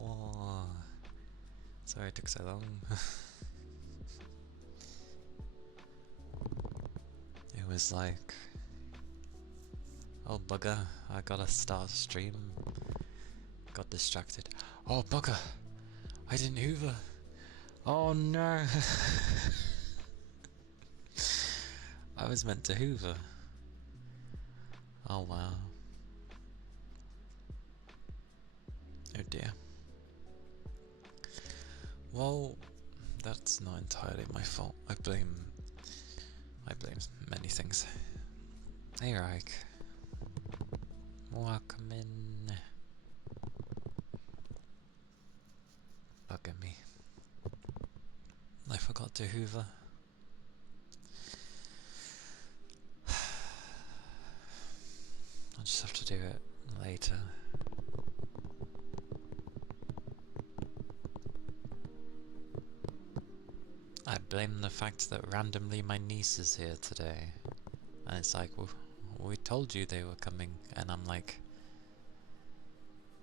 Oh, sorry it took so long. It was like, oh bugger, I gotta start a stream. Got distracted. Oh bugger, I didn't hoover. Oh no. I was meant to hoover. Oh wow. Oh dear. Well, that's not entirely my fault. I blame many things. Hey Reich. Welcome in. Bugger me. I forgot to hoover. I'll just have to do it later. I blame the fact that randomly my niece is here today. And it's like, well, we told you they were coming, and I'm like,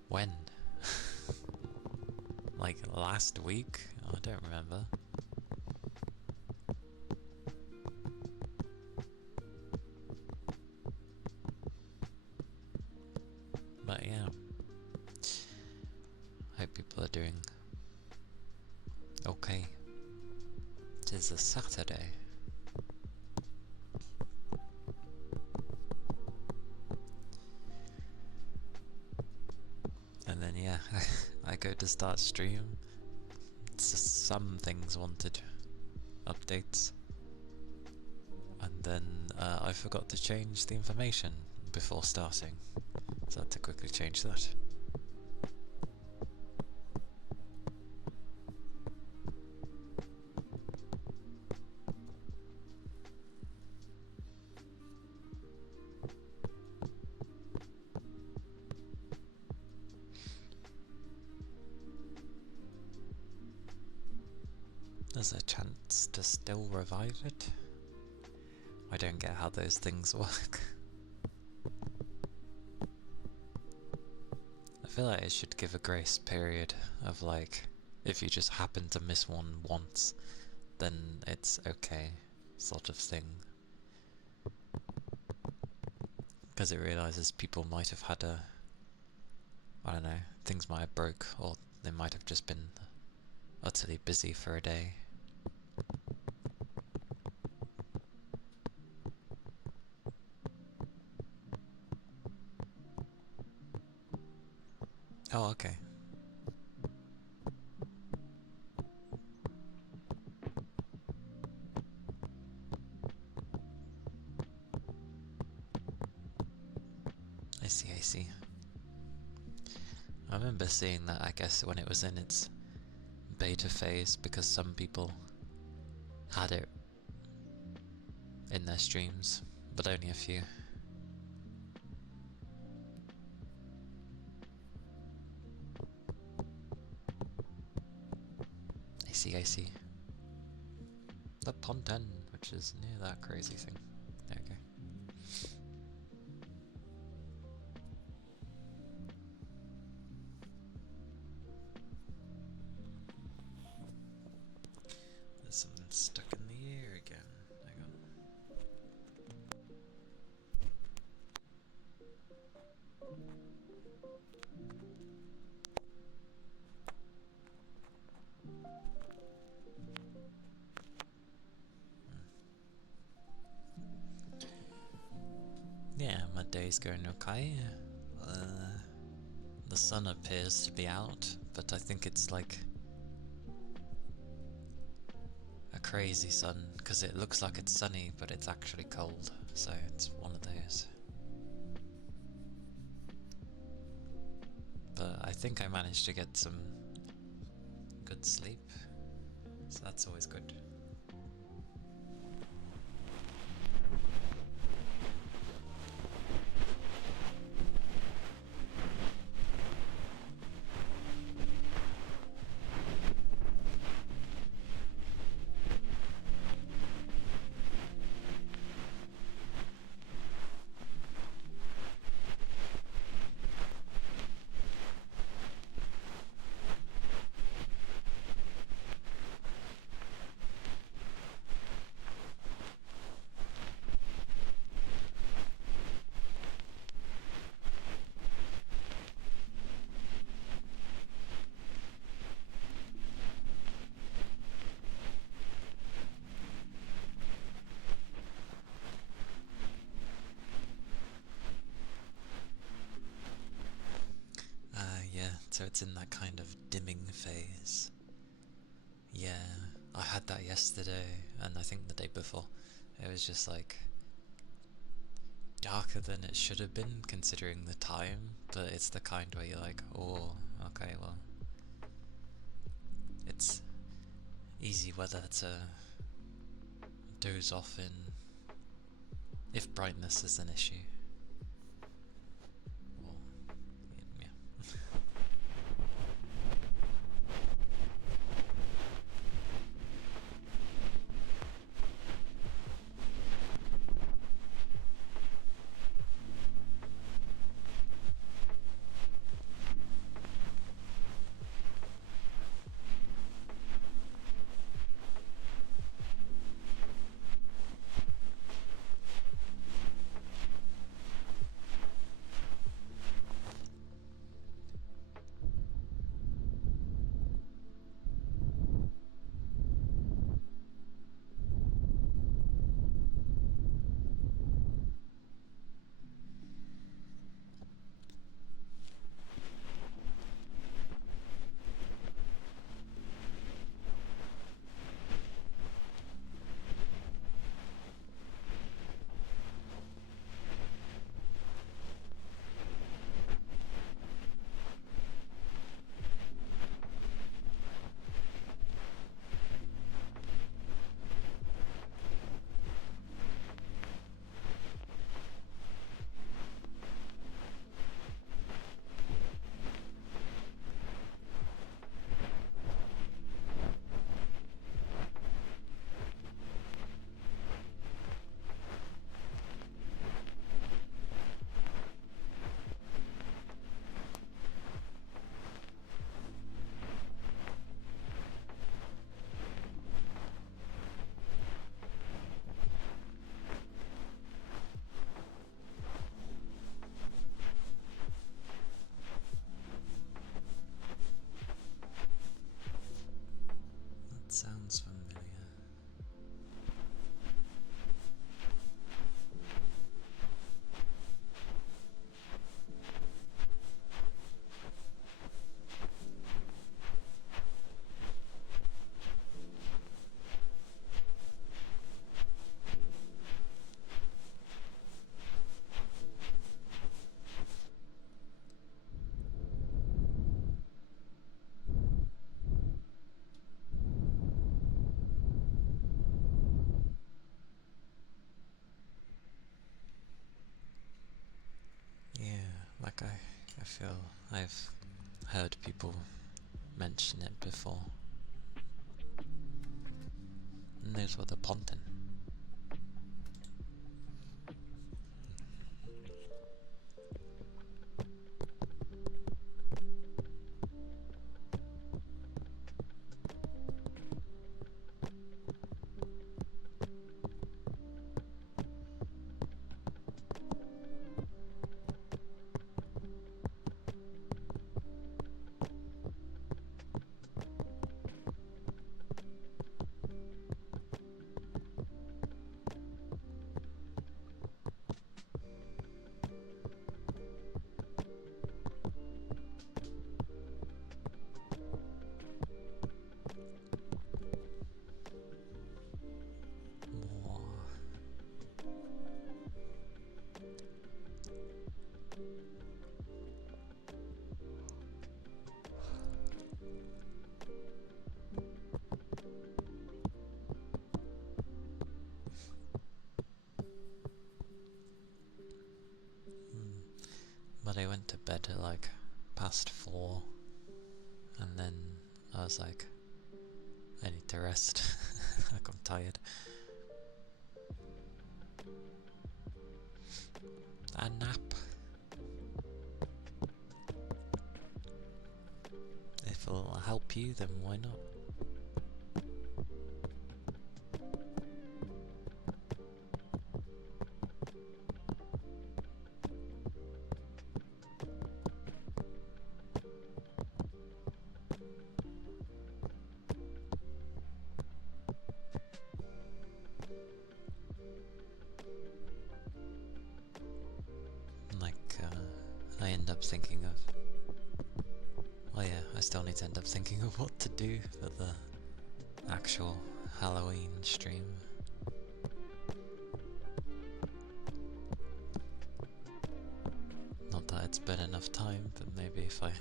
when? Like last week? I don't remember. But yeah, hope people are doing okay. It is a Saturday. And then yeah, I go to start stream. Some things wanted updates. And then I forgot to change the information before starting. So I had to quickly change that. There's a chance to still revive it? I don't get how those things work. I feel like it should give a grace period of like, if you just happen to miss one once, then it's okay, sort of thing. Because it realises people might have had I don't know, things might have broke, or they might have just been utterly busy for a day. Oh, okay. I see, I see. I remember seeing that, I guess, when it was in its beta phase, because some people had it in their streams, but only a few. I see. The Ponten, which is near that crazy thing. There we go. There's something stuck in the ear again. Hang on. Yeah, my day's going okay. The sun appears to be out, but I think it's like a crazy sun, because it looks like it's sunny, but it's actually cold, so it's one of those. But I think I managed to get some good sleep, so that's always good. So it's in that kind of dimming phase. Yeah, I had that yesterday, and I think the day before. It was just like darker than it should have been considering the time, but it's the kind where you're like, oh, okay, well, it's easy weather to doze off in if brightness is an issue. Or, yeah. That sounds familiar. Yeah, like I feel I've heard people mention it before. And those were the Pontin. But I went to bed at like past 4, and then I was like, I need to rest. Like, I'm tired. A nap. If it'll help you, then why not? Like, I end up thinking of I still need to end up thinking of what to do for the actual Halloween stream. Not that it's been enough time, but maybe if I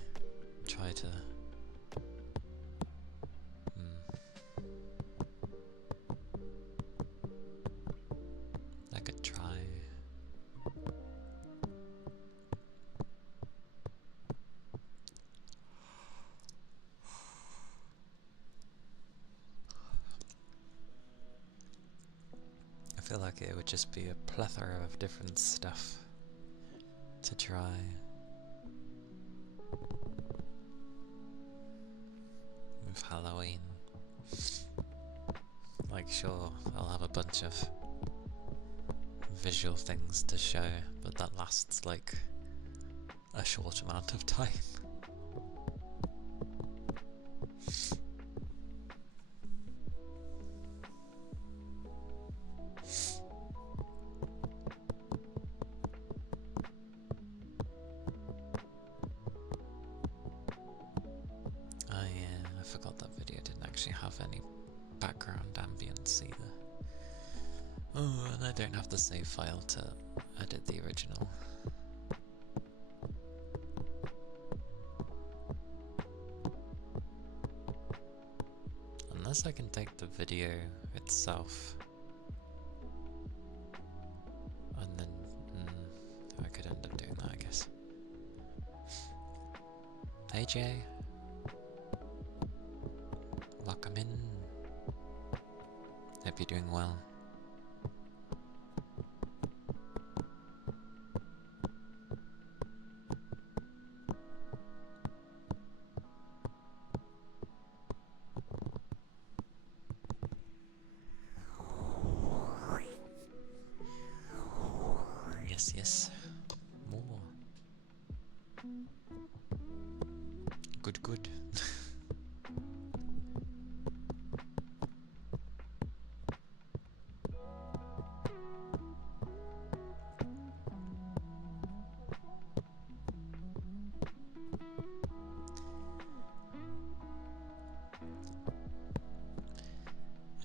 try to... I could try... I feel like it would just be a plethora of different stuff to try. With Halloween. Like, sure, I'll have a bunch of visual things to show, but that lasts like a short amount of time. I forgot that video didn't actually have any background ambience either. Oh, and I don't have the save file to edit the original. Unless I can take the video itself and then I could end up doing that, I guess. Hey Jay, welcome in. Hope you're doing well. Yes, more. Good.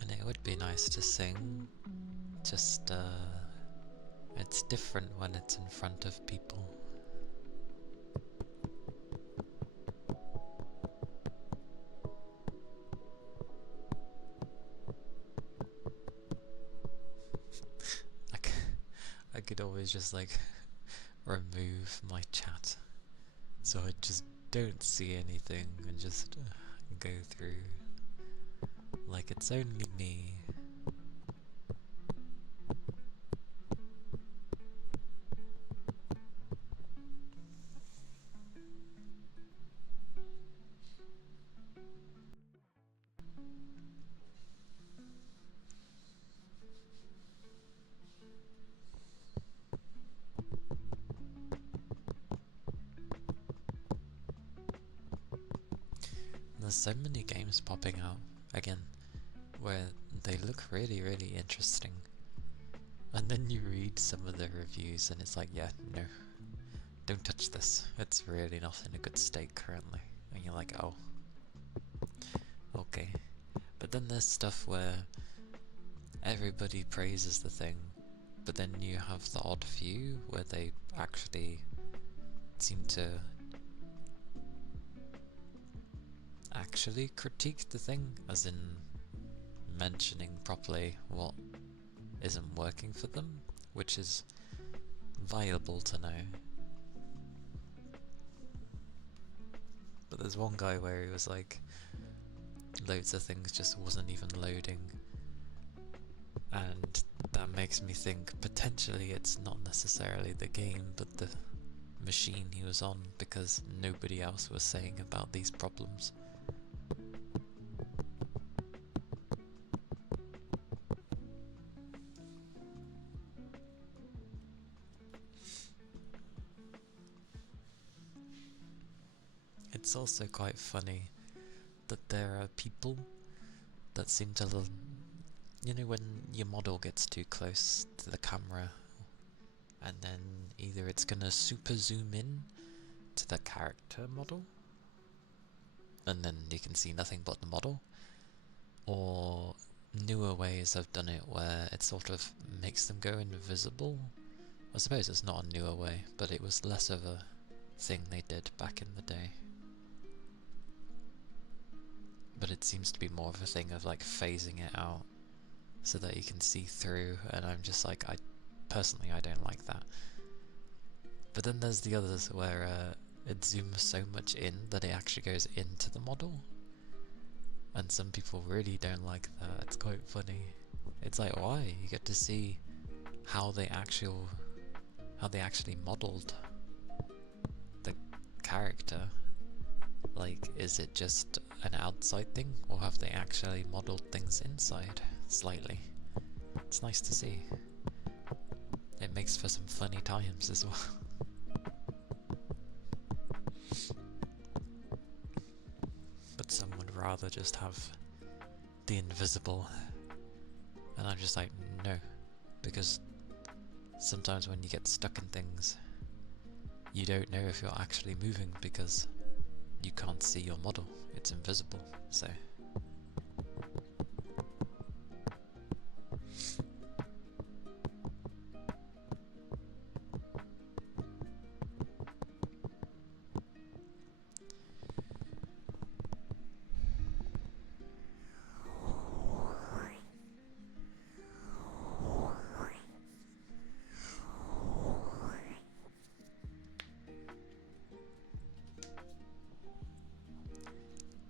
And it would be nice to sing, just it's different when it's in front of people. I could always just like remove my chat so I just don't see anything and just go through like it's only me. There's so many games popping out again where they look really interesting, and then you read some of the reviews and it's like, yeah, no, don't touch this, it's really not in a good state currently, and you're like, oh, okay. But then there's stuff where everybody praises the thing, but then you have the odd few where they actually seem to actually critique the thing, as in mentioning properly what isn't working for them, which is viable to know. But there's one guy where he was like, loads of things just wasn't even loading, and that makes me think potentially it's not necessarily the game but the machine he was on, because nobody else was saying about these problems. It's also quite funny that there are people that seem to love, you know, when your model gets too close to the camera and then either it's gonna super zoom in to the character model, and then you can see nothing but the model, or newer ways have done it where it sort of makes them go invisible. I suppose it's not a newer way, but it was less of a thing they did back in the day. But it seems to be more of a thing of like phasing it out so that you can see through, and I'm just like, personally I don't like that. But then there's the others where it zooms so much in that it actually goes into the model, and some people really don't like that. It's quite funny. It's like, why? You get to see how they actually modeled the character. Like, is it just an outside thing, or have they actually modeled things inside slightly? It's nice to see. It makes for some funny times as well. But some would rather just have the invisible, and I'm just like, no, because sometimes when you get stuck in things, you don't know if you're actually moving because you can't see your model, it's invisible, so...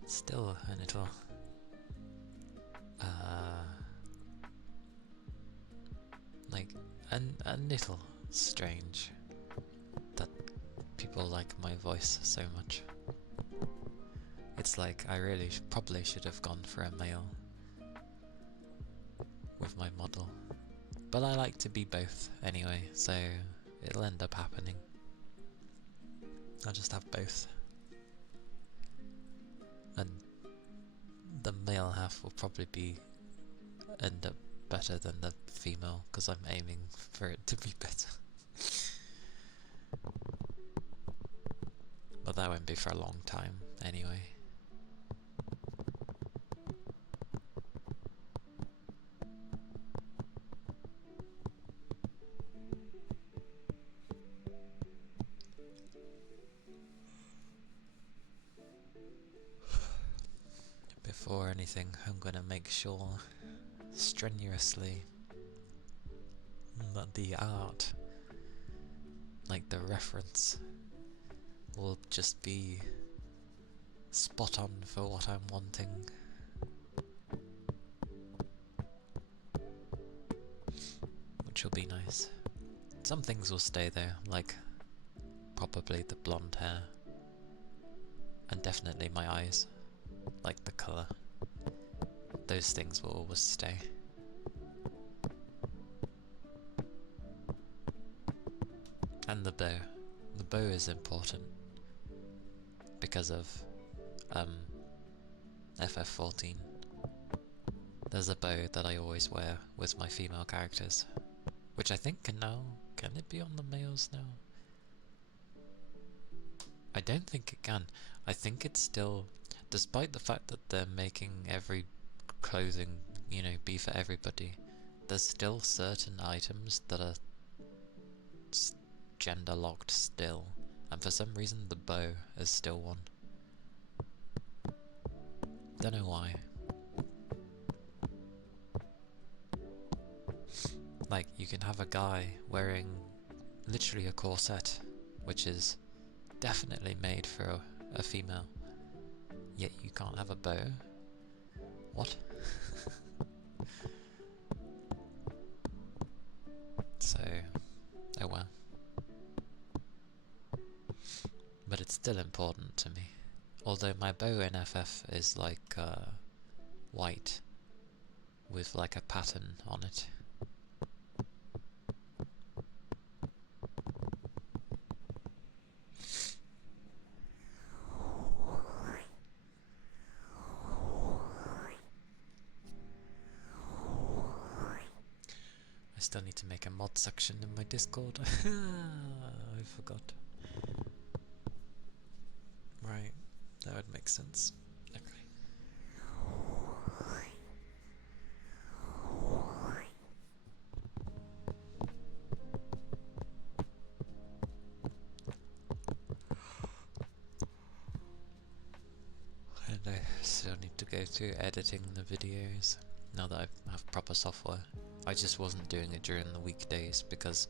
Still a little like a little strange that people like my voice so much. It's like I really probably should have gone for a male with my model, but I like to be both anyway, so it'll end up happening. I'll just have both. And the male half will probably end up better than the female, because I'm aiming for it to be better. But that won't be for a long time anyway. Before anything, I'm gonna make sure strenuously that the art, like the reference, will just be spot on for what I'm wanting. Which will be nice. Some things will stay there, like probably the blonde hair, and definitely my eyes, like the colour. Those things will always stay. And the bow. The bow is important because of FF14. There's a bow that I always wear with my female characters, which I think can it be on the males now? I don't think it can. I think it's still, despite the fact that they're making every clothing, be for everybody, there's still certain items that are gender locked still, and for some reason the bow is still one. Don't know why. Like, you can have a guy wearing literally a corset, which is definitely made for a female, yet you can't have a bow? What? So, oh well. But it's still important to me. Although my bow in FF is like white with like a pattern on it. I still need to make a mod section in my Discord. I forgot. Right. That would make sense. Okay. And I still need to go through editing the videos now that I have proper software. I just wasn't doing it during the weekdays because,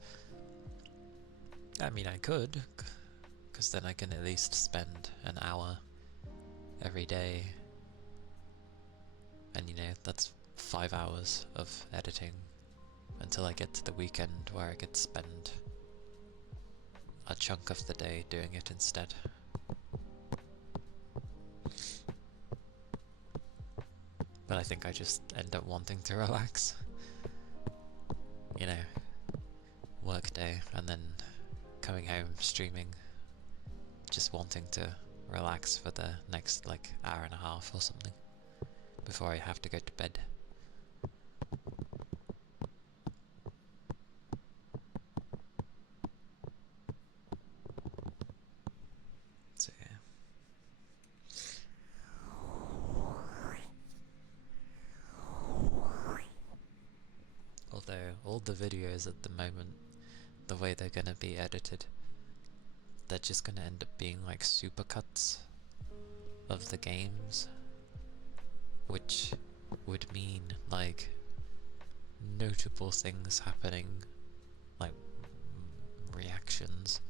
I mean, I could, because then I can at least spend an hour every day, and you know, that's 5 hours of editing until I get to the weekend where I could spend a chunk of the day doing it instead. But I think I just end up wanting to relax. You know, work day and then coming home, streaming, just wanting to relax for the next like hour and a half or something before I have to go to bed. So yeah. Although all the videos at the moment, the way they're gonna be edited, they're just gonna end up being like supercuts of the games, which would mean like notable things happening, like reactions,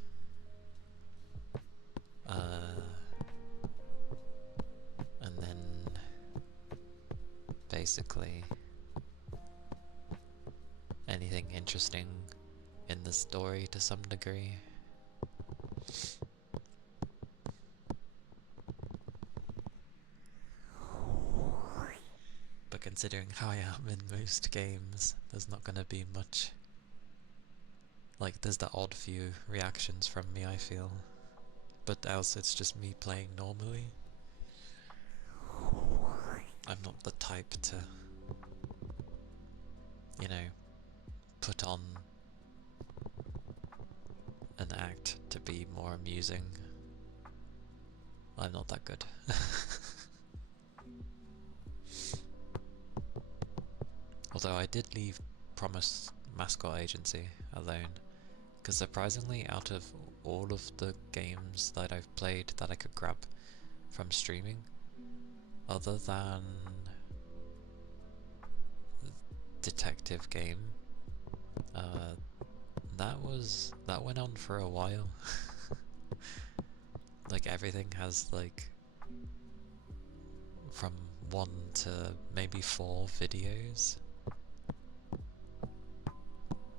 and then basically anything interesting in the story to some degree. But considering how I am in most games, there's not gonna be much. Like, there's the odd few reactions from me, I feel. But else it's just me playing normally. I'm not the type to, you know, put on an act to be more amusing. I'm not that good. Although I did leave Promise Mascot Agency alone, because surprisingly out of all of the games that I've played that I could grab from streaming, other than the detective game, that went on for a while. Like everything has like from 1 to maybe 4 videos,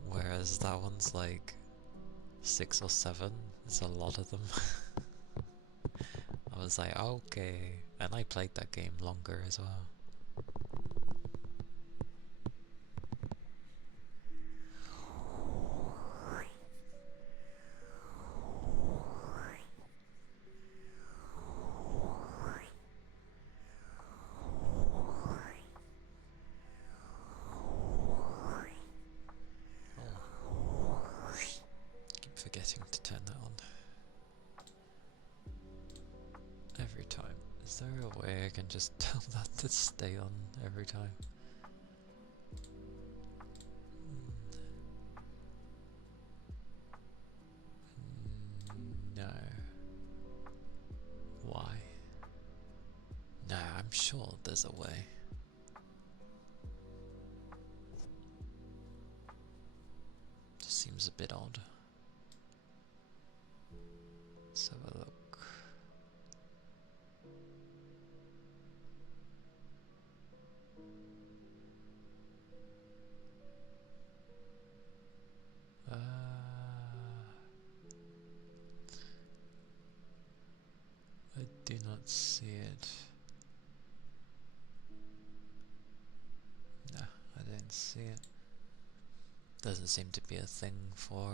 whereas that one's like 6 or 7. There's a lot of them. I was like, okay, and I played that game longer as well. Keep forgetting to turn that on. Every time. Is there a way I can just tell that to stay on every time? No. Why? No, I'm sure there's a way. Just seems a bit odd. Let's have a look. I do not see it. No, I don't see it. Doesn't seem to be a thing for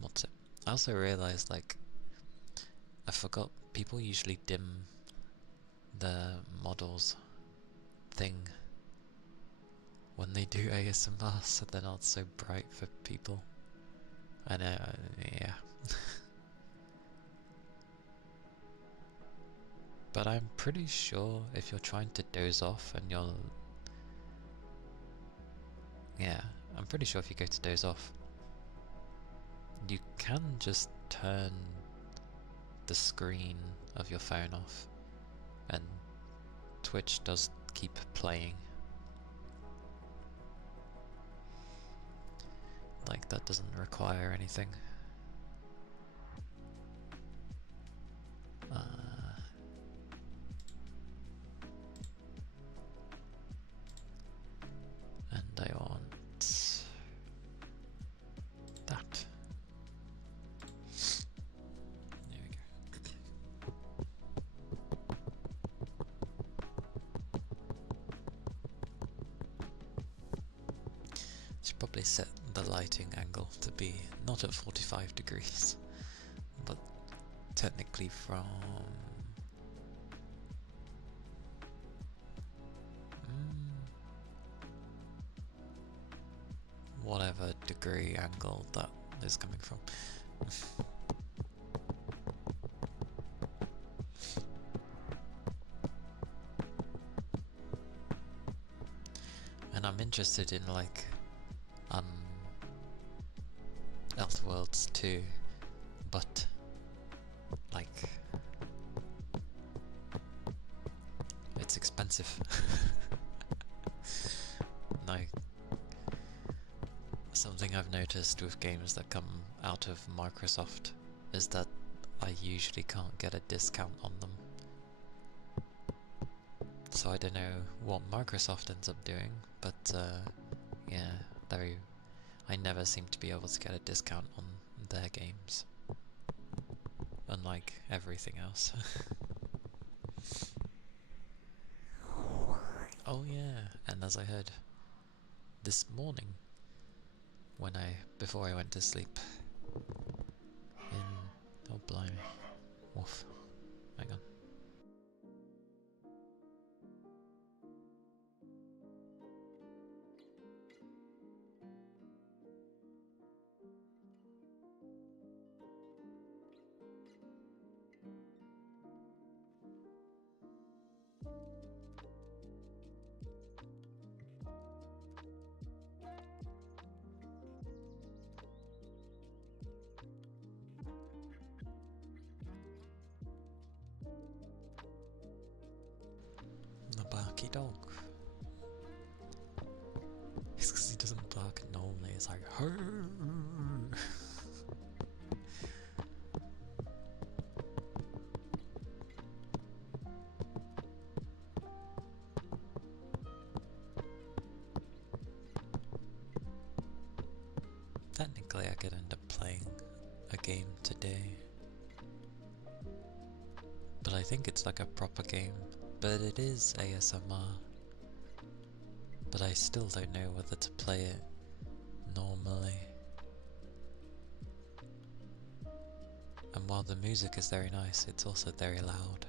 what's it? I also realized like I forgot people usually dim the models thing when they do ASMR, so they're not so bright for people. I know, yeah. But I'm pretty sure if you're trying to doze off and you're... Yeah, I'm pretty sure if you go to doze off, you can just turn the screen of your phone off and Twitch does keep playing. Like, that doesn't require anything. And I want that. There we go. Should probably set the lighting angle to be not at 45 degrees, but technically from whatever degree angle that is coming from. And I'm interested in like Elseworlds 2, but like it's expensive. Like, something I've noticed with games that come out of Microsoft is that I usually can't get a discount on them. So I don't know what Microsoft ends up doing, but yeah, I never seem to be able to get a discount on their games. Unlike everything else. Oh yeah, and as I heard this morning, before I went to sleep, oh blimey, woof, hang on. The barky dog. It's because he doesn't bark normally, it's like Hurr! Technically I could end up playing a game today, but I think it's like a proper game, but it is ASMR, but I still don't know whether to play it normally. And while the music is very nice, it's also very loud.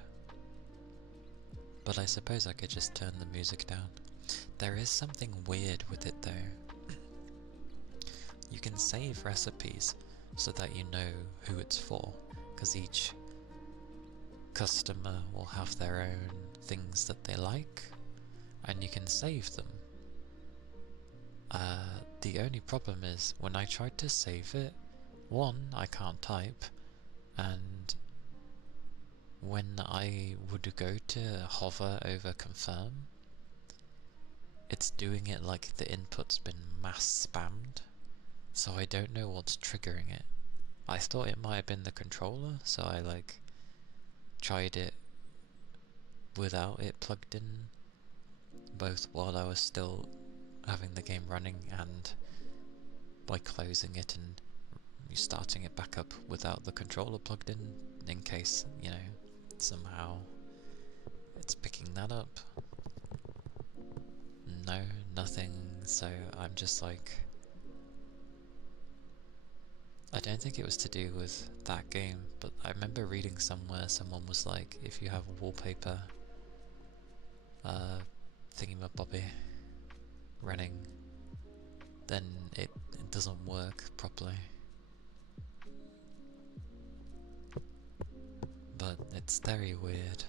But I suppose I could just turn the music down. There is something weird with it though. You can save recipes so that you know who it's for, because each customer will have their own things that they like, and you can save them. The only problem is, when I tried to save it, one, I can't type, and when I would go to hover over confirm, it's doing it like the input's been mass spammed, so I don't know what's triggering it. I thought it might have been the controller, so I like tried it without it plugged in, both while I was still having the game running and by closing it and starting it back up without the controller plugged in case, you know, somehow it's picking that up. No, nothing, so I'm just like, I don't think it was to do with that game, but I remember reading somewhere someone was like, if you have a wallpaper thingamabobby running, then it doesn't work properly. But it's very weird.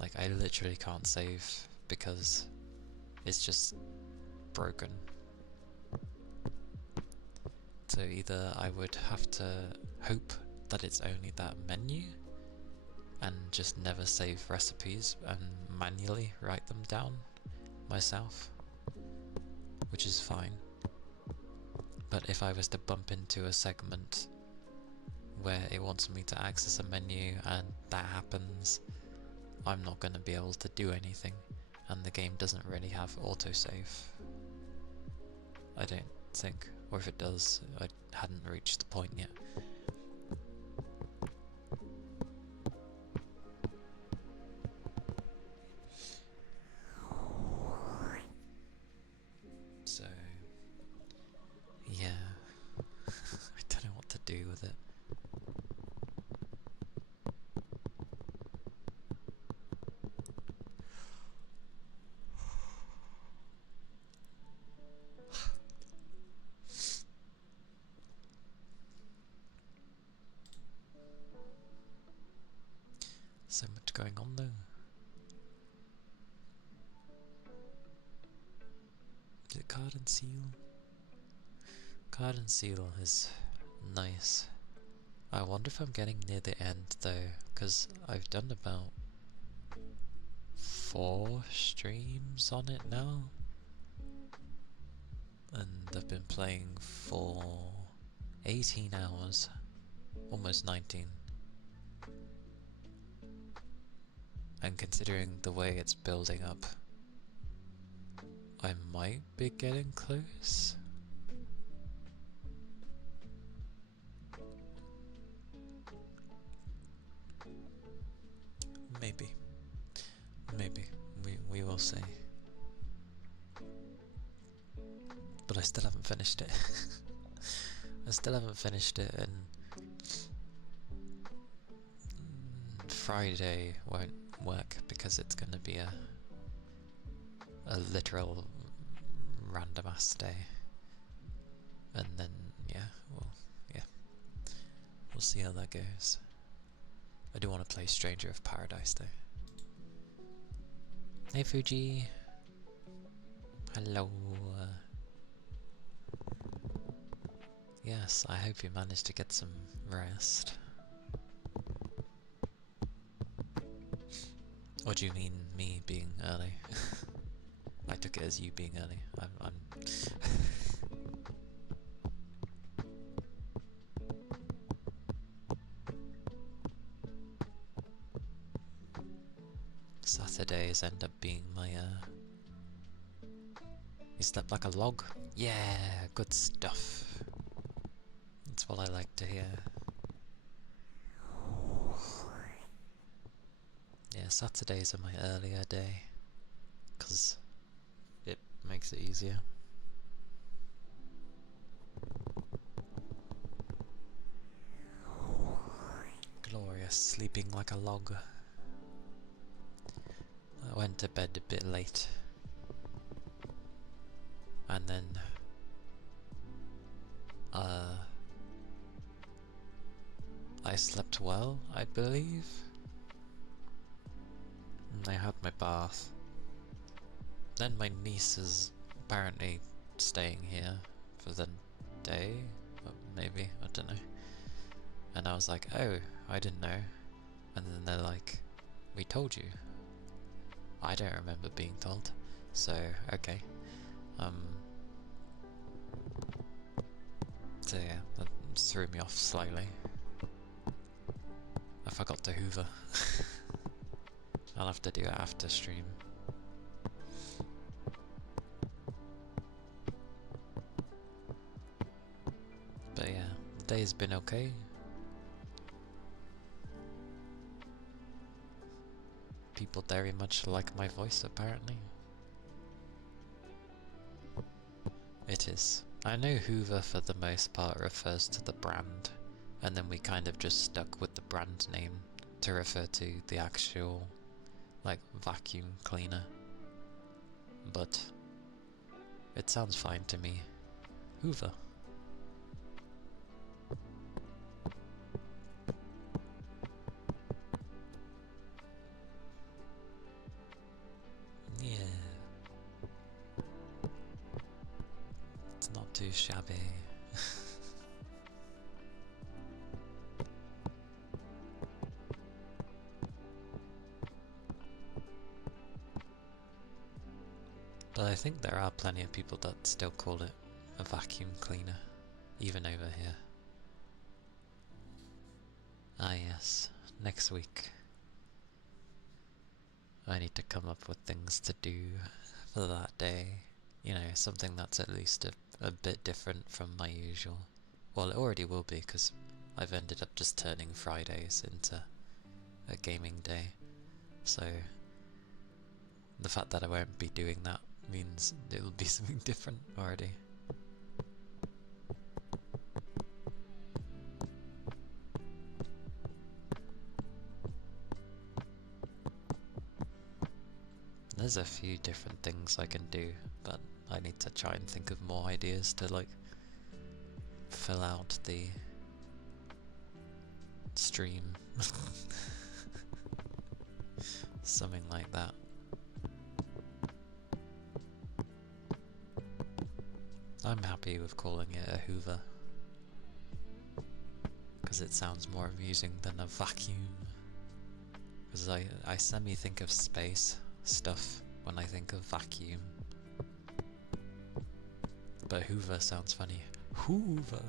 Like, I literally can't save because it's just broken. So either I would have to hope that it's only that menu and just never save recipes and manually write them down myself, which is fine. But if I was to bump into a segment where it wants me to access a menu and that happens, I'm not going to be able to do anything, and the game doesn't really have autosave. I don't think, or if it does, I hadn't reached the point yet. So, yeah, I don't know what to do with it. So much going on though. Is it card and seal? Card and seal is nice. I wonder if I'm getting near the end though, because I've done about 4 streams on it now, and I've been playing for 18 hours, almost 19. And considering the way it's building up, I might be getting close. Maybe. Maybe. We will see. But I still haven't finished it. I still haven't finished it, and Friday won't work because it's going to be a literal random ass day. And then we'll see how that goes. I do want to play Stranger of Paradise though. Hey Fuji. Hello. Yes, I hope you managed to get some rest. Or do you mean me being early? I took it as you being early. I'm Saturdays end up being my You slept like a log? Yeah, good stuff. That's what I like to hear. Yeah, Saturdays are my earlier day, because it makes it easier. Glorious, sleeping like a log. I went to bed a bit late, and then I slept well, I believe. And I had my bath. Then my niece is apparently staying here for the day, maybe, I don't know. And I was like, oh, I didn't know. And then they're like, we told you. I don't remember being told, so okay. So yeah, that threw me off slightly. I forgot to hoover. I'll have to do it after stream. But yeah, the day's been okay. People very much like my voice, apparently. It is. I know Hoover for the most part refers to the brand, and then we kind of just stuck with the brand name to refer to the actual, like, vacuum cleaner. But it sounds fine to me. Hoover. too shabby. But I think there are plenty of people that still call it a vacuum cleaner, even over here. Ah yes, next week. I need to come up with things to do for that day. You know, something that's at least a bit different from my usual. Well, it already will be, because I've ended up just turning Fridays into a gaming day. So, the fact that I won't be doing that means it'll be something different already. There's a few different things I can do, but I need to try and think of more ideas to like fill out the stream. Something like that. I'm happy with calling it a Hoover, because it sounds more amusing than a vacuum. Because I semi-think of space stuff when I think of vacuum. But Hoover sounds funny. Hoover!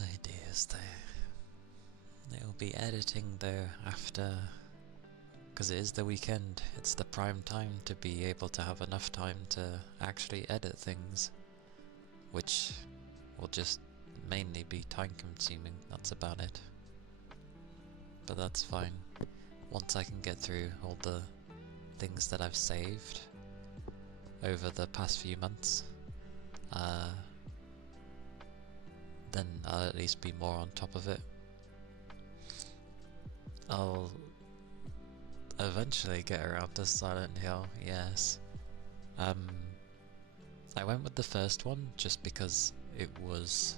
Ideas there. They'll be editing though after, because it is the weekend, it's the prime time to be able to have enough time to actually edit things, which will just mainly be time consuming, that's about it. But that's fine. Once I can get through all the things that I've saved over the past few months, then I'll at least be more on top of it. I'll eventually get around to Silent Hill, yes. I went with the first one just because it was...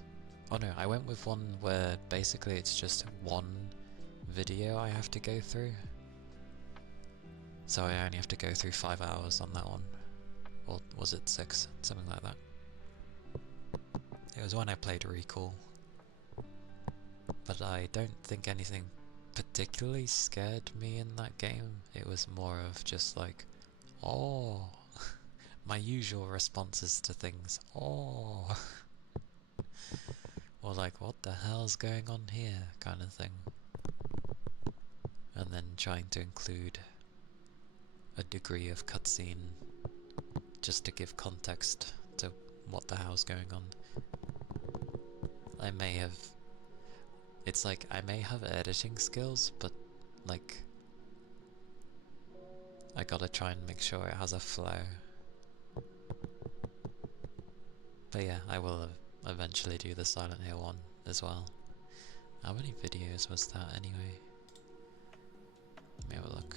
Oh no, I went with one where basically it's just one video I have to go through. So I only have to go through 5 hours on that one. Or was it 6? Something like that. It was when I played Recall. But I don't think anything particularly scared me in that game. It was more of just like, oh, my usual responses to things. Oh. Or like, what the hell's going on here, kind of thing. And then trying to include a degree of cutscene just to give context to what the hell's going on. I may have... It's like, I may have editing skills, but like, I gotta try and make sure it has a flow. But yeah, I will eventually do the Silent Hill one as well. How many videos was that anyway? Let me have a look.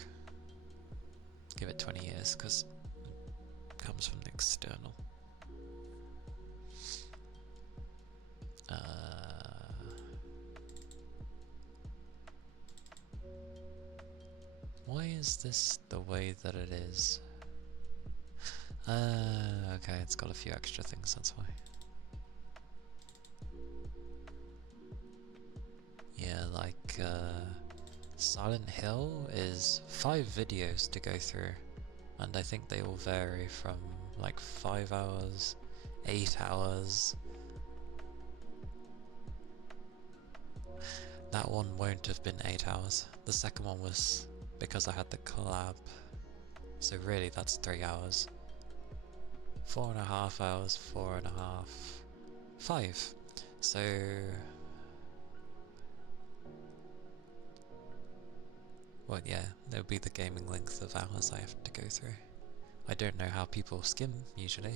Give it 20 years, because it comes from the external. Why is this the way that it is? Okay, it's got a few extra things, that's why. Yeah, like, Silent Hill is 5 videos to go through, and I think they all vary from like 5 hours, 8 hours. That one won't have been 8 hours. The second one was because I had the collab. So really that's 3 hours. 4.5 hours, 4.5, 5. So... well, yeah, there'll be the gaming length of hours I have to go through. I don't know how people skim, usually,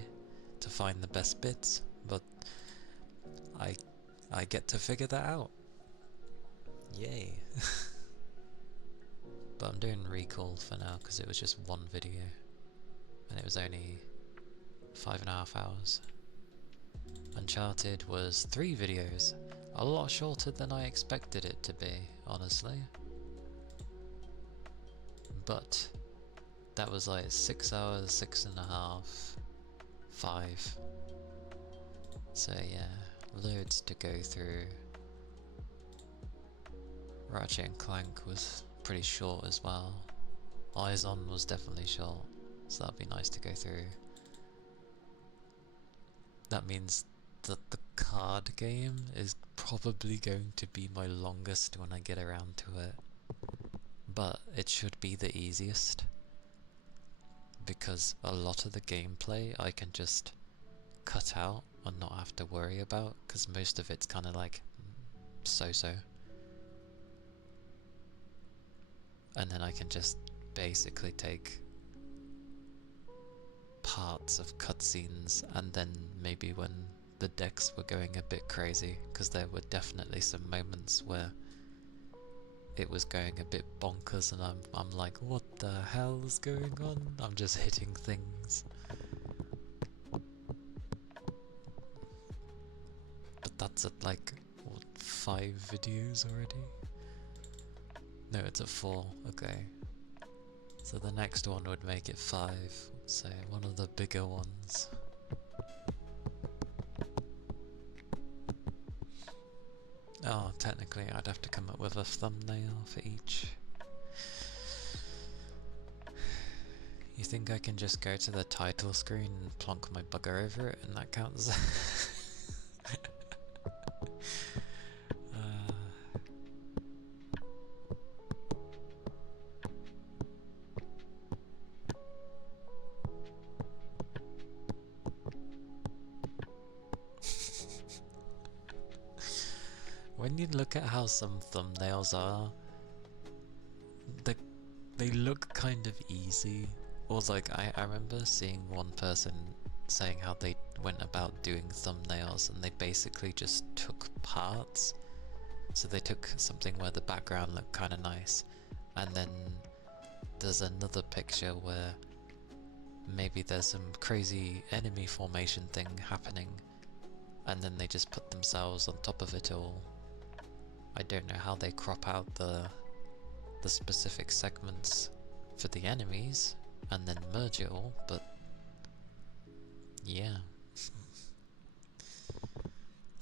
to find the best bits, but I get to figure that out. Yay. But I'm doing Recall for now, because it was just one video, and it was only 5.5 hours. Uncharted was 3 videos, a lot shorter than I expected it to be, honestly. But that was like 6 hours, 6.5, 5. So yeah, loads to go through. Ratchet and Clank was pretty short as well. Eyes On was definitely short, so that'd be nice to go through. That means that the card game is probably going to be my longest when I get around to it. But it should be the easiest, because a lot of the gameplay I can just cut out and not have to worry about, because most of it's kind of like so-so. And then I can just basically take parts of cutscenes, and then maybe when the decks were going a bit crazy, because there were definitely some moments where it was going a bit bonkers and I'm like, what the hell is going on? I'm just hitting things. But that's at like, what, 5 videos already? No, it's at 4, okay. So the next one would make it 5, so one of the bigger ones. Oh, technically I'd have to come up with a thumbnail for each. You think I can just go to the title screen and plonk my bugger over it and that counts? When you look at how some thumbnails are, they look kind of easy. Or like, I remember seeing one person saying how they went about doing thumbnails and they basically just took parts. So they took something where the background looked kind of nice, and then there's another picture where maybe there's some crazy enemy formation thing happening, and then they just put themselves on top of it all. I don't know how they crop out the specific segments for the enemies and then merge it all, but yeah.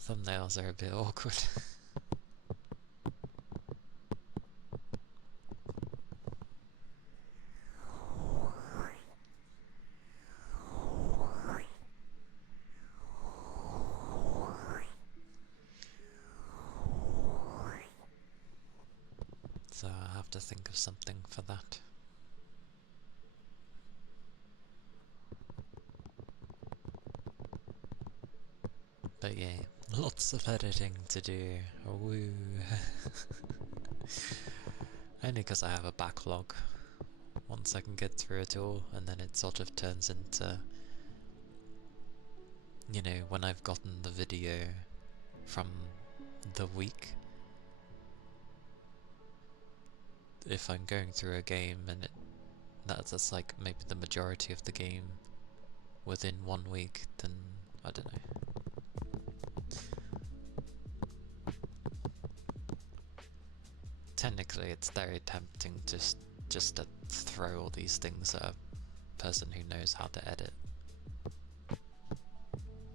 Thumbnails are a bit awkward. So I have to think of something for that. But yeah, lots of editing to do. Woo. Only because I have a backlog. Once I can get through it all, and then it sort of turns into, you know, when I've gotten the video from the week, if I'm going through a game and that's like maybe the majority of the game within 1 week, then I don't know. Technically it's very tempting just to throw all these things at a person who knows how to edit.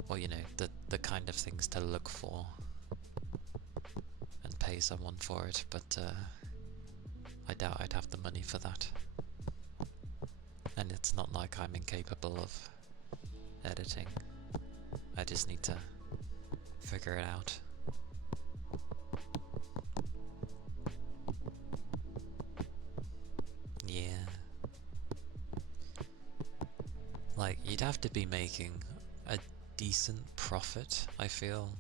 Or, you know, the kind of things to look for and pay someone for it, but I doubt I'd have the money for that. And it's not like I'm incapable of editing. I just need to figure it out. Yeah. Like, you'd have to be making a decent profit, I feel,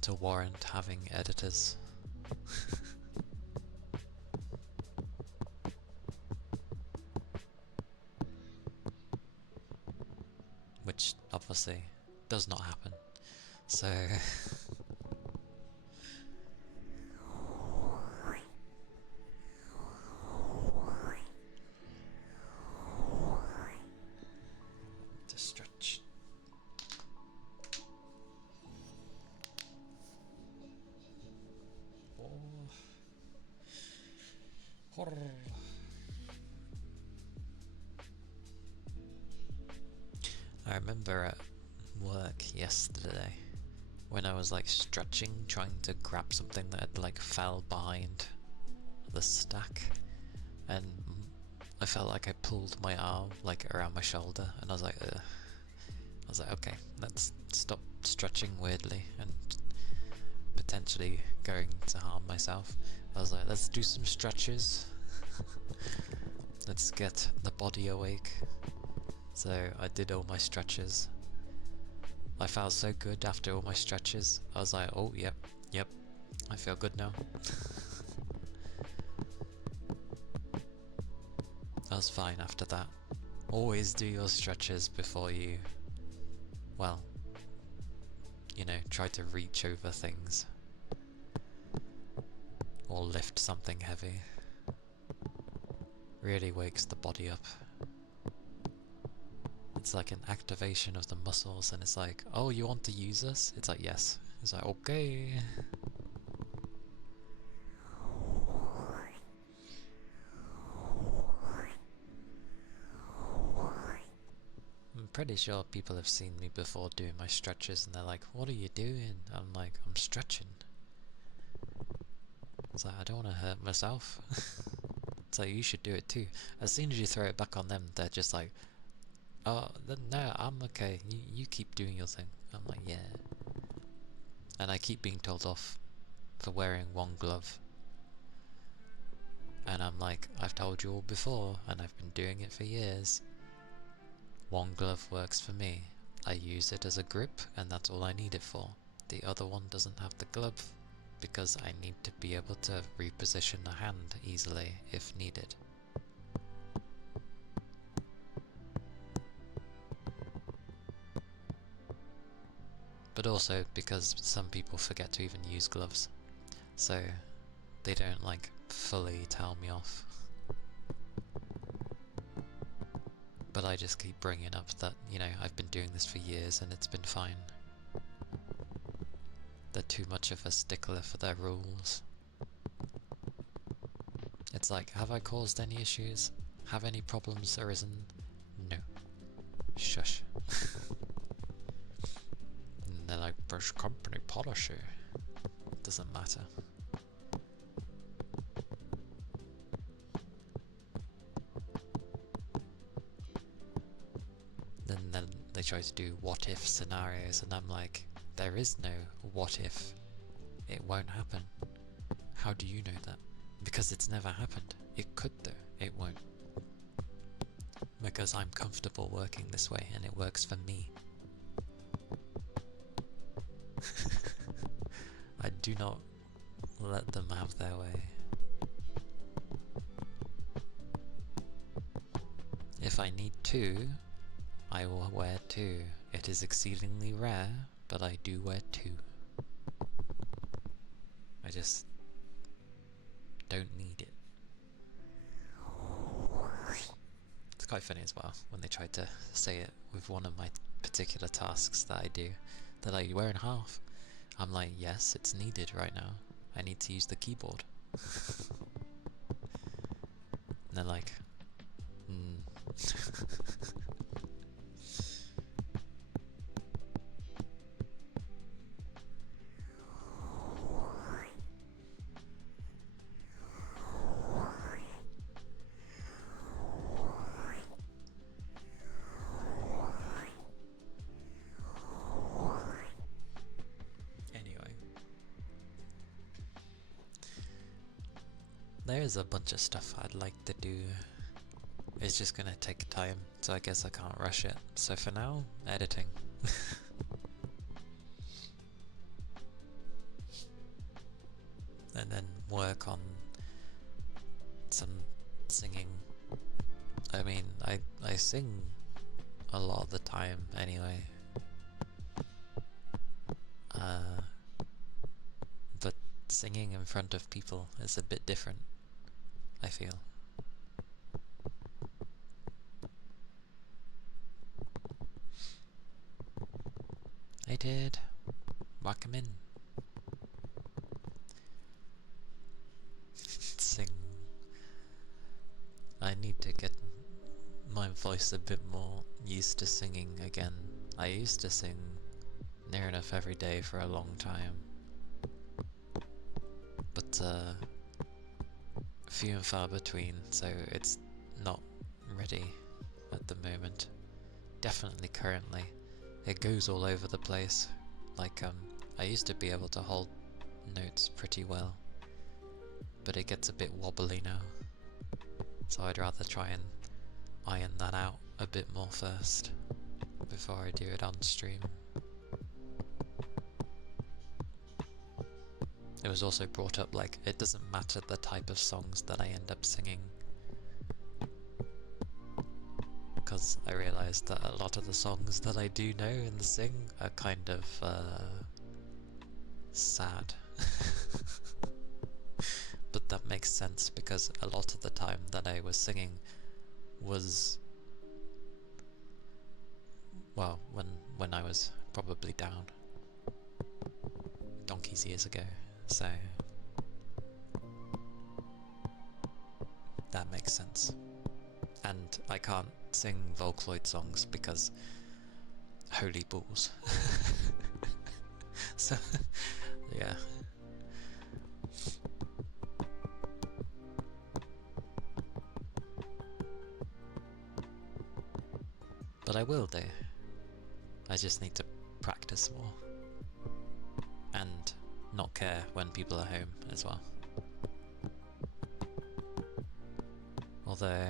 to warrant having editors. Which obviously does not happen. So to stretch I remember at work yesterday when I was like stretching, trying to grab something that had like fell behind the stack, and I felt like I pulled my arm like around my shoulder, and I was like, ugh. I was like, okay, let's stop stretching weirdly and potentially going to harm myself. I was like, let's do some stretches. Let's get the body awake. So I did all my stretches. I felt so good after all my stretches. I was like, oh, yep, I feel good now. I was fine after that. Always do your stretches before you, well, you know, try to reach over things. Or lift something heavy. Really wakes the body up. It's like an activation of the muscles, and it's like, oh, you want to use this? It's like, yes. It's like, okay. I'm pretty sure people have seen me before doing my stretches, and they're like, what are you doing? I'm like, I'm stretching. It's like, I don't want to hurt myself. It's like, you should do it too. As soon as you throw it back on them, they're just like, oh, no, I'm okay. You keep doing your thing. I'm like, yeah. And I keep being told off for wearing one glove. And I'm like, I've told you all before, and I've been doing it for years. One glove works for me. I use it as a grip, and that's all I need it for. The other one doesn't have the glove, because I need to be able to reposition a hand easily if needed. But also because some people forget to even use gloves, so they don't like fully tell me off. But I just keep bringing up that, you know, I've been doing this for years and it's been fine. They're too much of a stickler for their rules. It's like, have I caused any issues? Have any problems arisen? No. Shush. And they're like, Brush company policy. Doesn't matter. Then they try to do what if scenarios, and I'm like, there is no what if. It won't happen. How do you know that? Because it's never happened. It could though, it won't. Because I'm comfortable working this way and it works for me. I do not let them have their way. If I need to, I will wear two. It is exceedingly rare, but I do wear two. I just don't need it. It's quite funny as well when they try to say it with one of my particular tasks that I do. They're like, you wear in half. I'm like, yes, it's needed right now. I need to use the keyboard. And they're like, Anyway. There's a bunch of stuff I'd like to do. It's just gonna take time, so I guess I can't rush it. So for now, editing. And then work on some singing. I mean, I sing a lot of the time anyway. But singing in front of people is a bit different, I feel. I did. Whack 'em in. Sing. I need to get my voice voice a bit more used to singing again. I used to sing near enough every day for a long time, but few and far between, so it's not ready at the moment. Definitely currently. It goes all over the place. Like, I used to be able to hold notes pretty well, but it gets a bit wobbly now. So I'd rather try and iron that out a bit more first, before I do it on stream. It was also brought up, like, it doesn't matter the type of songs that I end up singing, because I realised that a lot of the songs that I do know and sing are kind of sad. But that makes sense, because a lot of the time that I was singing was, well, when I was probably down donkey's years ago, so that makes sense. And I can't sing Volcloid songs because holy balls. So, yeah. But I will do. I just need to practice more. And not care when people are home as well. Although,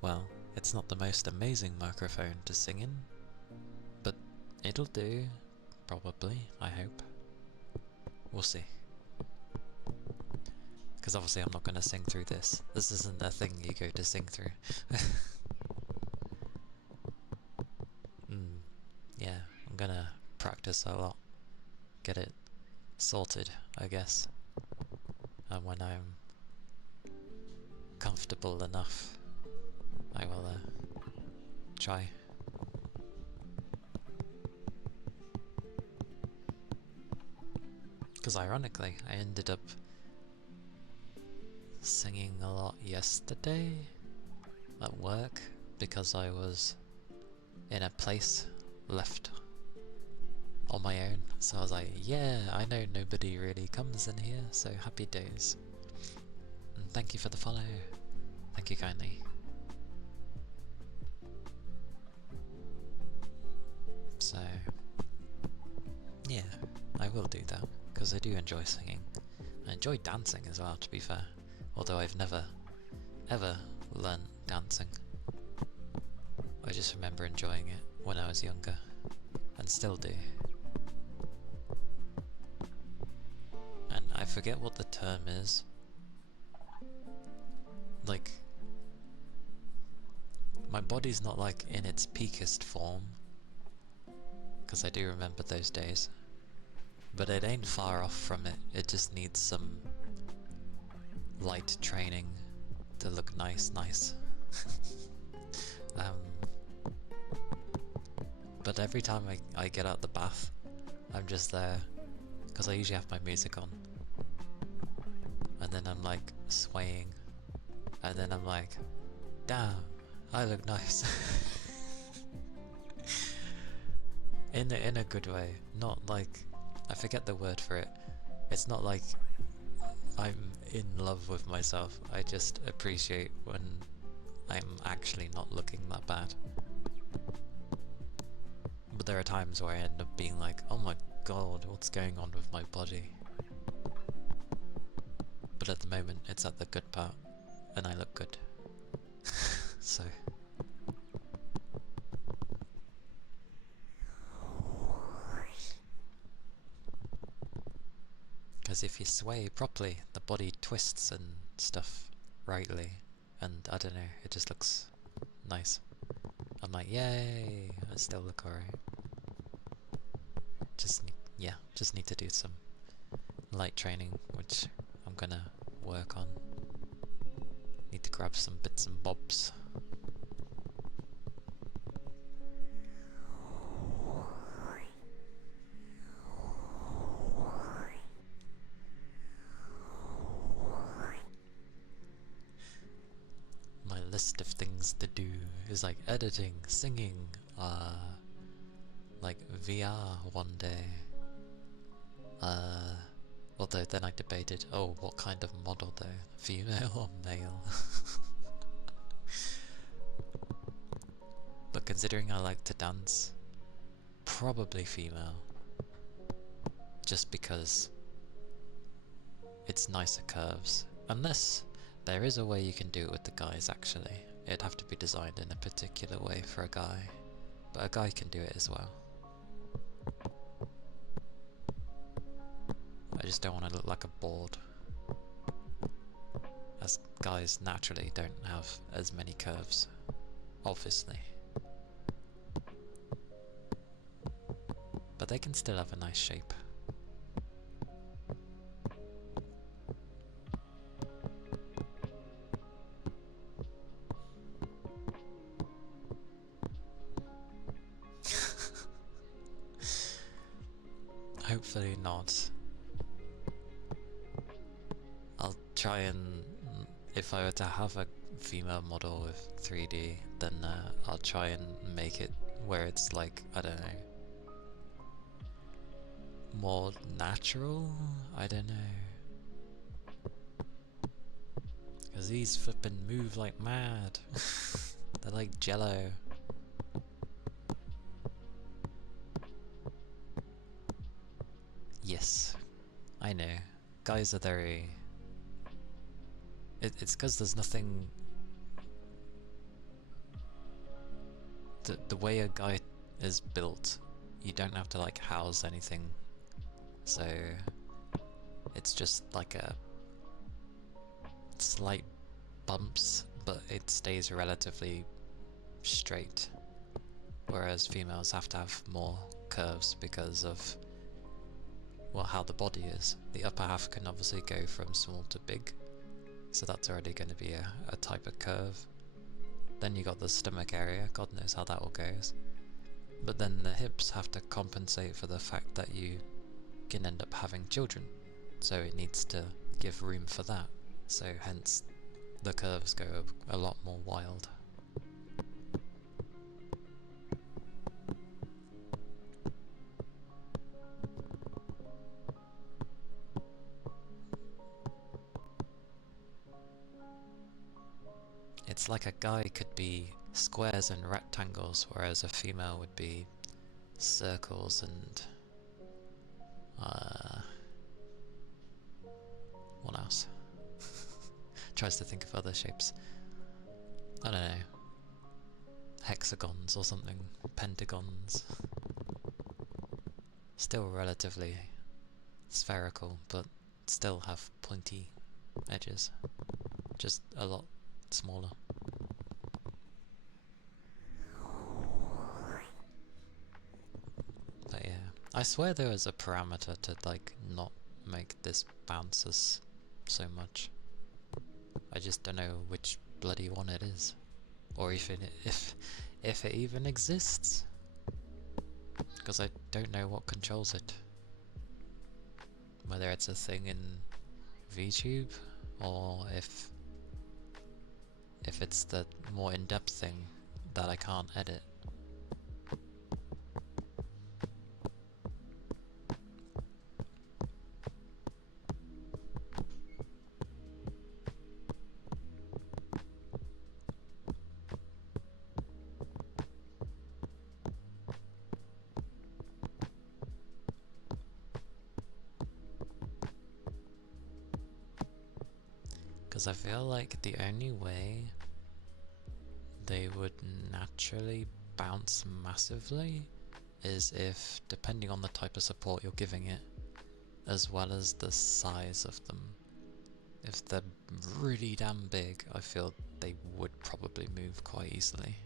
well, it's not the most amazing microphone to sing in, but it'll do, probably, I hope. We'll see. Because obviously I'm not going to sing through this. This isn't a thing you go to sing through. Yeah, I'm gonna practice a lot. Get it sorted, I guess. And when I'm comfortable enough, I will try. Because ironically, I ended up singing a lot yesterday at work because I was in a place left on my own. So I was like, yeah, I know nobody really comes in here, so happy days. And thank you for the follow. Thank you kindly. So, yeah, I will do that, because I do enjoy singing. I enjoy dancing as well, to be fair. Although I've never, ever learnt dancing. I just remember enjoying it when I was younger, and still do. And I forget what the term is. Like, my body's not like in its peakest form, because I do remember those days. But it ain't far off from it, it just needs some light training to look nice. But every time I get out the bath, I'm just there, because I usually have my music on, and then I'm like swaying, and then I'm like, damn, I look nice. in a good way, not like, I forget the word for it. It's not like I'm in love with myself, I just appreciate when I'm actually not looking that bad. But there are times where I end up being like, oh my god, what's going on with my body? But at the moment, it's at the good part, and I look good. So. Because if you sway properly, the body twists and stuff rightly, and I don't know, it just looks nice. I'm like, yay, I still look alright. Just need to do some light training, which I'm gonna work on. Need to grab some bits and bobs. My list of things to do. is like editing, singing, like VR one day. Although then I debated, oh, what kind of model though? Female or male? But considering I like to dance, probably female. Just because it's nicer curves. Unless there is a way you can do it with the guys actually. It'd have to be designed in a particular way for a guy. But a guy can do it as well. I just don't want to look like a board. As guys naturally don't have as many curves. Obviously. But they can still have a nice shape. Hopefully not. I'll try and, if I were to have a female model with 3D, then I'll try and make it where it's like, I don't know, more natural? I don't know. Because these flippin' move like mad. They're like jello. Yes, I know. Guys are very... It's because there's nothing... The way a guy is built, you don't have to like house anything. So it's just like a slight bumps, but it stays relatively straight. Whereas females have to have more curves because of, well, how the body is. The upper half can obviously go from small to big, so that's already going to be a type of curve. Then you got the stomach area, God knows how that all goes. But then the hips have to compensate for the fact that you can end up having children, so it needs to give room for that. So hence the curves go a lot more wild. It's like a guy could be squares and rectangles, whereas a female would be circles and what else? Tries to think of other shapes. I don't know. Hexagons or something. Pentagons. Still relatively spherical, but still have pointy edges. Just a lot smaller. But yeah, I swear there was a parameter to like not make this bounce us so much. I just don't know which bloody one it is, or if it even exists, because I don't know what controls it. Whether it's a thing in VTube, or if it's the more in-depth thing that I can't edit. Because I feel like the only way they would naturally bounce massively is if, depending on the type of support you're giving it, as well as the size of them. If they're really damn big, I feel they would probably move quite easily.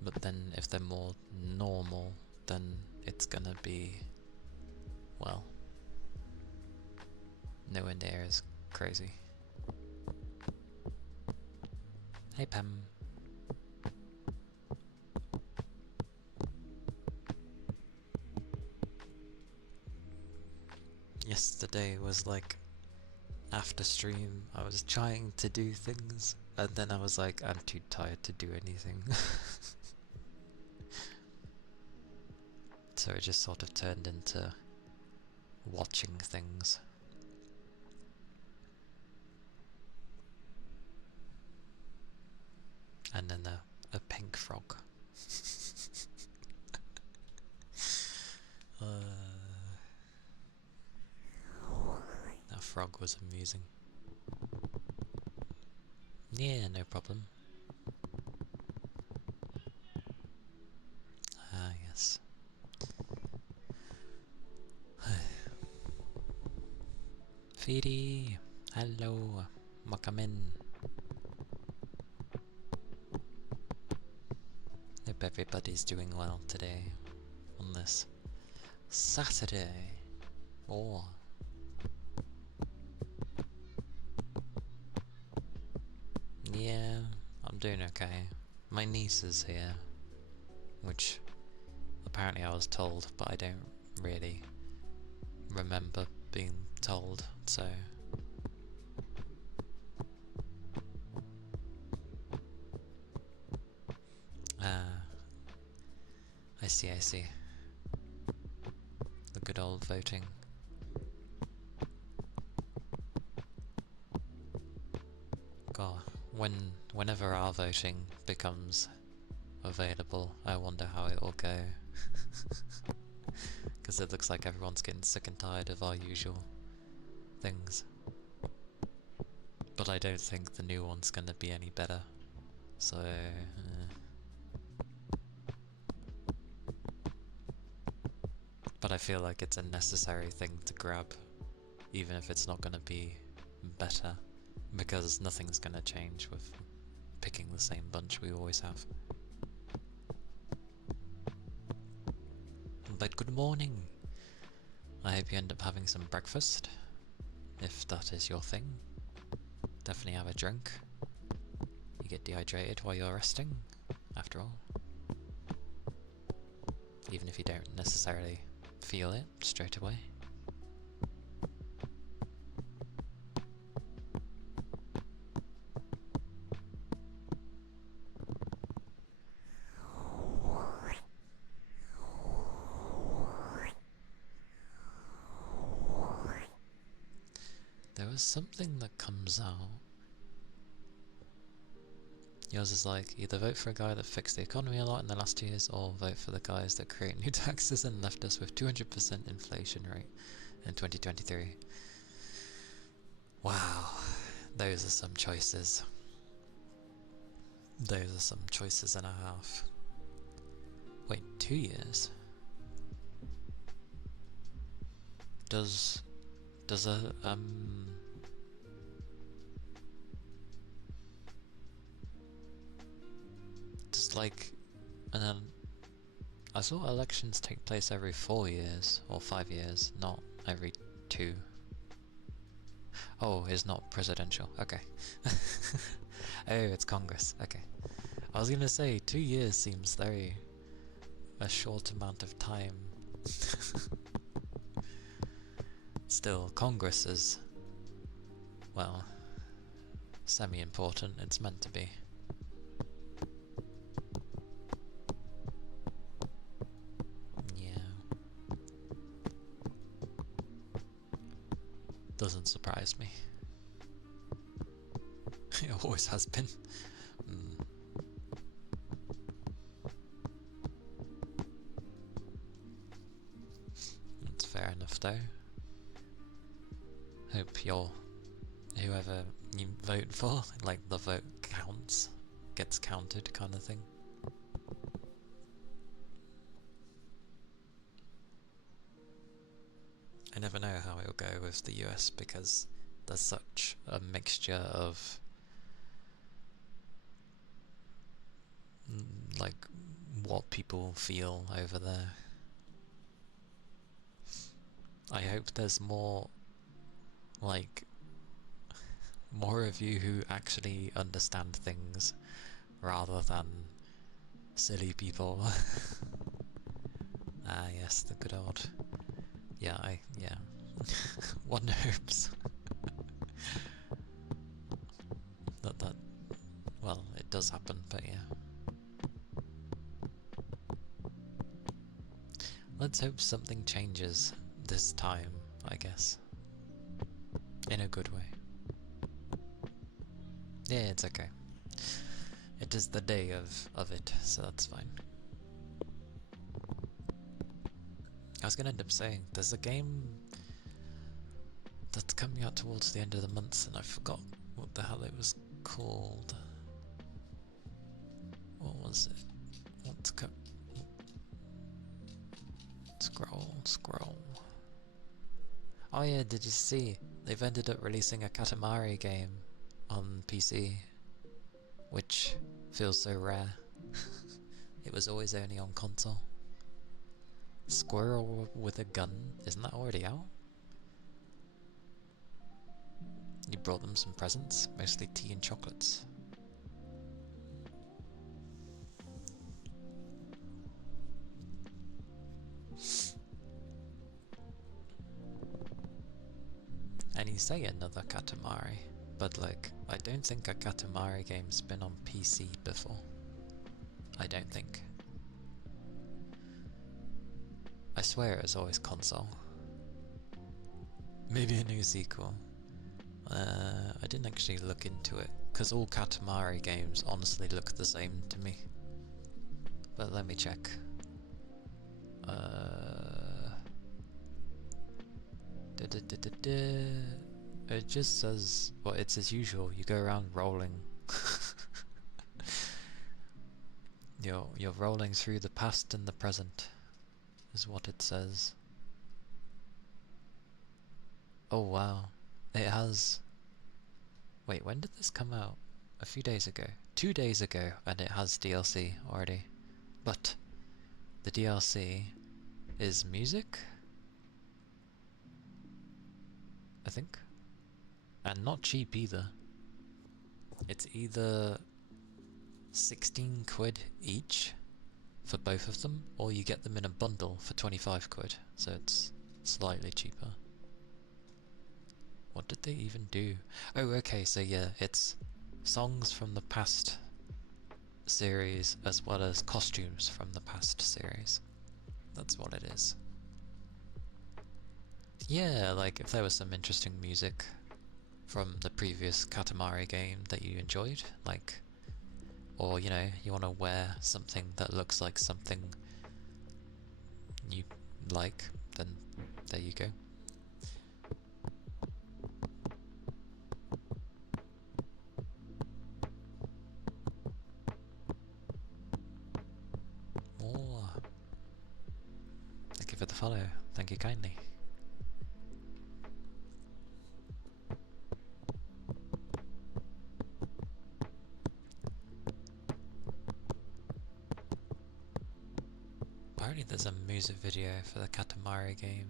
But then if they're more normal, then it's gonna be, well, nowhere near as crazy. Hey Pam. Yesterday was like, after stream I was trying to do things And then I was like, I'm too tired to do anything. So it just sort of turned into watching things. And then a pink frog. That frog was amusing. Yeah, no problem. Ah, yes. Feedy, hello, welcome in. Hope everybody's doing well today on this Saturday. Or yeah, I'm doing okay. My niece is here, which apparently I was told, but I don't really remember being told, so I see, I see. The good old voting. God, whenever our voting becomes available, I wonder how it will go. Because it looks like everyone's getting sick and tired of our usual things. But I don't think the new one's gonna be any better. So, But I feel like it's a necessary thing to grab, even if it's not gonna be better, because nothing's gonna change with picking the same bunch we always have. But good morning! I hope you end up having some breakfast, if that is your thing. Definitely have a drink. You get dehydrated while you're resting, after all. Even if you don't necessarily feel it straight away. There was something that comes out. Yours is like, either vote for a guy that fixed the economy a lot in the last 2 years, or vote for the guys that create new taxes and left us with 200% inflation rate in 2023. Wow, those are some choices. Those are some choices and a half. Wait, 2 years? Does like, and then I saw elections take place every 4 years or 5 years, not every 2. Oh, it's not presidential. Okay. Oh, it's Congress. Okay. I was gonna say 2 years seems a short amount of time. Still, Congress is, well, semi-important. It's meant to be. Doesn't surprise me. It always has been. That's fair enough though. Hope whoever you vote for, like the vote counts, gets counted kind of thing. I never know how it'll go with the US because there's such a mixture of like what people feel over there. I hope there's more of you who actually understand things rather than silly people. Ah yes, the good old yeah. One hopes that it does happen, but yeah. Let's hope something changes this time, I guess. In a good way. Yeah, it's okay. It is the day of it, so that's fine. I was gonna end up saying, there's a game that's coming out towards the end of the month, and I forgot what the hell it was called. What was it? What's scroll. Oh yeah, did you see? They've ended up releasing a Katamari game on PC, which feels so rare. It was always only on console. Squirrel with a gun, isn't that already out? You brought them some presents, mostly tea and chocolates. And you say another Katamari, but like, I don't think a Katamari game's been on PC before. I don't think. I swear it was always console. Maybe a new sequel. I didn't actually look into it, because all Katamari games honestly look the same to me. But let me check. It just says, well, it's as usual, you go around rolling. You're rolling through the past and the present, is what it says. Oh wow, it has... Wait, when did this come out? A few days ago. 2 days ago, and it has DLC already. But the DLC is music? I think. And not cheap either. It's either 16 quid each for both of them, or you get them in a bundle for 25 quid, so it's slightly cheaper. What did they even do? Oh, okay, so yeah, it's songs from the past series as well as costumes from the past series. That's what it is. Yeah, like if there was some interesting music from the previous Katamari game that you enjoyed, like, or you know, you want to wear something that looks like something you like, then there you go. More. Thank you for the follow. Thank you kindly. Apparently there's a music video for the Katamari game,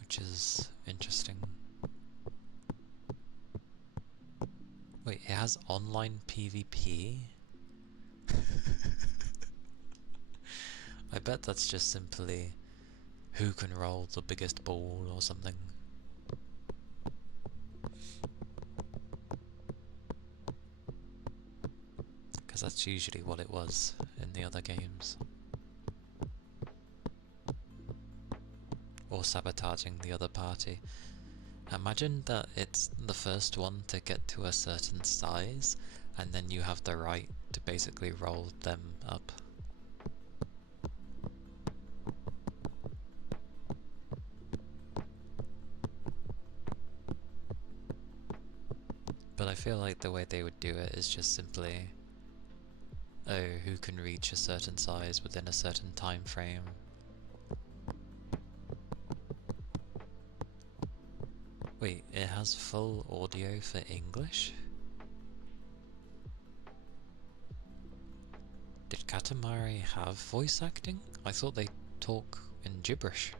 which is interesting. Wait, it has online PvP? I bet that's just simply who can roll the biggest ball or something. Because that's usually what it was in the other games. Or sabotaging the other party. Imagine that it's the first one to get to a certain size, and then you have the right to basically roll them up. But I feel like the way they would do it is just simply, oh, who can reach a certain size within a certain time frame. Wait, it has full audio for English? Did Katamari have voice acting? I thought they talk in gibberish.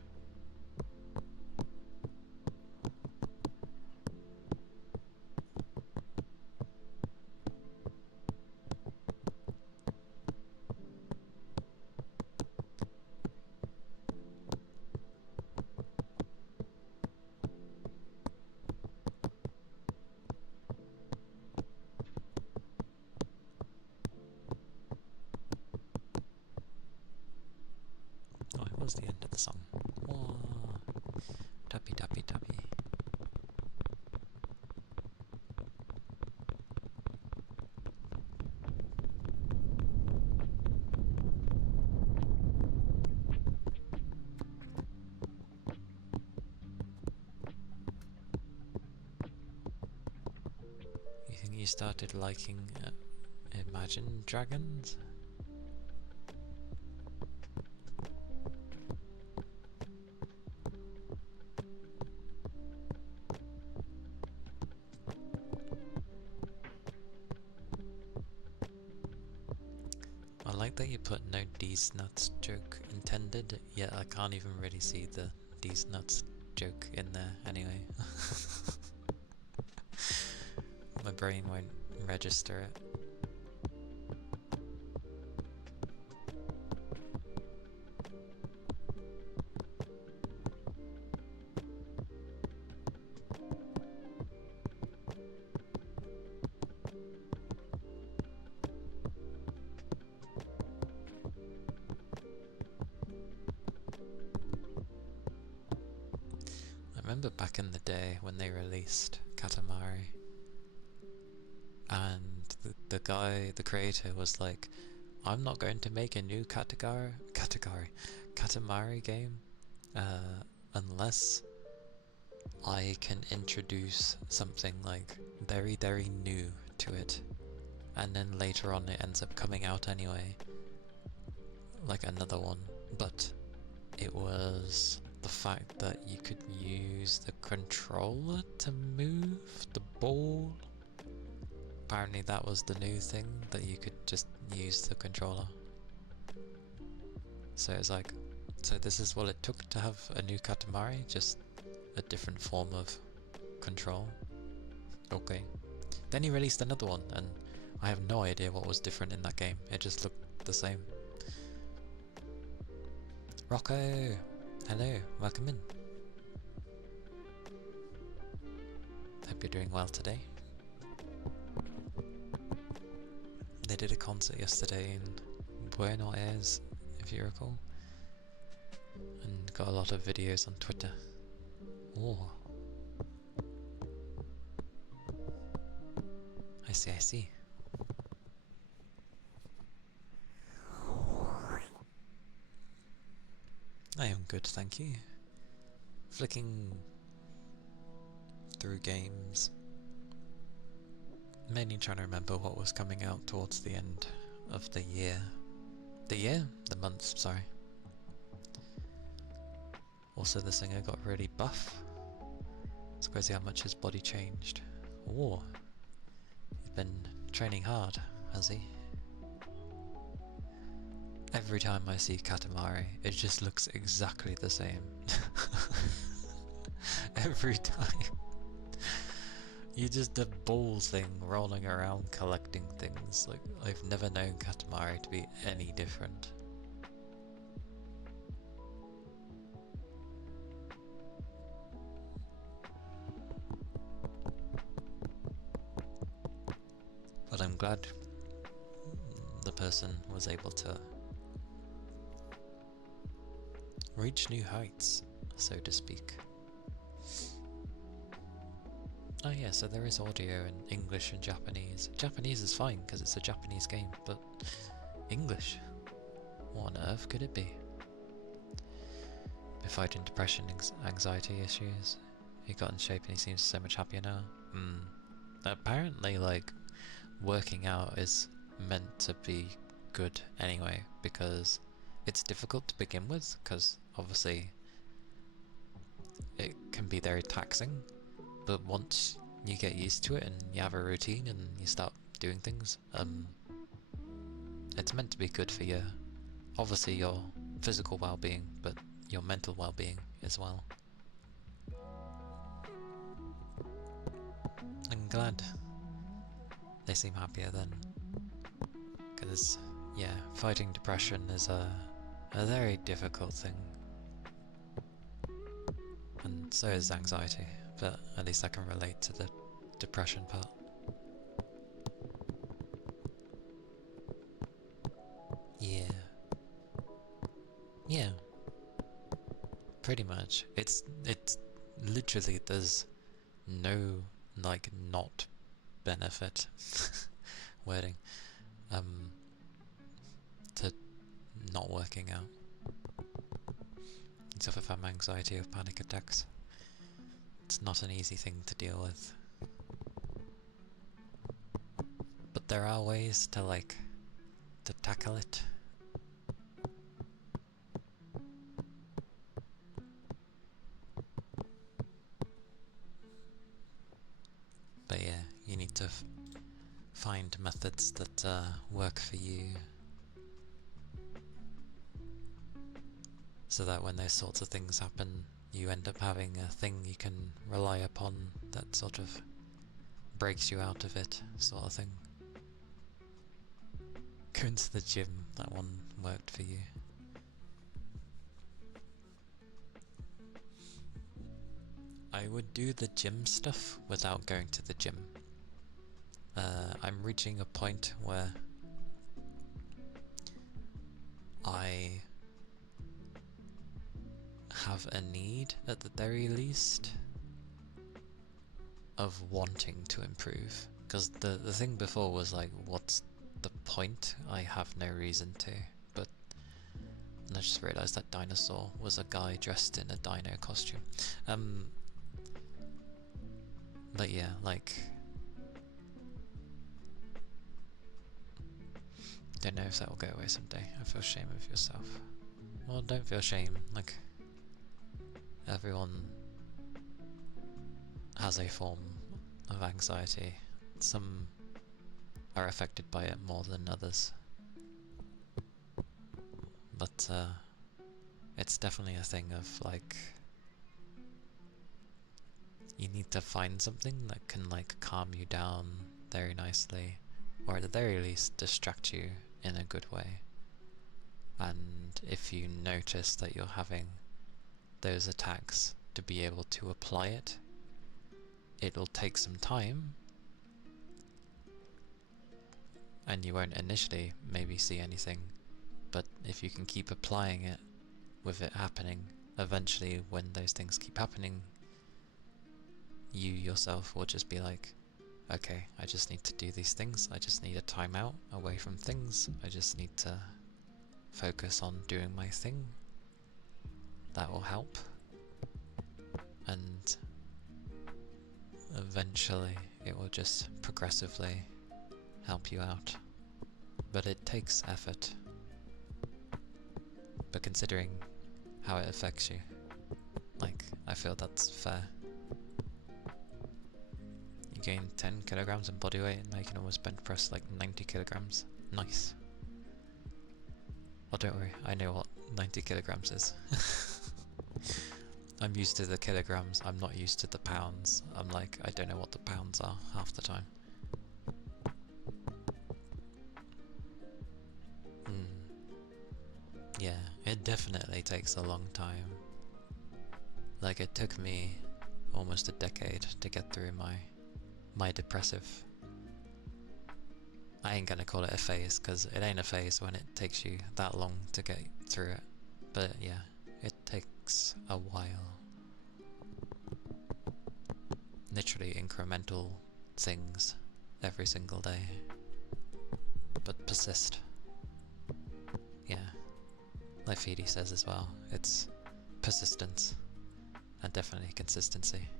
was the end of the song. Whoa. Tappy tappy tappy. You think you started liking Imagine Dragons? I like that you put no D's nuts joke intended, yet I can't even really see the D's nuts joke in there anyway. My brain won't register it. I remember back in the day when they released Katamari, and the guy, the creator, was like, I'm not going to make a new Katamari game unless I can introduce something like very, very new to it. And then later on it ends up coming out anyway, like another one. But it was the fact that you could use the controller to move the ball. Apparently that was the new thing, that you could just use the controller. So it's like, so this is what it took to have a new Katamari, just a different form of control. Okay. Then he released another one, and I have no idea what was different in that game. It just looked the same. Rocco! Hello, welcome in. Hope you're doing well today. They did a concert yesterday in Buenos Aires, if you recall, and got a lot of videos on Twitter. Oh. I see, I see. I am good, thank you. Flicking through games. Mainly trying to remember what was coming out towards the end of the year. The year? The month, sorry. Also the singer got really buff. It's crazy how much his body changed. Oh, he's been training hard, has he? Every time I see Katamari, it just looks exactly the same. Every time. You just the ball thing rolling around collecting things. Like, I've never known Katamari to be any different. But I'm glad the person was able to reach new heights, so to speak. Oh yeah, so there is audio in English and Japanese. Japanese is fine because it's a Japanese game, but English? What on earth could it be? Been fighting depression, anxiety issues. He got in shape and he seems so much happier now. Apparently, like, working out is meant to be good anyway, because it's difficult to begin with, because obviously it can be very taxing, but once you get used to it and you have a routine and you start doing things, it's meant to be good for obviously your physical well-being, but your mental well-being as well. I'm glad they seem happier then, because yeah, fighting depression is a very difficult thing, and so is anxiety, but at least I can relate to the depression part. Yeah. pretty much. It's literally, there's no, like, not benefit wording to not working out. You suffer from anxiety or panic attacks. It's not an easy thing to deal with. But there are ways to, like, to tackle it. But yeah, you need to find methods that work for you, so that when those sorts of things happen, you end up having a thing you can rely upon that sort of breaks you out of it, sort of thing. Going to the gym, that one worked for you. I would do the gym stuff without going to the gym. I'm reaching a point where I have a need, at the very least, of wanting to improve. Because the thing before was like, what's the point? I have no reason to. But I just realised that dinosaur was a guy dressed in a dino costume. But yeah, like, don't know if that will go away someday. I feel shame of yourself. Well, don't feel shame. Like, everyone has a form of anxiety. Some are affected by it more than others. But it's definitely a thing of, like, you need to find something that can, like, calm you down very nicely, or at the very least distract you in a good way. And if you notice that you're having those attacks, to be able to apply it, it'll take some time, and you won't initially maybe see anything, but if you can keep applying it with it happening, eventually when those things keep happening, you yourself will just be like, okay, I just need to do these things, I just need a timeout away from things, I just need to focus on doing my thing. That will help. And eventually it will just progressively help you out. But it takes effort. But considering how it affects you, like, I feel that's fair. You gain 10 kilograms in body weight and now you can almost bench press like 90 kilograms. Nice. Oh, don't worry, I know what 90 kilograms is. I'm used to the kilograms, I'm not used to the pounds. I'm like, I don't know what the pounds are half the time. Yeah, it definitely takes a long time. Like, it took me almost a decade to get through my depressive. I ain't gonna call it a phase, because it ain't a phase when it takes you that long to get through it. But yeah, it takes a while. Literally incremental things every single day. But persist. Yeah. Like Feedy says as well, it's persistence. And definitely consistency.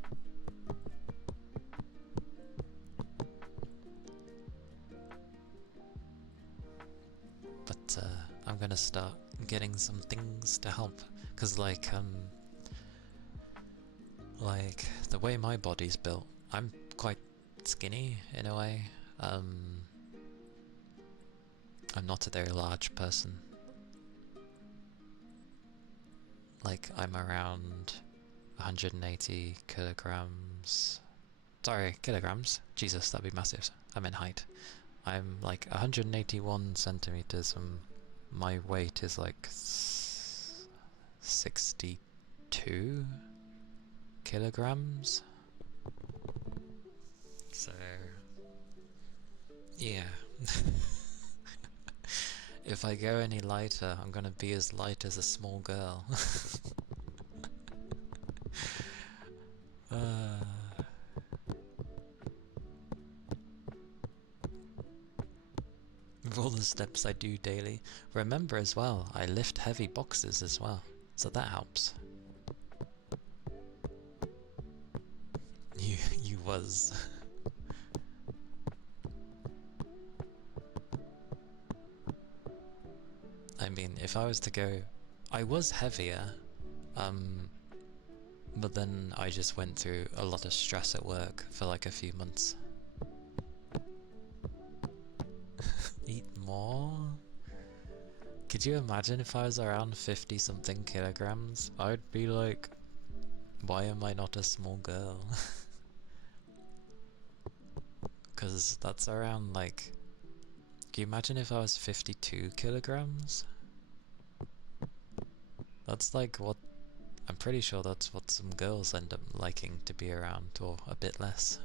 But I'm gonna start getting some things to help, because like the way my body's built, I'm quite skinny in a way. I'm not a very large person. Like, I'm around 180 kilograms. Sorry, kilograms? Jesus, that'd be massive. I'm in height. I'm like 181 centimeters and my weight is like 62 kilograms. So, yeah. If I go any lighter, I'm gonna be as light as a small girl. steps I do daily. Remember as well, I lift heavy boxes as well, so that helps. You was. I mean, if I was to go, I was heavier, but then I just went through a lot of stress at work for like a few months. Eat more? Could you imagine if I was around 50 something kilograms? I'd be like, why am I not a small girl? Because that's around like, can you imagine if I was 52 kilograms? That's like what, I'm pretty sure that's what some girls end up liking to be around, or a bit less.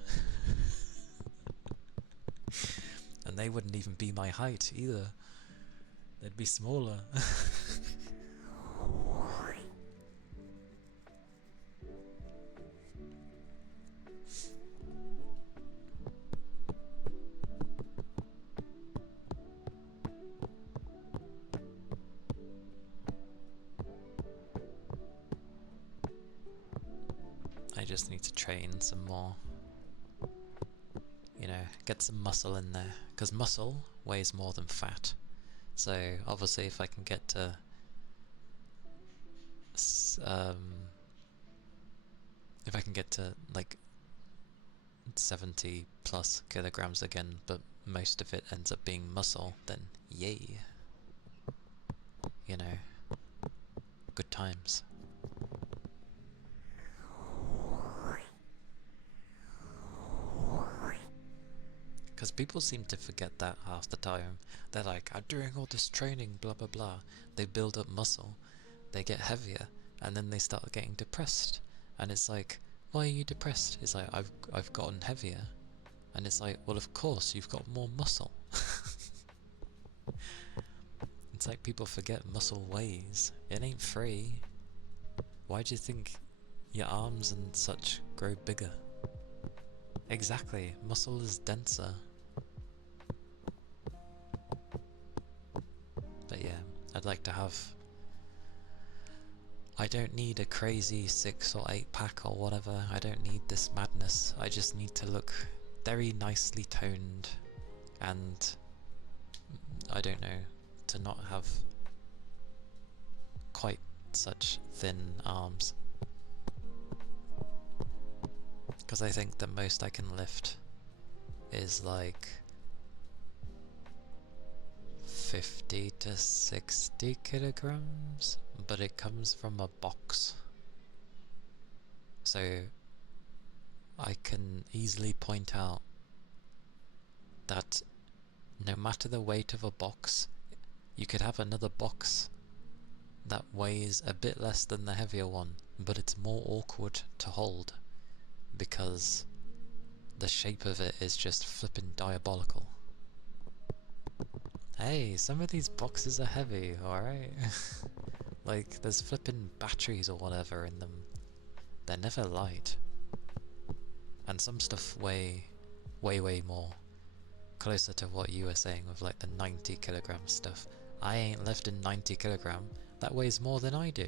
And they wouldn't even be my height either. They'd be smaller. I just need to train some more. You know, get some muscle in there. Because muscle weighs more than fat. So obviously if I can get to like 70 plus kilograms again, but most of it ends up being muscle, then yay. You know, good times. Because people seem to forget that half the time. They're like, I'm doing all this training, blah blah blah. They build up muscle, they get heavier, and then they start getting depressed. And it's like, why are you depressed? It's like, I've gotten heavier. And it's like, well of course, you've got more muscle. It's like people forget muscle weighs. It ain't free. Why do you think your arms and such grow bigger? Exactly, muscle is denser. But yeah, I'd like to have... I don't need a crazy 6 or 8 pack or whatever, I don't need this madness, I just need to look very nicely toned and, I don't know, to not have quite such thin arms. Because I think the most I can lift is like 50 to 60 kilograms, but it comes from a box. So I can easily point out that no matter the weight of a box, you could have another box that weighs a bit less than the heavier one, but it's more awkward to hold because the shape of it is just flippin' diabolical. Hey, some of these boxes are heavy, alright? Like, there's flippin' batteries or whatever in them. They're never light. And some stuff weigh way more. Closer to what you were saying with like the 90 kilogram stuff. I ain't lifting 90 kilogram. That weighs more than I do.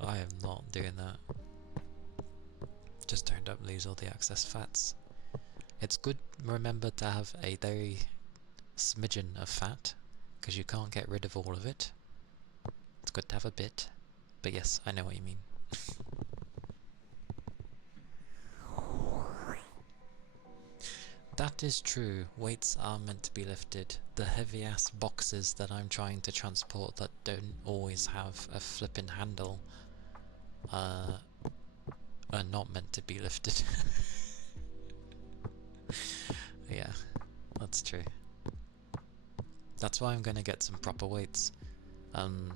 I am not doing that. Just don't lose all the excess fats. It's good, remember, to have a very smidgen of fat, because you can't get rid of all of it. It's good to have a bit, but yes, I know what you mean. That is true, weights are meant to be lifted. The heavy ass boxes that I'm trying to transport that don't always have a flippin' handle are not meant to be lifted. Yeah, that's true. That's why I'm going to get some proper weights. I'm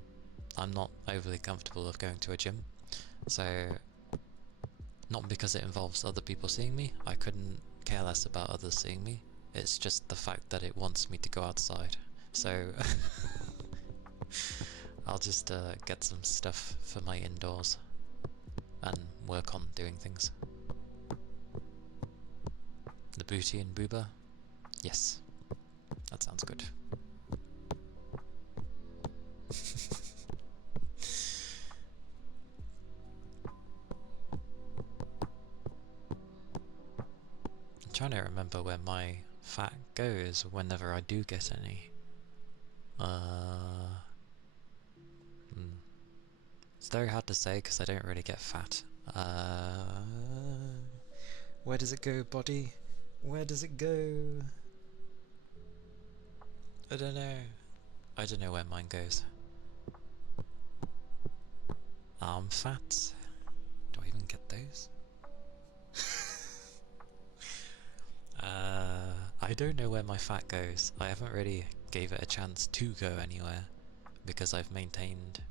not overly comfortable of going to a gym, so not because it involves other people seeing me. I couldn't care less about others seeing me. It's just the fact that it wants me to go outside. So I'll just get some stuff for my indoors and work on doing things. The booty and booba? Yes. That sounds good. I'm trying to remember where my fat goes whenever I do get any. It's very hard to say because I don't really get fat. Where does it go, body? Where does it go? I don't know. I don't know where mine goes. Arm fats? Do I even get those? I don't know where my fat goes. I haven't really gave it a chance to go anywhere because I've maintained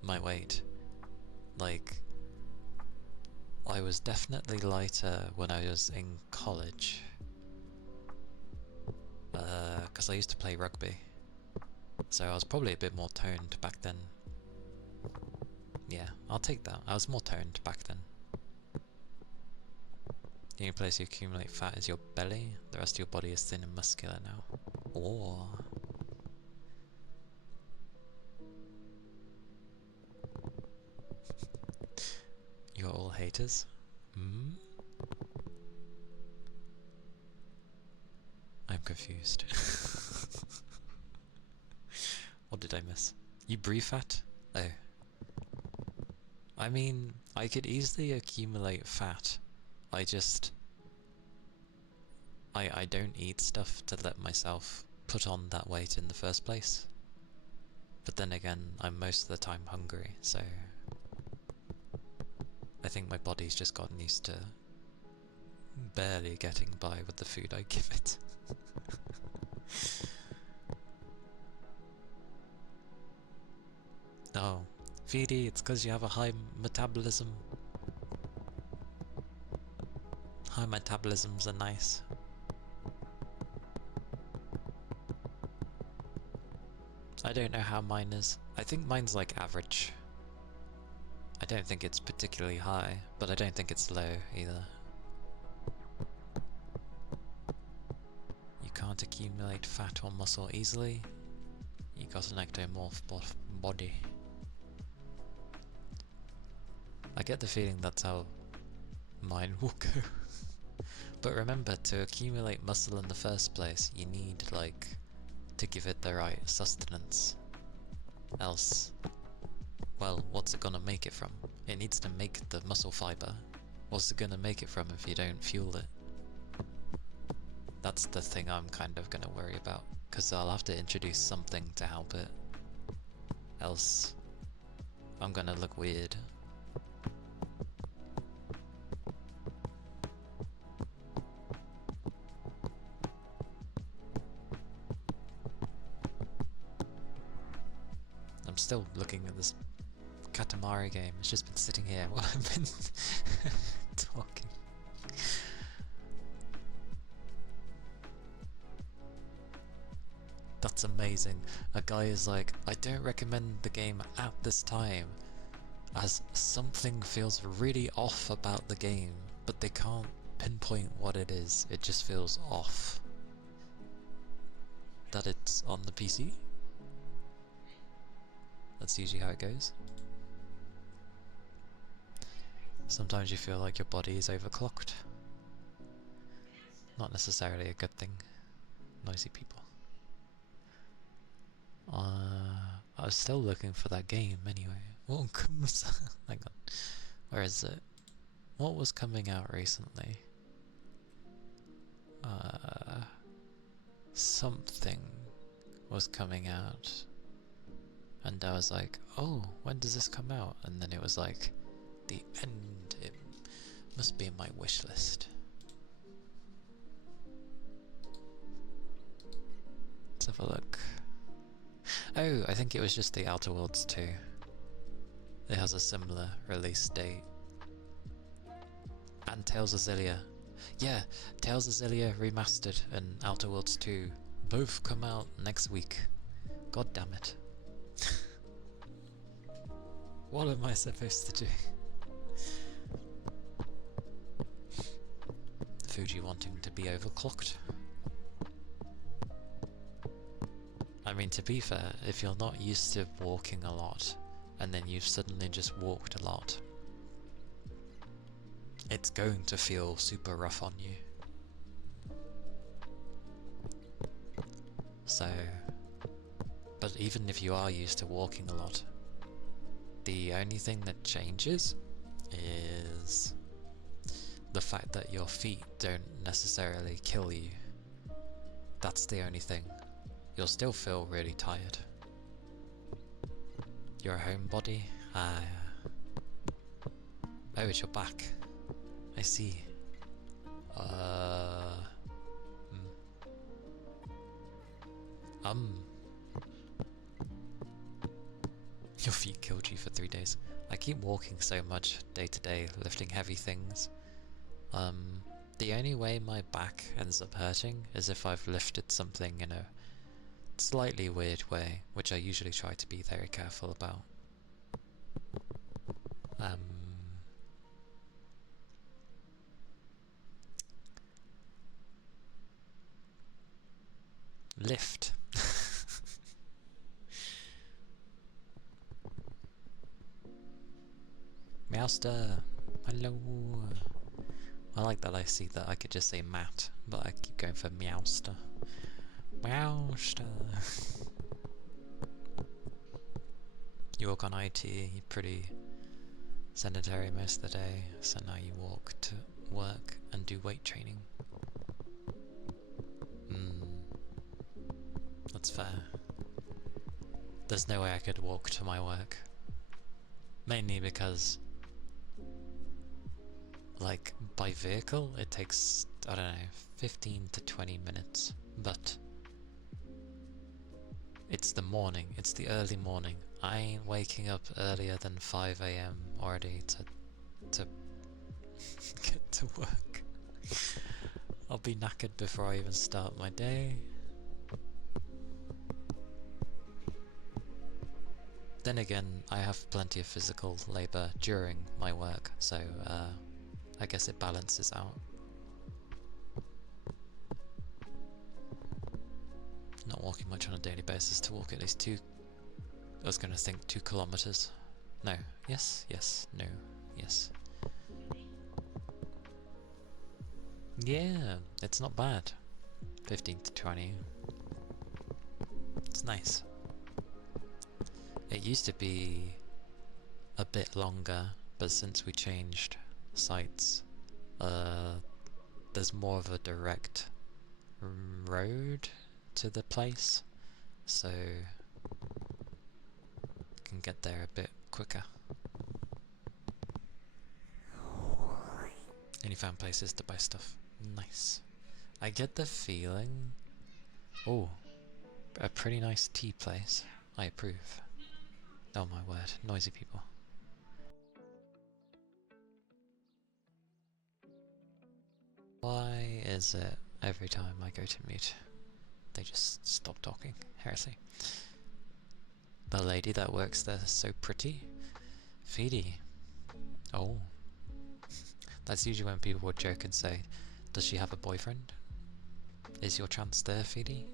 my weight. Like, I was definitely lighter when I was in college. Because I used to play rugby. So I was probably a bit more toned back then. Yeah, I'll take that. I was more toned back then. The only place you accumulate fat is your belly. The rest of your body is thin and muscular now. Oh. You're all haters? Hmm? I'm confused. What did I miss? You breathe fat? Oh. I mean, I could easily accumulate fat. I don't eat stuff to let myself put on that weight in the first place. But then again, I'm most of the time hungry, so I think my body's just gotten used to barely getting by with the food I give it. Oh, VD, it's because you have a high metabolism. High metabolisms are nice. I don't know how mine is. I think mine's like average. I don't think it's particularly high, but I don't think it's low either. You can't accumulate fat or muscle easily. You got an ectomorph body. I get the feeling that's how mine will go. But remember, to accumulate muscle in the first place, you need, like, to give it the right sustenance. Else, well, what's it gonna make it from? It needs to make the muscle fiber. What's it gonna make it from if you don't fuel it? That's the thing I'm kind of gonna worry about, because I'll have to introduce something to help it. Else, I'm gonna look weird. I'm still looking at this Katamari game. It's just been sitting here while I've been talking. That's amazing. A guy is like, I don't recommend the game at this time, as something feels really off about the game, but they can't pinpoint what it is. It just feels off. That it's on the PC? That's usually how it goes. Sometimes you feel like your body is overclocked. Not necessarily a good thing. Noisy people. I was still looking for that game anyway. What comes? Hang on. Where is it? What was coming out recently? Something was coming out. And I was like, oh, when does this come out? And then it was like, the end. It must be in my wish list. Let's have a look. Oh, I think it was just the Outer Worlds 2. It has a similar release date. And Tales of Xillia. Yeah, Tales of Xillia Remastered and Outer Worlds 2 both come out next week. God damn it. What am I supposed to do? Fuji wanting to be overclocked. I mean, to be fair, if you're not used to walking a lot, and then you've suddenly just walked a lot, it's going to feel super rough on you. So, but even if you are used to walking a lot, the only thing that changes is the fact that your feet don't necessarily kill you. That's the only thing. You'll still feel really tired. You're a homebody? Oh, it's your back. I see. Your feet killed you for 3 days. I keep walking so much day to day, lifting heavy things. The only way my back ends up hurting is if I've lifted something in a slightly weird way, which I usually try to be very careful about. Lift. Meowster! Hello! I like that I see that I could just say Matt, but I keep going for Meowster. Meowster! You work on IT, you're pretty sedentary most of the day, so now you walk to work and do weight training. That's fair. There's no way I could walk to my work. Mainly because, like, by vehicle it takes, I don't know, 15 to 20 minutes, but it's the morning, it's the early morning. I ain't waking up earlier than 5 AM already to get to work. I'll be knackered before I even start my day. Then again, I have plenty of physical labour during my work, so I guess it balances out. Not walking much on a daily basis to walk at least 2 kilometers. No, yes, yes, no, yes. Yeah, it's not bad. 15 to 20. It's nice. It used to be a bit longer, but since we changed sites, there's more of a direct road to the place, so can get there a bit quicker. And you found places to buy stuff. Nice. I get the feeling... Oh, a pretty nice tea place. I approve. Oh my word, noisy people. Why is it every time I go to mute, they just stop talking? Heresy. The lady that works there is so pretty. Feedy. Oh. That's usually when people would joke and say, does she have a boyfriend? Is your chance there, Feedy?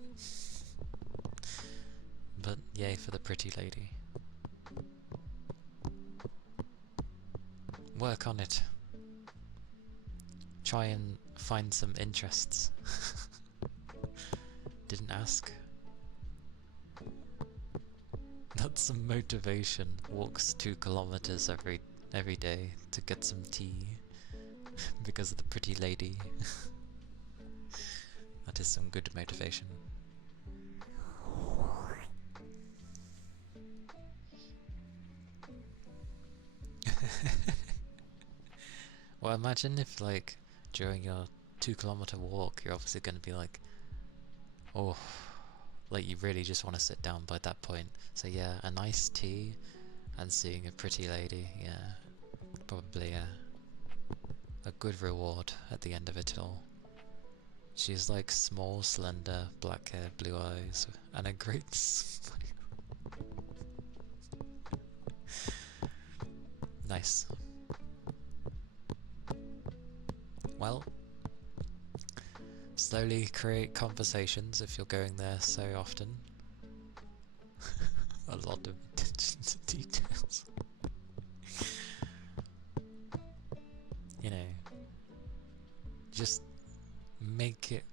But yay for the pretty lady. Work on it. Try and find some interests. Didn't ask. That's some motivation. Walks 2 kilometers every day to get some tea because of the pretty lady. That is some good motivation. Well, imagine if, like, during your 2-kilometer walk, you're obviously going to be like, oh, like you really just want to sit down by that point. So yeah, a nice tea and seeing a pretty lady, yeah, probably a good reward at the end of it all. She's like small, slender, black hair, blue eyes, and a great smile. Nice. Well, slowly create conversations if you're going there so often. A lot of attention to details. You know, just make it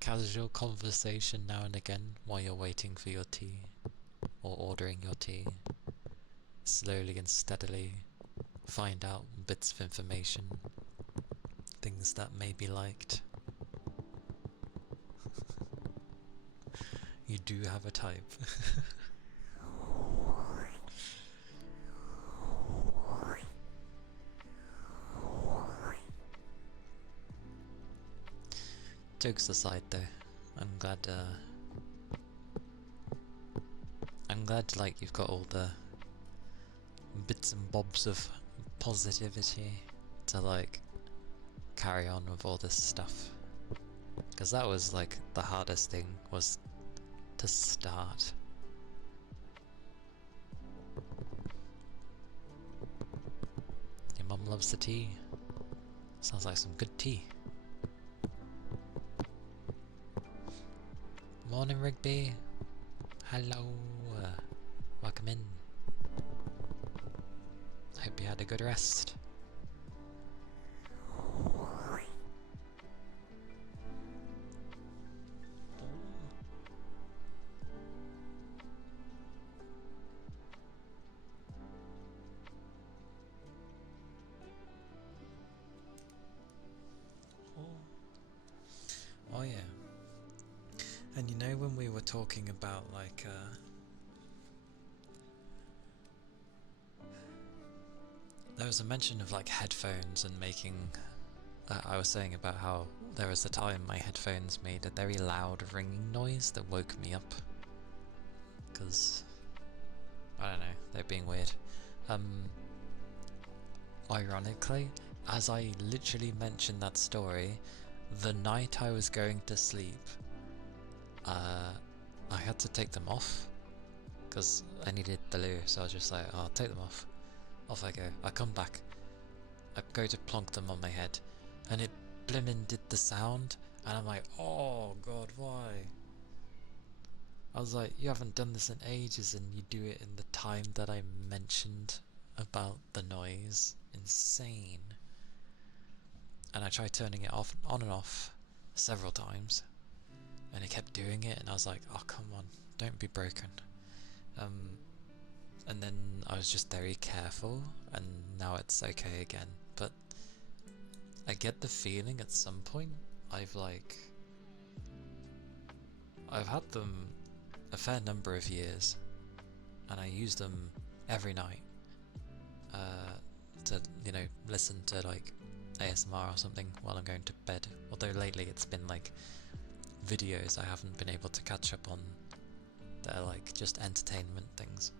casual conversation now and again while you're waiting for your tea or ordering your tea. Slowly and steadily find out bits of information, things that may be liked. You do have a type. Jokes aside though, I'm glad like you've got all the bits and bobs of positivity to like carry on with all this stuff, because that was like the hardest thing, was to start. Your mum loves the tea. Sounds like some good tea. Morning, Rigby. Hello. Welcome in. Hope you had a good rest. Oh yeah. And you know, when we were talking about like there was a mention of like headphones and making I was saying about how there was a time my headphones made a very loud ringing noise that woke me up, because I don't know, they're being weird. Ironically, as I literally mentioned that story, the night I was going to sleep, I had to take them off because I needed the loo, so I was just like, oh, I'll take them off. Off I go. I come back, I go to plonk them on my head, and it blimmin' did the sound, and I'm like, oh god, why? I was like, you haven't done this in ages and you do it in the time that I mentioned about the noise. Insane. And I tried turning it off, on and off several times, and it kept doing it, and I was like, oh come on, don't be broken. And then I was just very careful, and now it's okay again. But I get the feeling at some point I've had them a fair number of years, and I use them every night to, you know, listen to like ASMR or something while I'm going to bed. Although lately it's been like videos I haven't been able to catch up on that are like just entertainment things.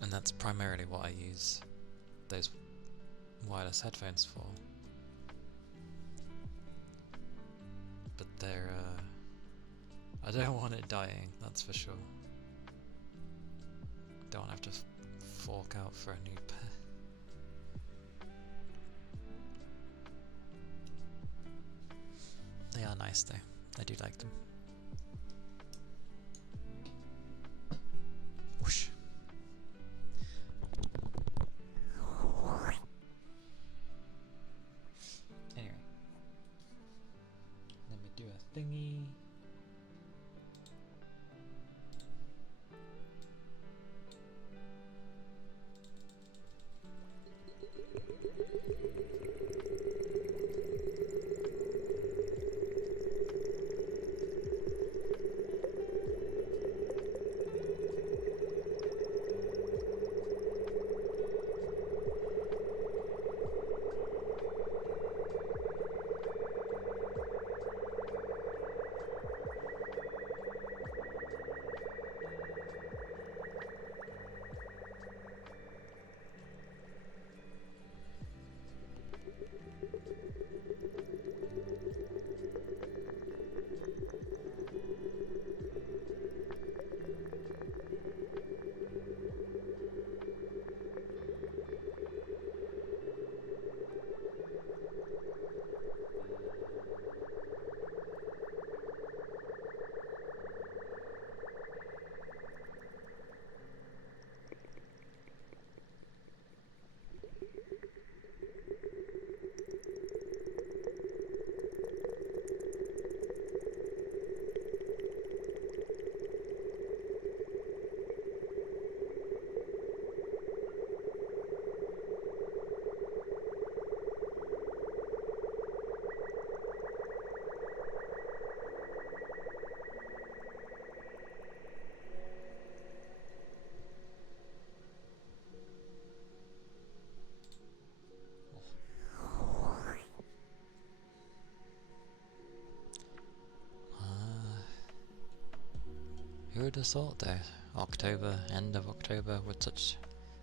And that's primarily what I use those wireless headphones for. But they're I don't want it dying, that's for sure. Don't want to have to fork out for a new pair. They are nice though, I do like them. Whoosh. Anyway, let me do a thingy. Who would have thought that October, end of October, would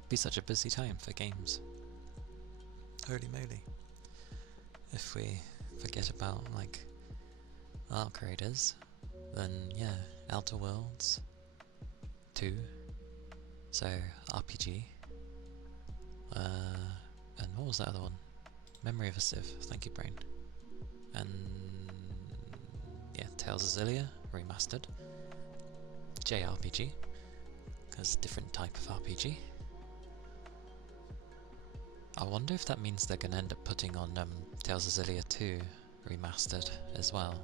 be such a busy time for games? Holy moly. If we forget about, like, art creators, then yeah, Outer Worlds 2, so RPG, and what was that other one? Memory of a Civ, thank you brain. And yeah, Tales of Xillia, remastered. JRPG, because different type of RPG. I wonder if that means they're going to end up putting on Tales of Xillia 2 remastered as well.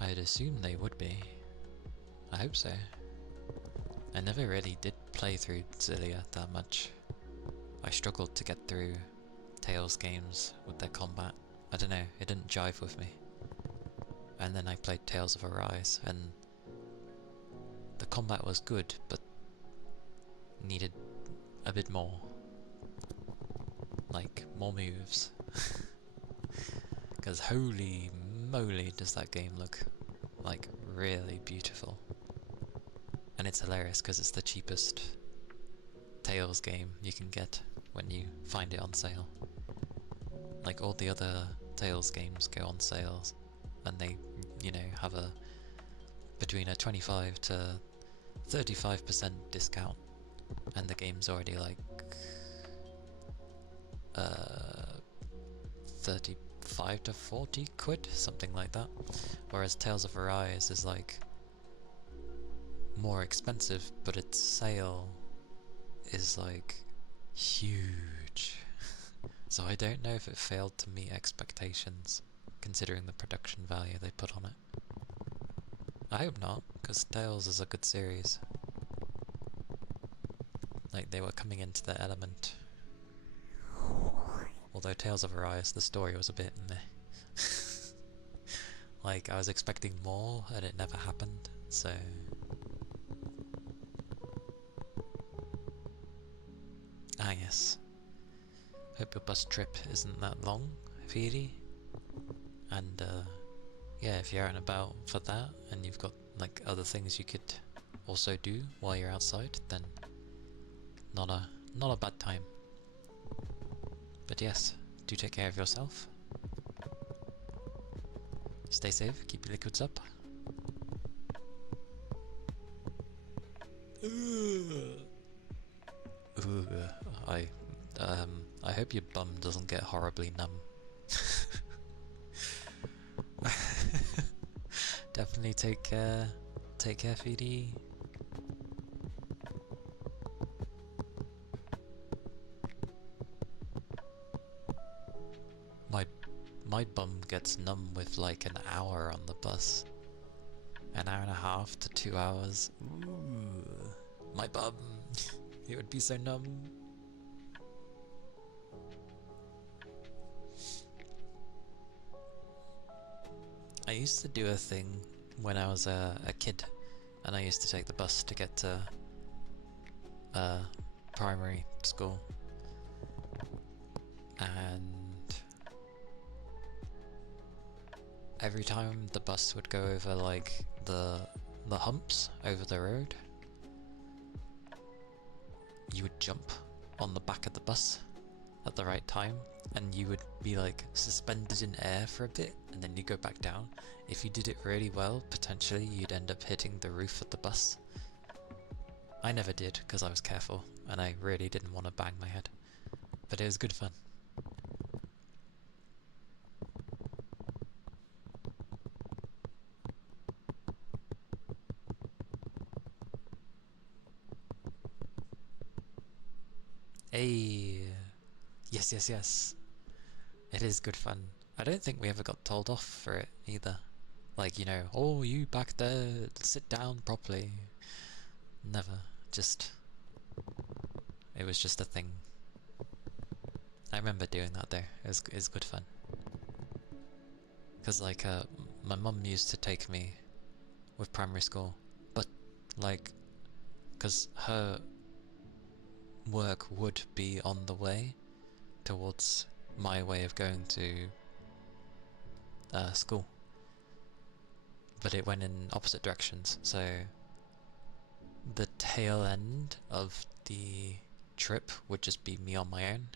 I'd assume they would be. I hope so. I never really did play through Xillia that much. I struggled to get through Tales games with their combat. I don't know, it didn't jive with me. And then I played Tales of Arise, and the combat was good, but needed a bit more. Like, more moves. Because holy moly does that game look, like, really beautiful. And it's hilarious because it's the cheapest Tales game you can get when you find it on sale. Like, all the other Tales games go on sales, and they, you know, have between a 25 to 35% discount, and the game's already like 35 to 40 quid, something like that. Whereas Tales of Arise is like more expensive, but its sale is like huge. So I don't know if it failed to meet expectations, considering the production value they put on it. I hope not, because Tales is a good series. Like, they were coming into their element. Although Tales of Arise, the story was a bit meh. Like, I was expecting more, and it never happened, so... Ah yes. Hope your bus trip isn't that long, Firi. And, yeah, if you're out and about for that, and you've got, like, other things you could also do while you're outside, then not a bad time. But yes, do take care of yourself. Stay safe, keep your liquids up. Ooh, I hope your bum doesn't get horribly numb. Definitely take care, Feedy. My bum gets numb with like an hour on the bus. An hour and a half to 2 hours. Ooh, my bum. It would be so numb. I used to do a thing when I was a kid, and I used to take the bus to get to primary school. And every time the bus would go over like the humps over the road, you would jump on the back of the bus at the right time, and you would be like suspended in air for a bit, and then you go back down. If you did it really well, potentially you'd end up hitting the roof of the bus. I never did because I was careful and I really didn't want to bang my head, but it was good fun. Hey, yes. It is good fun. I don't think we ever got told off for it either. Like, you know, oh, you back there, sit down properly. Never. It was just a thing. I remember doing that there. It was good fun. Because, like, my mum used to take me with primary school, but, like, because her work would be on the way towards my way of going to school. but it went in opposite directions, so the tail end of the trip would just be me on my own.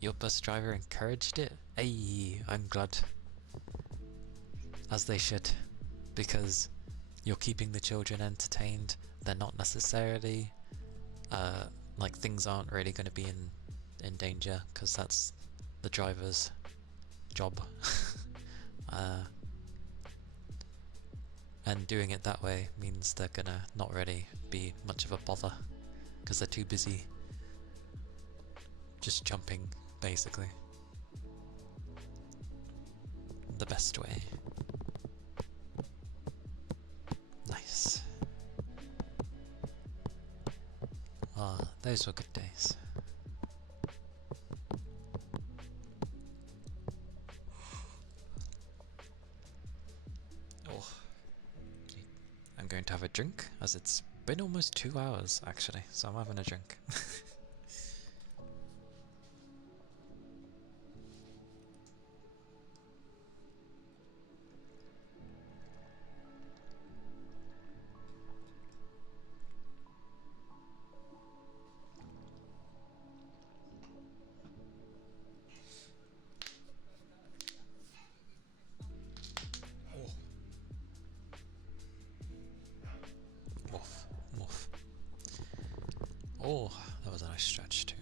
Your bus driver encouraged it? Hey, I'm glad. As they should, because you're keeping the children entertained. They're not necessarily, like, things aren't really going to be in danger, because that's the driver's job. And doing it that way means they're gonna not really be much of a bother, because they're too busy just jumping, basically. The best way. Nice. Ah, those were good days. Oh. I'm going to have a drink, as it's been almost 2 hours, actually, so I'm having a drink. Woof, woof. Oh, that was a nice stretch too.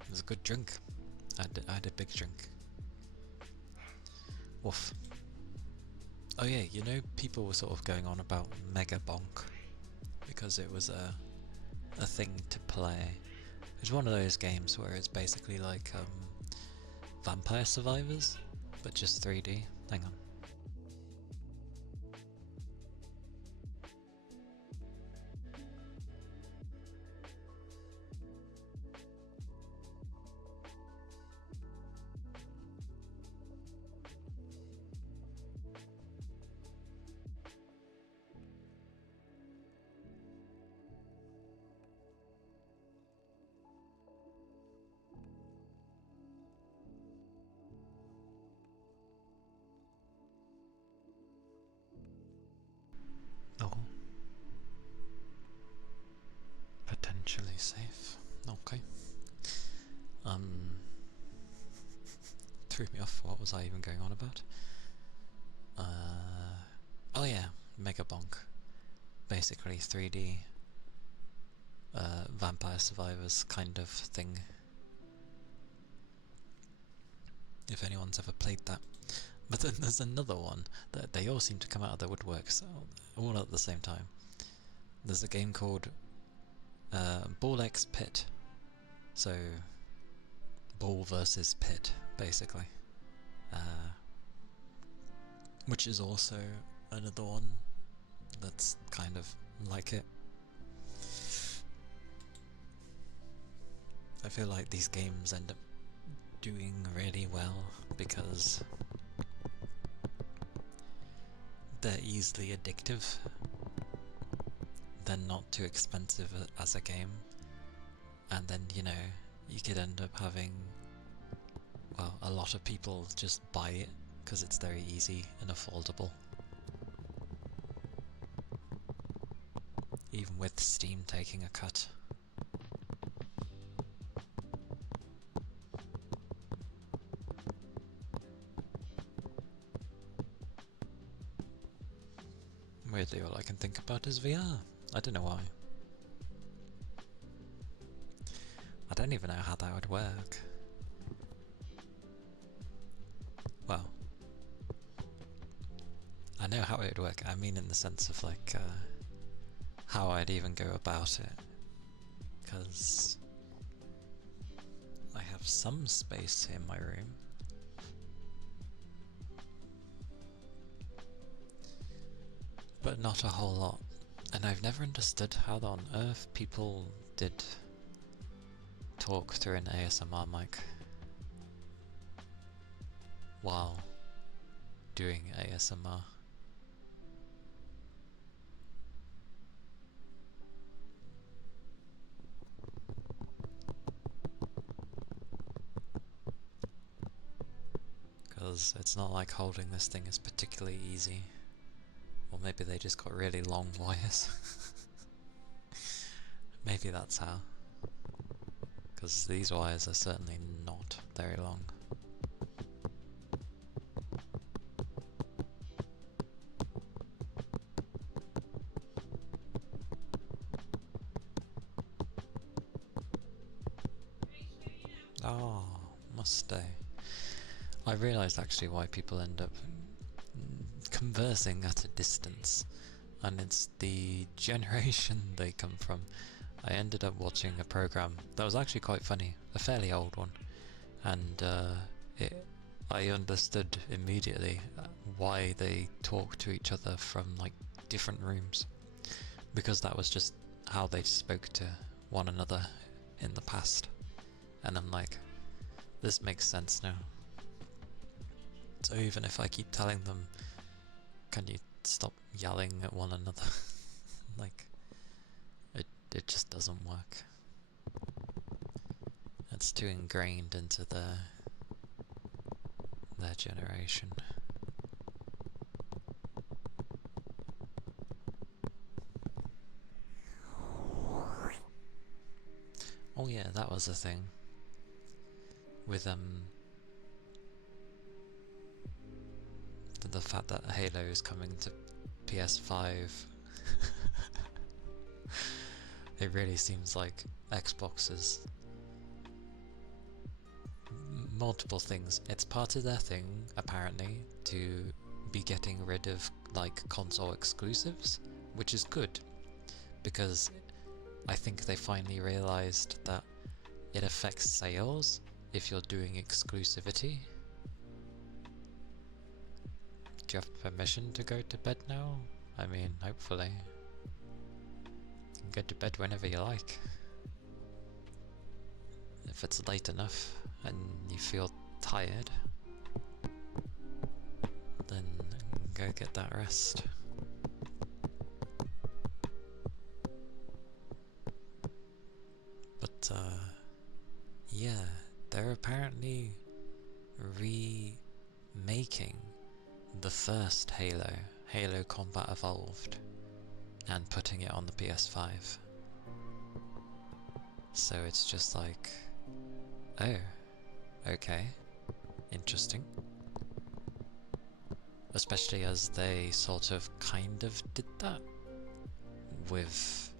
It was a good drink. I had a big drink. Woof. Oh yeah, you know, people were sort of going on about Mega Bonk because it was a thing to play. It's one of those games where it's basically like Vampire Survivors, but just 3D. Hang on. Oh. Potentially safe. Okay. Threw me off. What was I even going on about? Oh yeah, Mega Bonk. Basically 3D Vampire Survivors kind of thing. If anyone's ever played that. But then there's another one that they all seem to come out of the woodworks all at the same time. There's a game called Ball X Pit. So, ball versus pit, basically. Which is also another one that's kind of like it. I feel like these games end up doing really well because they're easily addictive. They're not too expensive as a game. And then, you know, you could end up having, well, a lot of people just buy it because it's very easy and affordable. Even with Steam taking a cut. Weirdly, all I can think about is VR. I don't know why. I don't even know how that would work. Well, I know how it would work. I mean in the sense of like how I'd even go about it. Because I have some space in my room. But not a whole lot. And I've never understood how on earth people did talk through an ASMR mic while doing ASMR. because it's not like holding this thing is particularly easy. Or maybe they just got really long wires. Maybe that's how. Because these wires are certainly not very long. Oh, must stay. I realised actually why people end up conversing at a distance, and it's the generation they come from. I ended up watching a program that was actually quite funny, a fairly old one, and I understood immediately why they talk to each other from like different rooms, because that was just how they spoke to one another in the past. And I'm like, this makes sense now. So even if I keep telling them, can you stop yelling at one another? Like, it just doesn't work. It's too ingrained into their generation. Oh yeah, that was a thing. With the fact that Halo is coming to PS5. It really seems like Xbox is multiple things. It's part of their thing, apparently, to be getting rid of like console exclusives, which is good, because I think they finally realized that it affects sales if you're doing exclusivity. Do you have permission to go to bed now? I mean, hopefully. You can go to bed whenever you like. If it's late enough and you feel tired, then go get that rest. But yeah, they're apparently remaking the first Halo, Halo Combat Evolved, and putting it on the PS5. So it's just like, oh, okay, interesting. Especially as they sort of kind of did that with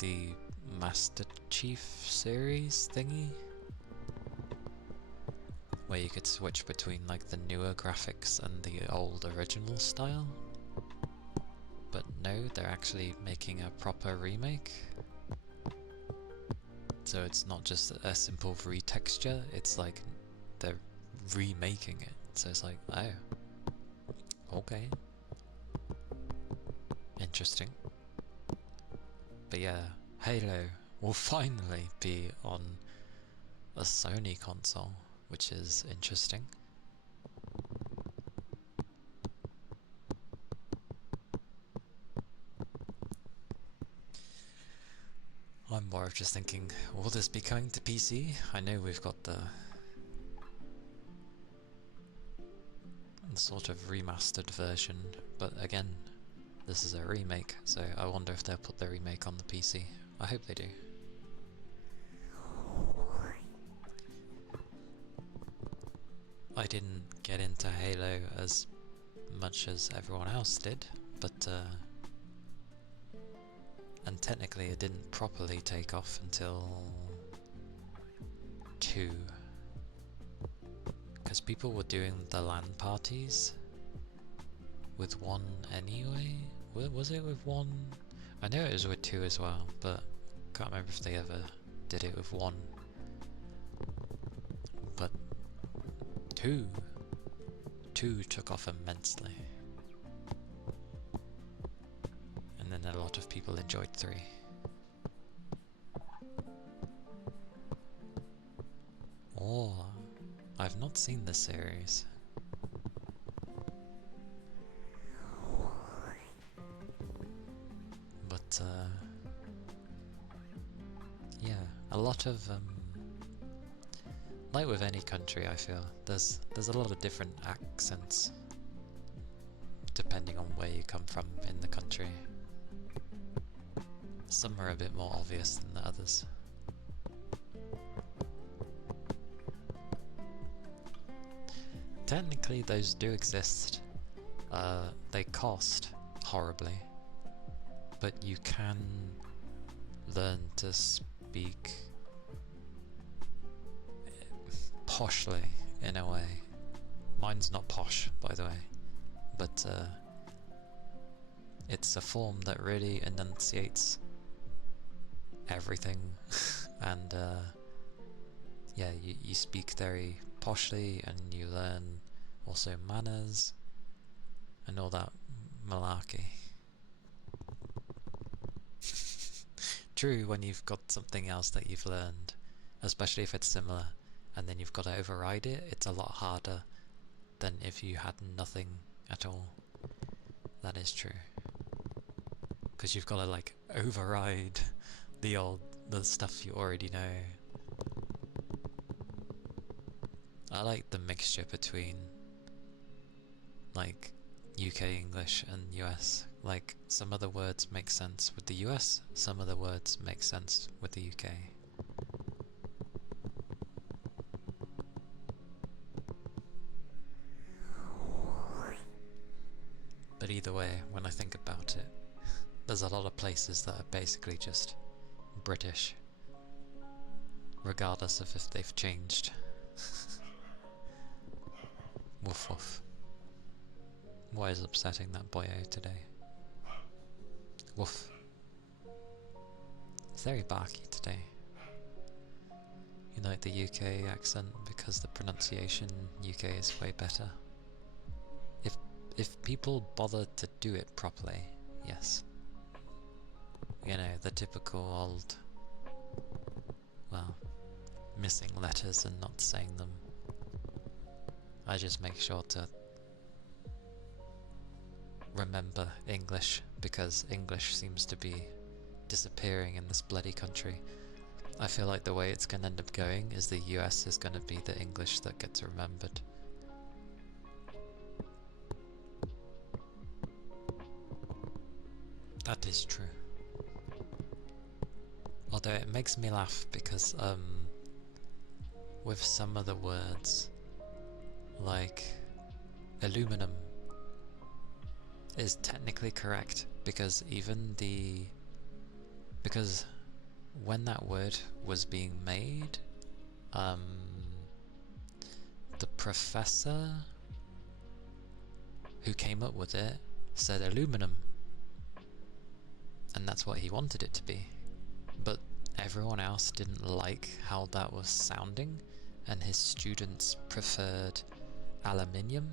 the Master Chief series thingy, where you could switch between like the newer graphics and the old original style. But no, they're actually making a proper remake. So it's not just a simple retexture, it's like they're remaking it. So it's like, oh, okay, interesting. But yeah, Halo will finally be on a Sony console, which is interesting. I'm more of just thinking, will this be coming to PC? I know we've got the sort of remastered version, but again, this is a remake, so I wonder if they'll put the remake on the PC. I hope they do. I didn't get into Halo as much as everyone else did, but and technically it didn't properly take off until 2. Because people were doing the LAN parties with 1 anyway? Was it with 1? I know it was with 2 as well, but can't remember if they ever did it with 1. But 2 took off immensely. And then a lot of people enjoyed 3. Oh, I've not seen the series. But yeah, a lot of like with any country, I feel there's a lot of different accents depending on where you come from in the country. Some are a bit more obvious than the others. Technically those do exist. They cost horribly, but you can learn to speak poshly in a way. Mine's not posh, by the way, but it's a form that really enunciates everything and yeah, you speak very poshly and you learn also manners and all that malarkey. True, when you've got something else that you've learned, especially if it's similar, and then you've got to override it, it's a lot harder than if you had nothing at all. That is true. Because you've got to like override the stuff you already know. I like the mixture between like UK English and US. Like some of the words make sense with the US, some of the words make sense with the UK. But either way, when I think about it, there's a lot of places that are basically just British, regardless of if they've changed. Woof woof. What is upsetting that boyo today? Woof. It's very barky today. You like the UK accent because the pronunciation UK is way better. If people bother to do it properly, yes. You know, the typical old, well, missing letters and not saying them. I just make sure to remember English, because English seems to be disappearing in this bloody country. I feel like the way it's going to end up going is the US is going to be the English that gets remembered. That is true. Although it makes me laugh because with some of the words, like aluminum is technically correct, because because when that word was being made, the professor who came up with it said aluminum, and that's what he wanted it to be, but everyone else didn't like how that was sounding, and his students preferred aluminium,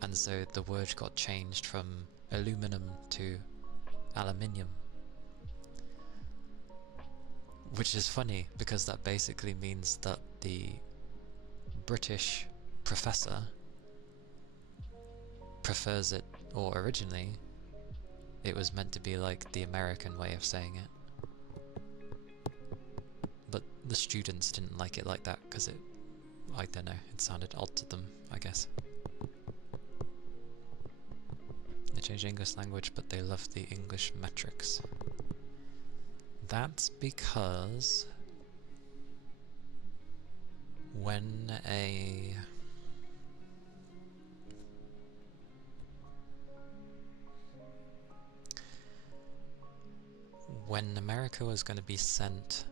and so the word got changed from aluminum to aluminium. Which is funny, because that basically means that the British professor prefers it, or originally it was meant to be like the American way of saying it. But the students didn't like it like that, because it, I don't know, it sounded odd to them, I guess. They changed English language, but they love the English metrics. That's because when America was going to be sent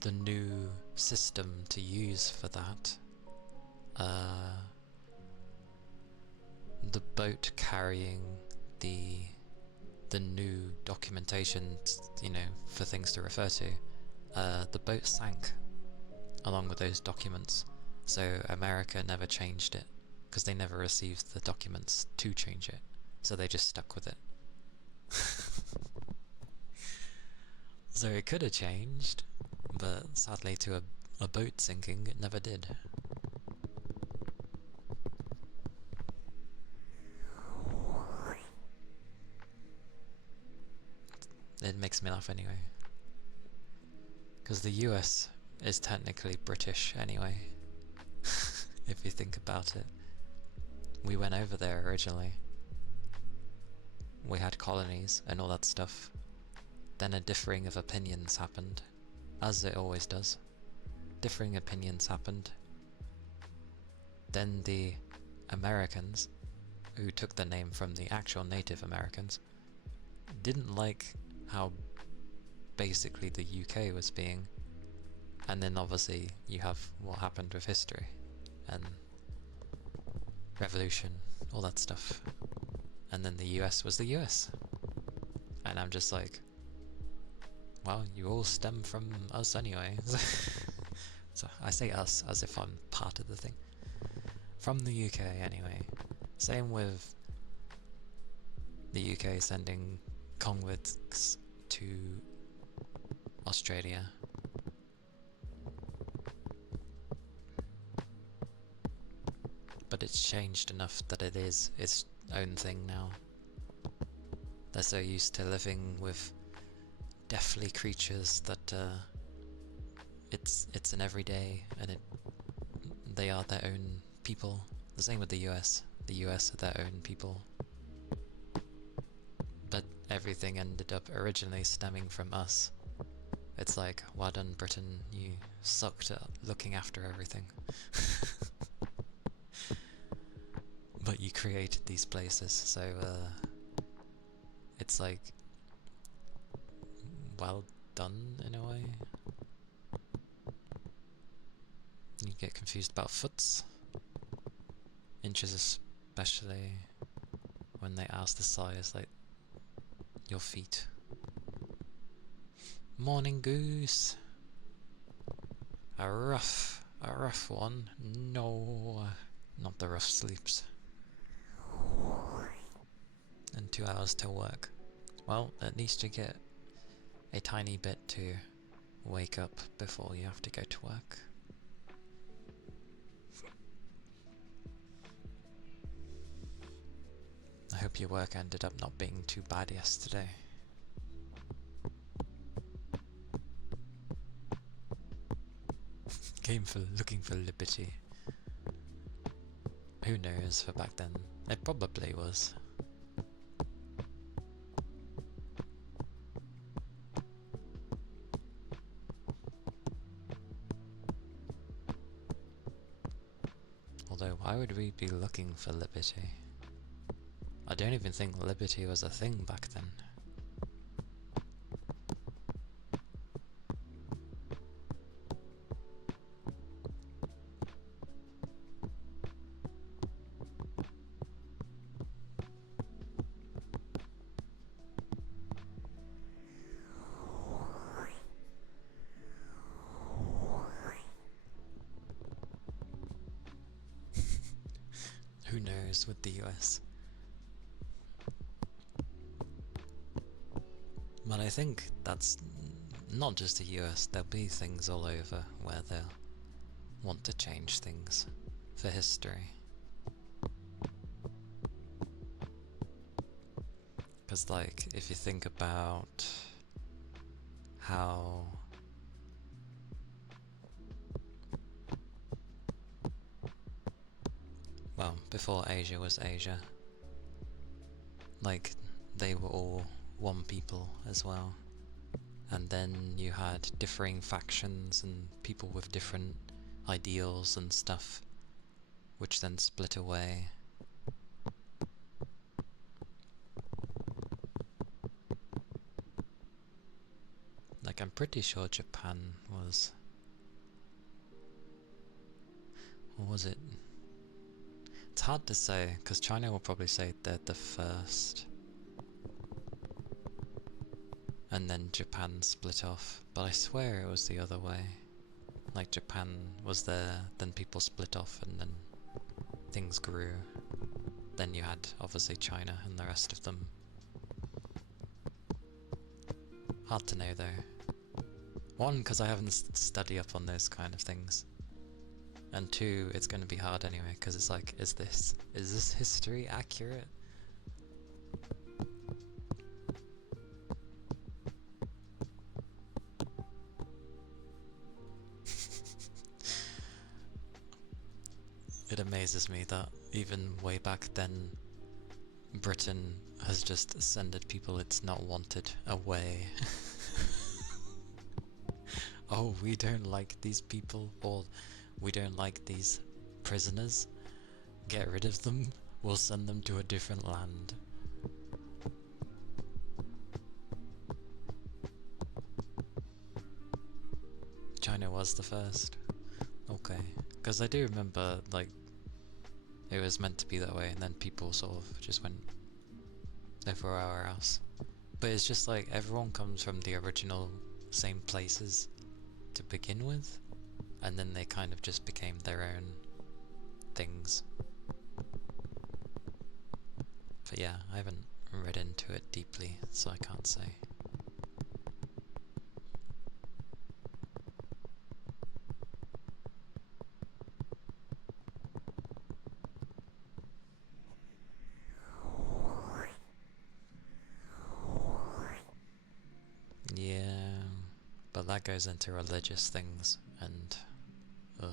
the new system to use for that, the boat carrying the new documentation, you know, for things to refer to, the boat sank along with those documents, so America never changed it, because they never received the documents to change it, so they just stuck with it. So it could have changed, but sadly to a boat sinking, it never did. It makes me laugh anyway. Because the US is technically British anyway, if you think about it. We went over there originally. We had colonies and all that stuff. Then a differing of opinions happened, as it always does. Differing opinions happened. Then the Americans, who took the name from the actual Native Americans, didn't like how basically the UK was being. And then obviously you have what happened with history and revolution, all that stuff. And then the US was the US. And I'm just like, well, you all stem from us anyway. So I say us as if I'm part of the thing. From the UK anyway. Same with the UK sending convicts to Australia. But it's changed enough that it is its own thing now. They're so used to living with deathly creatures that it's an everyday, and they are their own people. The same with the US. The US are their own people. But everything ended up originally stemming from us. It's like, well done Britain, you sucked at looking after everything. But you created these places, so it's like, well done in a way. You get confused about foots. Inches especially, when they ask the size, like, your feet. Morning goose! A rough one. No, not the rough sleeps. And 2 hours till work. Well, at least you get a tiny bit to wake up before you have to go to work. I hope your work ended up not being too bad yesterday. Came for looking for liberty. Who knows for back then? It probably was. Although, why would we be looking for liberty? I don't even think liberty was a thing back then. Who knows with the US? But I think that's not just the US, there'll be things all over where they'll want to change things for history. Because, like, if you think about how well, before Asia was Asia, like, they were all one people as well. And then you had differing factions and people with different ideals and stuff, which then split away. Like, I'm pretty sure Japan was... Or was it? It's hard to say, because China will probably say they're the first. And then Japan split off, but I swear it was the other way. Like, Japan was there, then people split off, and then things grew. Then you had, obviously, China and the rest of them. Hard to know, though. One, because I haven't studied up on those kind of things. And two, it's going to be hard anyway, because it's like, is this history accurate? It amazes me that even way back then, Britain has just sent people it's not wanted away. Oh, we don't like these people, or we don't like these prisoners. Get rid of them, we'll send them to a different land. China was the first. Okay. Because I do remember, like, it was meant to be that way, and then people sort of just went everywhere else. But it's just like, everyone comes from the original same places to begin with, and then they kind of just became their own things. But yeah, I haven't read into it deeply, so I can't say. Yeah, but that goes into religious things, and ugh.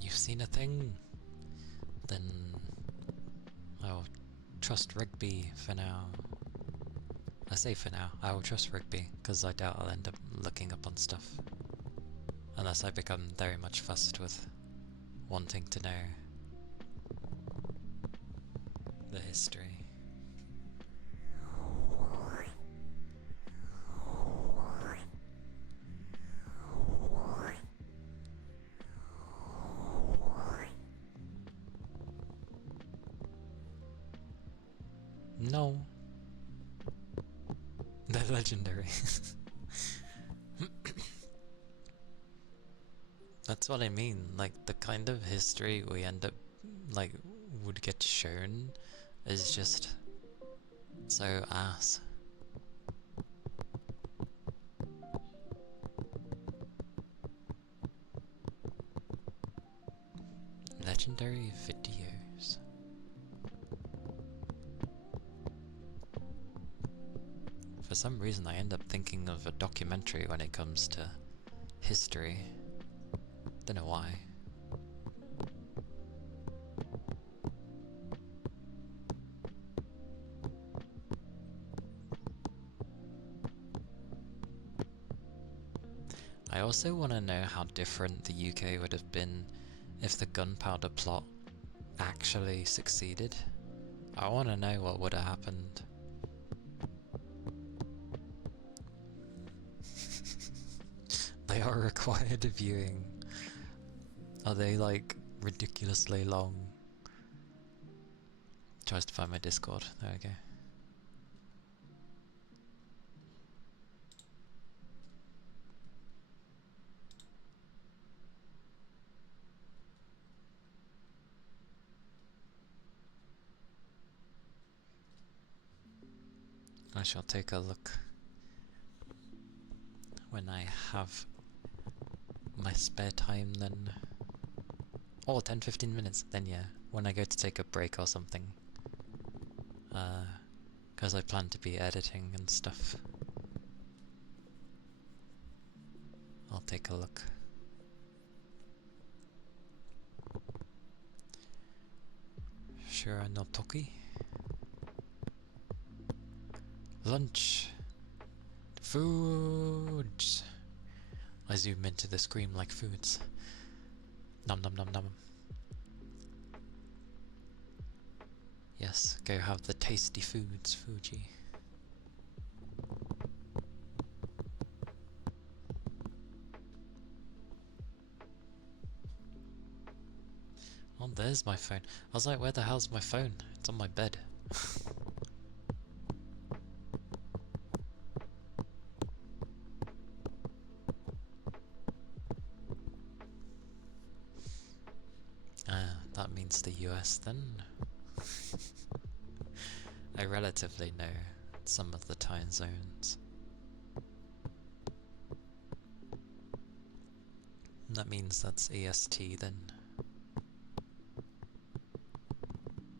You've seen a thing? Then I'll trust Rigby for now. I say for now, I will trust Rigby, because I doubt I'll end up looking up on stuff. Unless I become very much fussed with wanting to know the history. No. They're legendary. That's what I mean, like, the kind of history we end up, like, would get shown is just so ass. Legendary videos. For some reason I end up thinking of a documentary when it comes to history. Don't know why. I also want to know how different the UK would have been if the gunpowder plot actually succeeded. I want to know what would have happened. They are required viewing. Are they, like, ridiculously long? Tries to find my Discord. There we go. I shall take a look when I have my spare time then. Oh, 10-15 minutes, then yeah, when I go to take a break or something. Because I plan to be editing and stuff. I'll take a look. Sure, no toki. Lunch. Foods. I zoom into the screen like foods. Nom nom nom nom. Yes, go have the tasty foods, Fuji. Oh, there's my phone. I was like, where the hell's my phone? It's on my bed. That means the US then. I relatively know some of the time zones. That means that's EST then.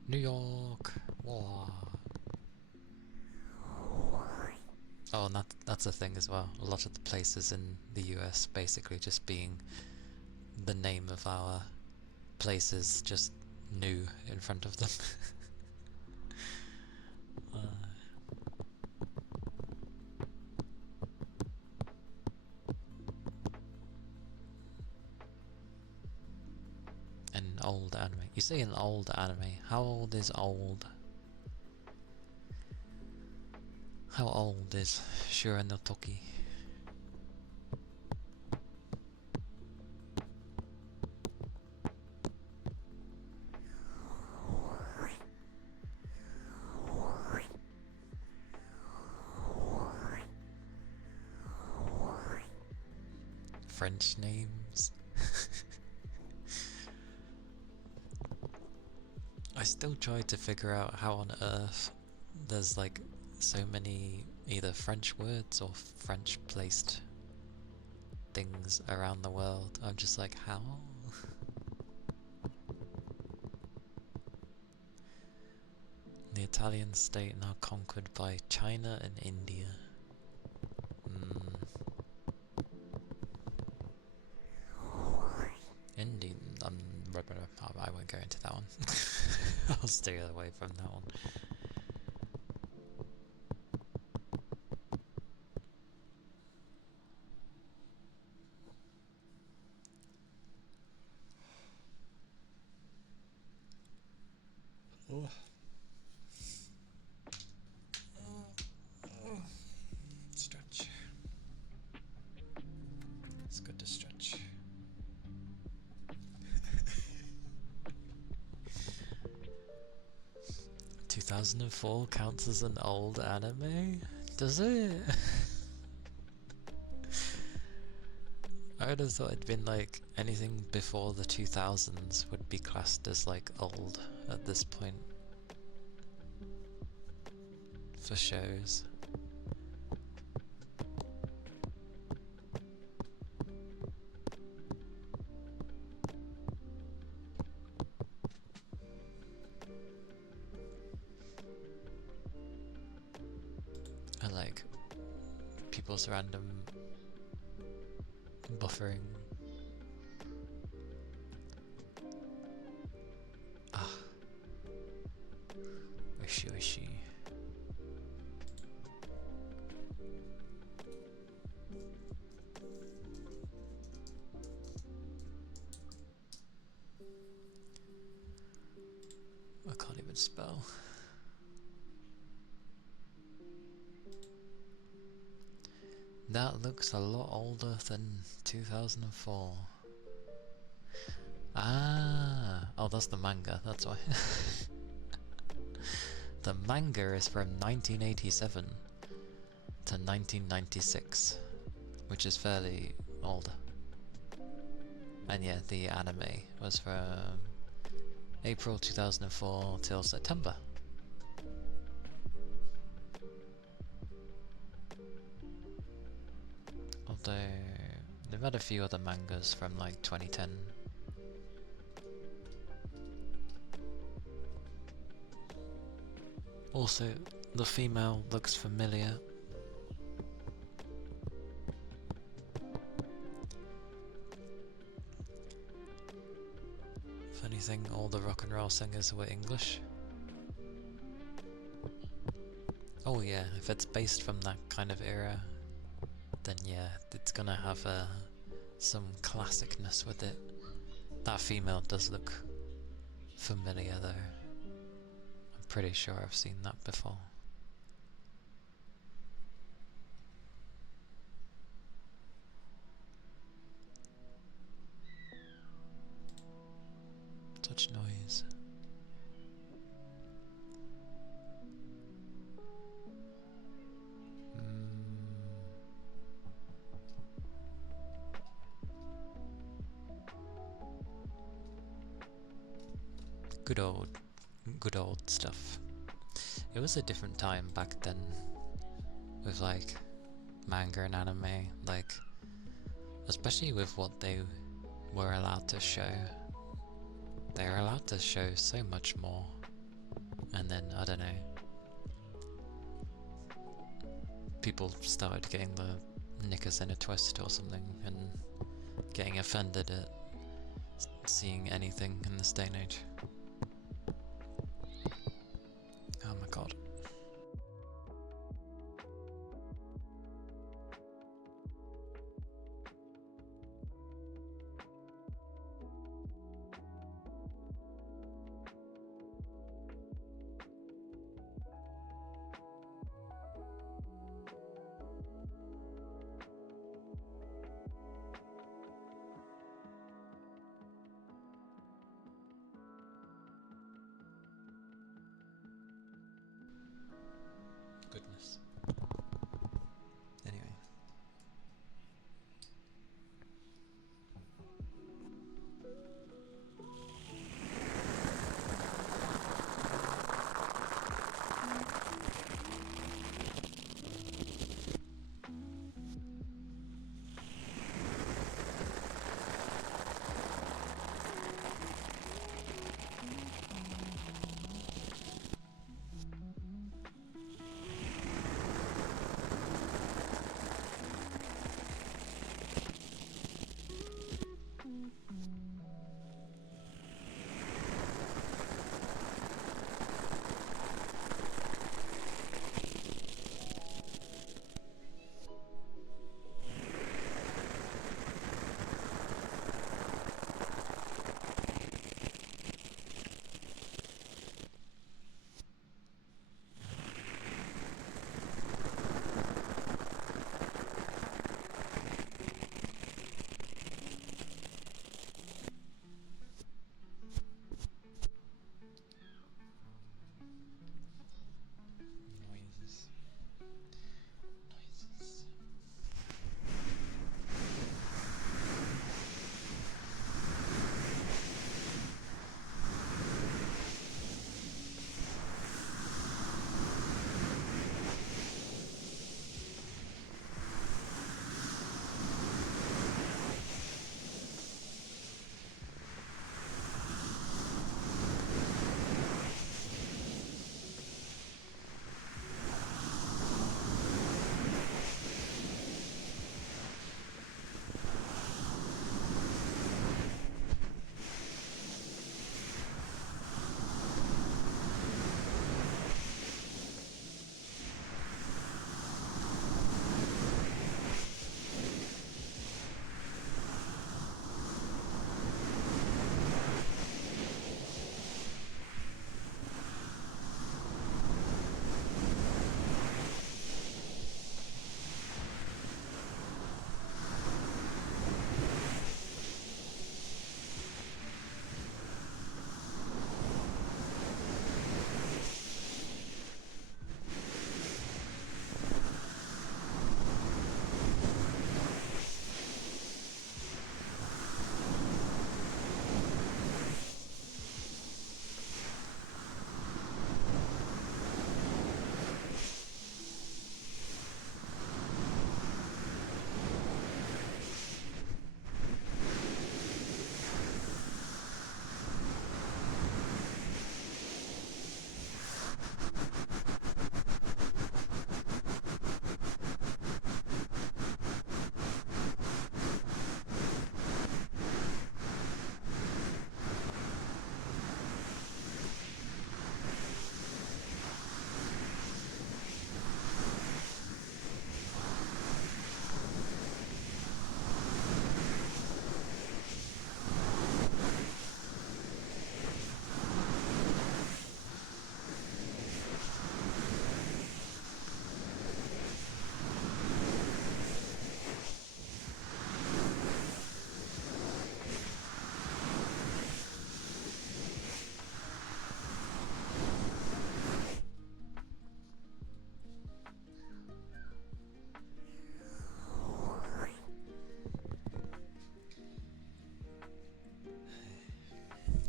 New York! Whoa. Oh, and that's a thing as well. A lot of the places in the US basically just being the name of our places just new in front of them. uh, an old anime. You say an old anime. How old is old? How old is Shura no Toki? French names? I still try to figure out how on earth there's like so many either French words or French placed things around the world. I'm just like, how? The Italian state now conquered by China and India. Indeed, I won't go into that one. I'll stay away from that one. Oh. Stretch. It's good to stretch. 2004 counts as an old anime? Does it? I would have thought it'd been like anything before the 2000s would be classed as like old at this point. For shows. And like people's random buffering. Ah. Oishi. I can't even spell. That looks a lot older than 2004. Ah, oh, that's the manga, that's why. The manga is from 1987 to 1996, which is fairly old. And yeah, the anime was from April 2004 till September. Although they've had a few other mangas from like 2010. Also, the female looks familiar. If anything, all the rock and roll singers were English. Oh yeah, if it's based from that kind of era, then yeah, it's gonna have some classicness with it. That female does look familiar though. I'm pretty sure I've seen that before. Touch noise. Good old stuff. It was a different time back then with like manga and anime, like especially with what they were allowed to show. They were allowed to show so much more, and then I don't know. people started getting the knickers in a twist or something and getting offended at seeing anything in this day and age. Oh my god. Goodness. Anyway. Noises. Noises.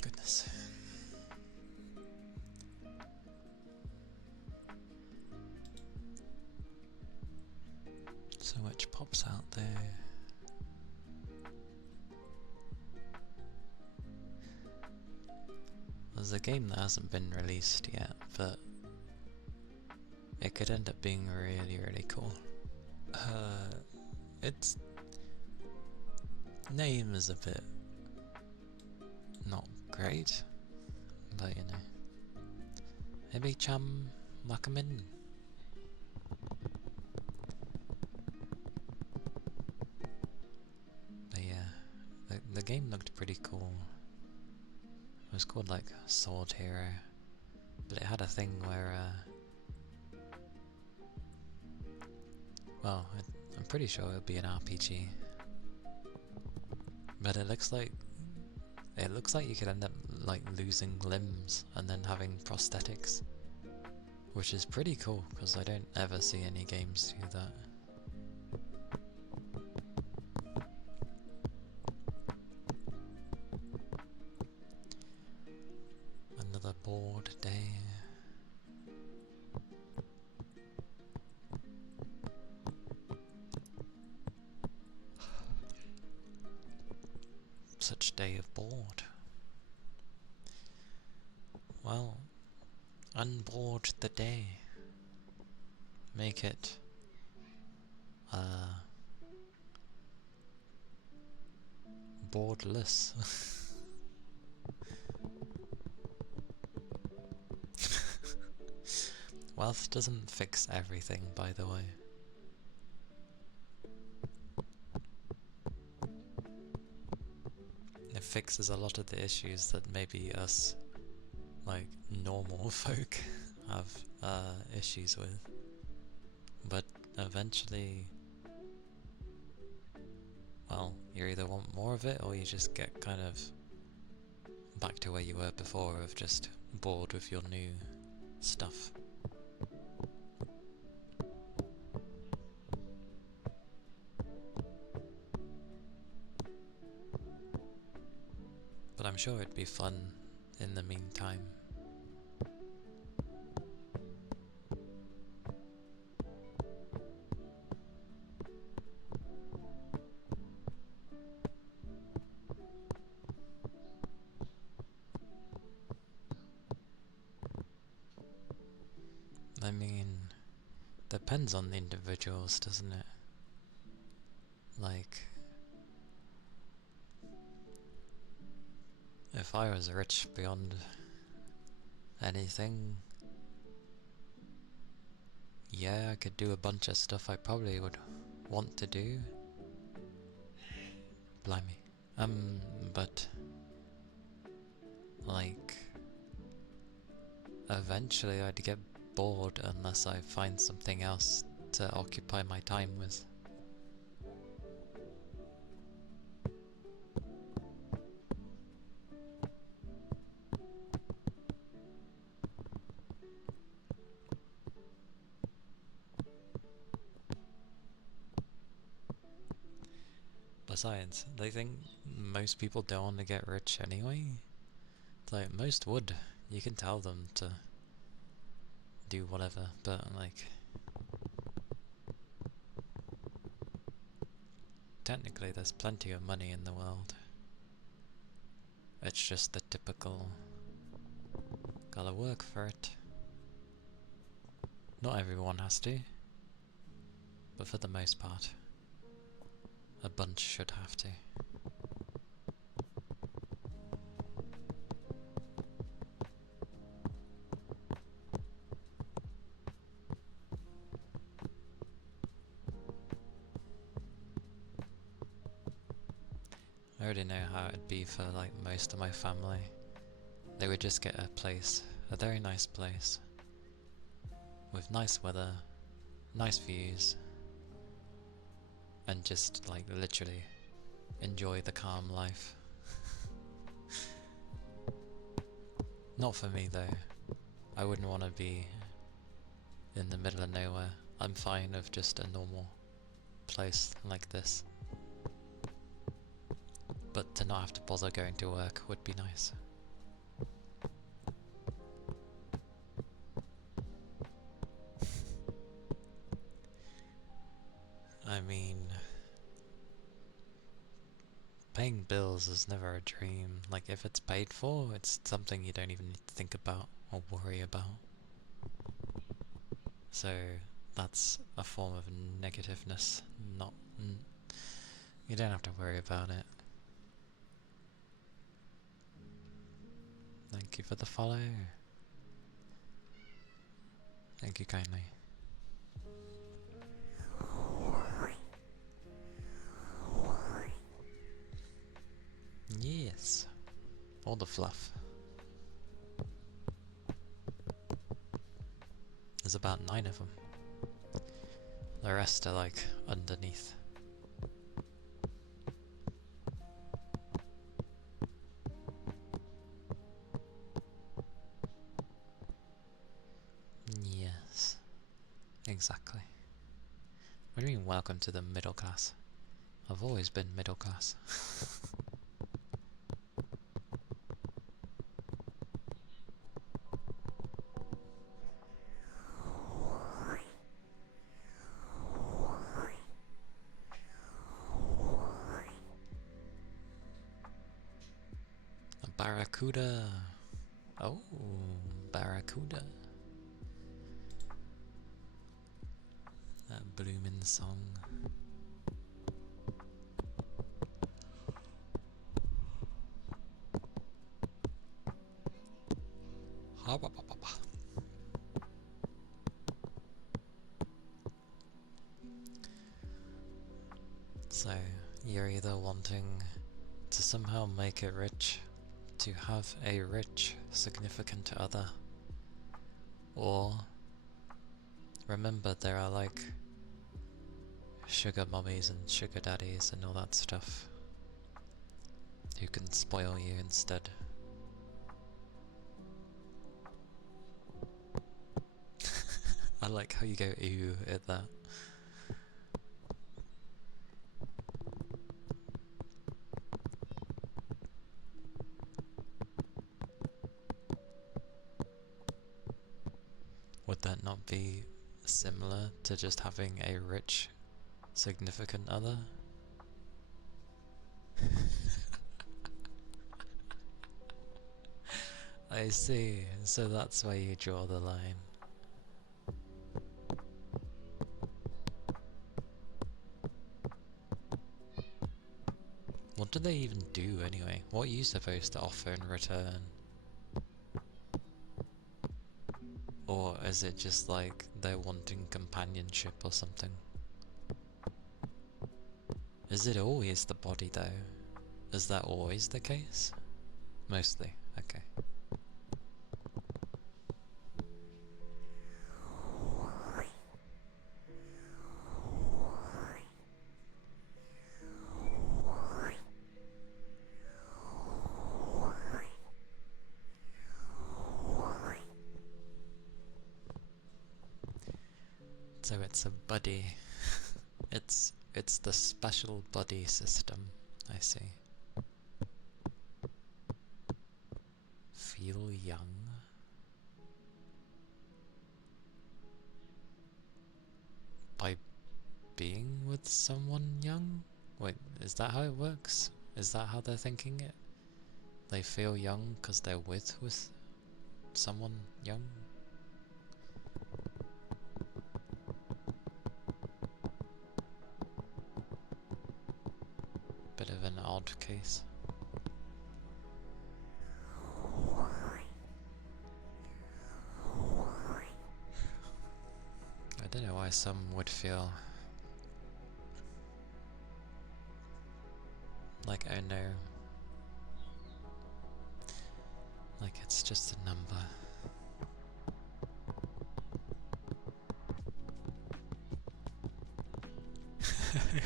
Goodness. So much pops out there. There's a game that hasn't been released yet, but it could end up being really, really cool. Its name is a bit not great, but you know, maybe Cham Makamin. But yeah, the game looked pretty cool. It was called like Sword Hero, but it had a thing where, well, I'm pretty sure it would be an RPG. But it looks like you could end up like losing limbs and then having prosthetics, which is pretty cool because I don't ever see any games do that. Another bored day. Such day of bored. Well, unboard the day. Make it boardless. Wealth doesn't fix everything, by the way. It fixes a lot of the issues that maybe us, like, normal folk have issues with. But eventually, well, you either want more of it or you just get kind of back to where you were before of just bored with your new stuff. But I'm sure it'd be fun in the meantime. I mean, depends on the individuals, doesn't it? Like, if I was rich beyond anything, yeah, I could do a bunch of stuff I probably would want to do. Blimey. But, like, eventually I'd get bored unless I find something else to occupy my time with. Besides, they think most people don't want to get rich anyway. Like, most would. You can tell them to do whatever, but like, technically there's plenty of money in the world. It's just the typical, gotta work for it. Not everyone has to, but for the most part, a bunch should have to. I already know how it'd be for like most of my family. They would just get a place, a very nice place, with nice weather, nice views, and just like literally enjoy the calm life. Not for me though. I wouldn't want to be in the middle of nowhere. I'm fine with just a normal place like this. But to not have to bother going to work would be nice. I mean, paying bills is never a dream. Like, if it's paid for, it's something you don't even need to think about or worry about. So that's a form of negativeness. Not. You don't have to worry about it. Thank you for the follow. Thank you kindly. Yes. All the fluff. There's about 9 of them. The rest are like underneath. Yes. Exactly. What do you mean welcome to the middle class? I've always been middle class. A barracuda. Oh, barracuda. That blooming song. Ha ba ba ba ba. So, you're either wanting to somehow make it rich, to have a rich significant other, or remember there are like sugar mummies and sugar daddies and all that stuff who can spoil you instead. I like how you go ew at that. Would that not be similar to just having a rich significant other? I see, so that's where you draw the line. What do they even do anyway? What are you supposed to offer in return? Or is it just like they're wanting companionship or something? Is it always the body though? Is that always the case? Mostly, okay. So it's a buddy. It's the special buddy system, I see. Feel young? By being with someone young? Wait, is that how it works? Is that how they're thinking it? They feel young because they're with someone young? Bit of an odd case. I don't know why some would feel like, oh no, like it's just a number.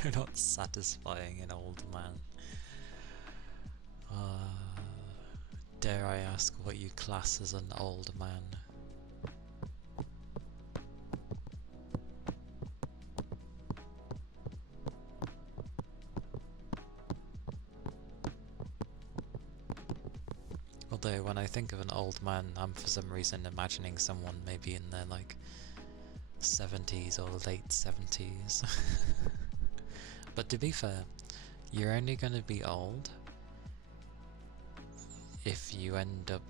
You're not satisfying an old man. Dare I ask what you class as an old man? Although when I think of an old man, I'm for some reason imagining someone maybe in their like 70s or late 70s. But to be fair, you're only going to be old if you end up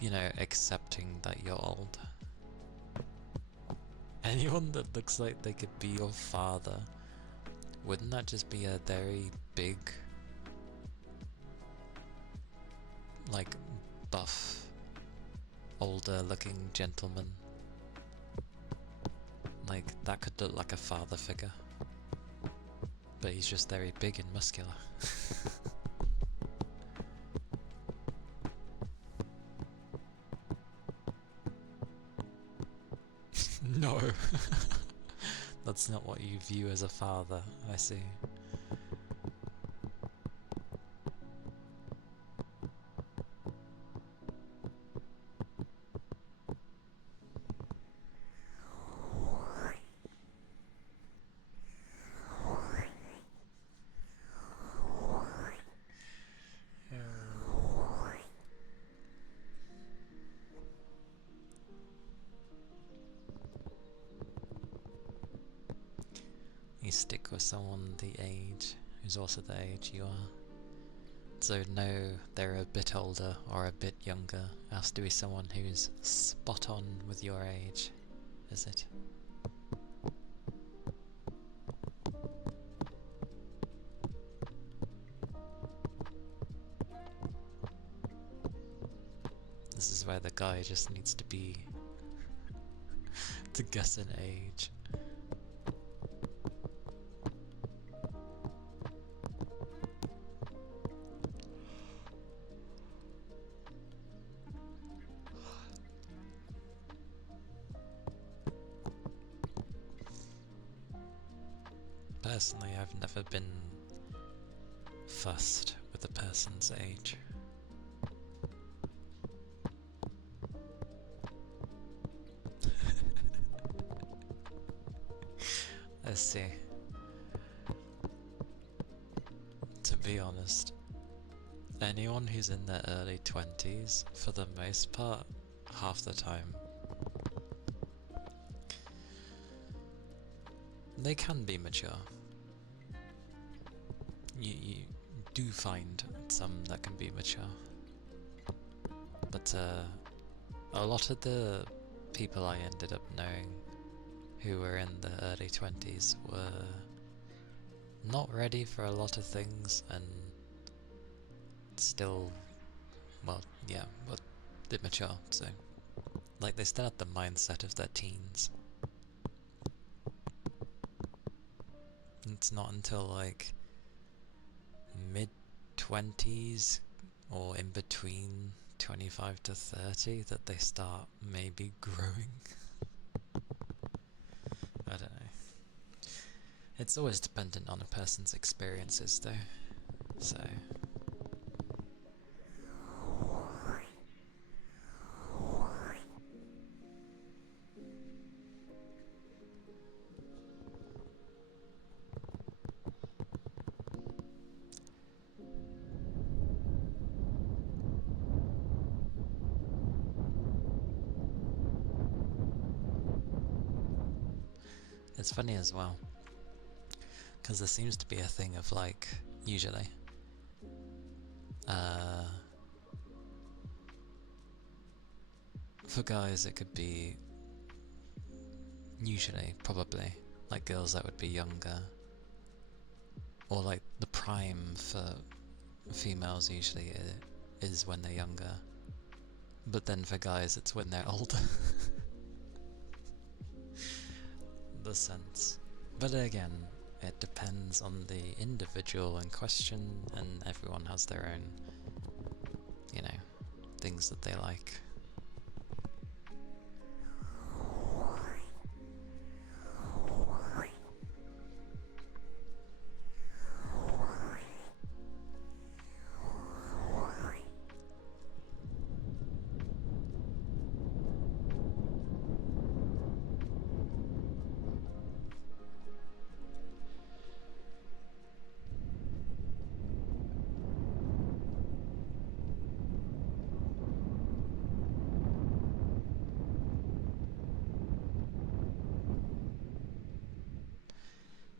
you know, accepting that you're old. Anyone that looks like they could be your father, wouldn't that just be a very big, like, buff, older looking gentleman? Like, that could look like a father figure. But he's just very big and muscular. No. That's not what you view as a father, I see. You stick with someone the age, who's also the age you are. So no, they're a bit older or a bit younger. It has to be someone who's spot on with your age, is it? This is where the guy just needs to be to guess an age. Personally, I've never been fussed with a person's age. Let's see. To be honest, anyone who's in their early 20s, for the most part, half the time, they can be mature. You do find some that can be mature. But a lot of the people I ended up knowing who were in the early 20s were not ready for a lot of things and still, well, yeah, but they're mature, so like they still had the mindset of their teens. It's not until like mid-20s or in between 25 to 30 that they start maybe growing. I don't know. It's always dependent on a person's experiences though, so... It's funny as well, because there seems to be a thing of like, usually, for guys it could be, usually, probably, like girls that would be younger, or like the prime for females usually is when they're younger, but then for guys it's when they're older. The sense. But again, it depends on the individual in question, and everyone has their own, you know, things that they like.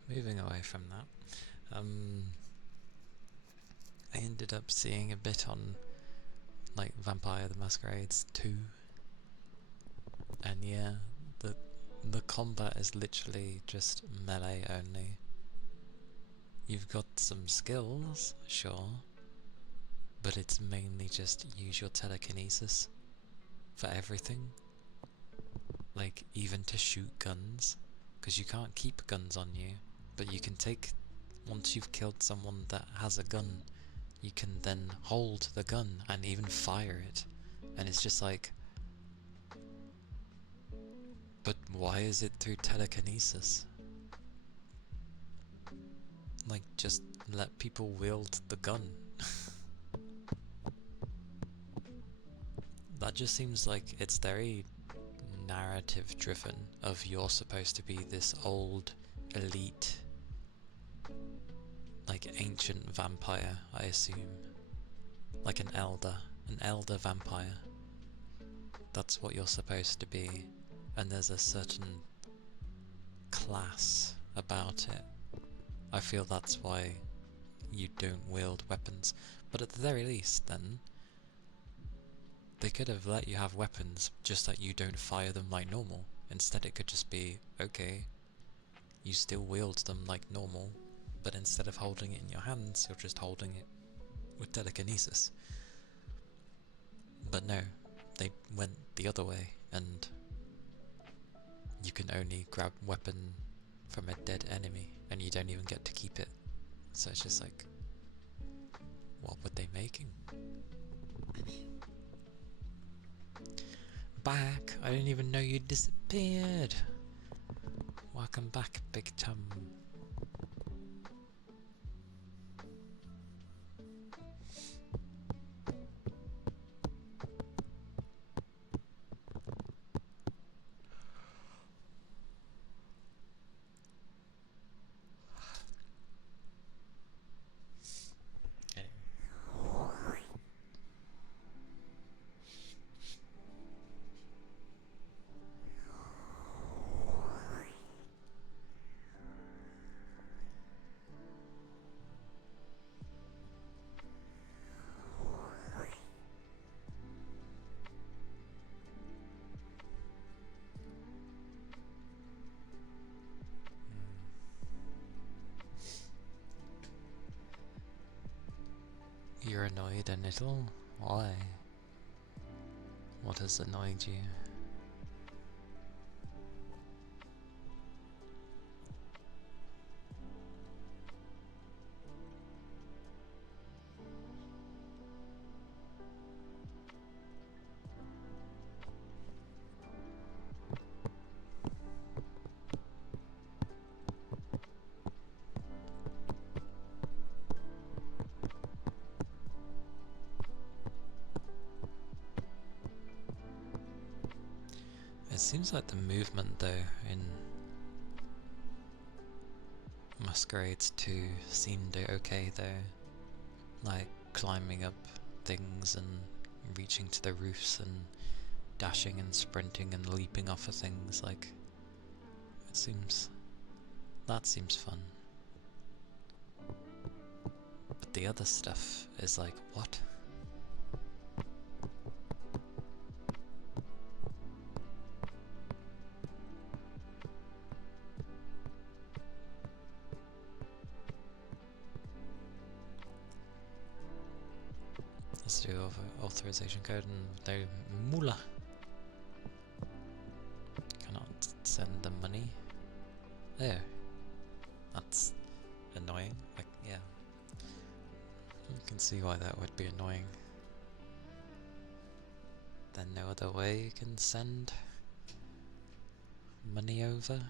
Moving away from that, I ended up seeing a bit on like Vampire the Masquerades 2. And yeah, the combat is literally just melee only. You've got some skills, sure, but it's mainly just use your telekinesis for everything. Like, even to shoot guns, because you can't keep guns on you, but you can take, once you've killed someone that has a gun, you can then hold the gun and even fire it. And it's just like, but why is it through telekinesis? Like, just let people wield the gun. That just seems like it's very narrative driven, of you're supposed to be this old, elite, like ancient vampire, I assume. Like an elder vampire. That's what you're supposed to be, and there's a certain class about it. I feel that's why you don't wield weapons, but at the very least then, they could have let you have weapons, just that you don't fire them like normal. Instead it could just be, okay, you still wield them like normal, but instead of holding it in your hands, you're just holding it with telekinesis. But no, they went the other way, and you can only grab weapon from a dead enemy, and you don't even get to keep it. So it's just like, what were they making? Back! I didn't even know you disappeared! Welcome back, Big Tom. You're annoyed a little? Why? What has annoyed you? It seems like the movement though in Masquerades 2 seemed okay though. Like climbing up things and reaching to the roofs and dashing and sprinting and leaping off of things, like, that seems fun. But the other stuff is like, what? Let's do authorization code and no moolah. Cannot send the money. There. That's annoying. Like, yeah. You can see why that would be annoying. Then no other way you can send money over.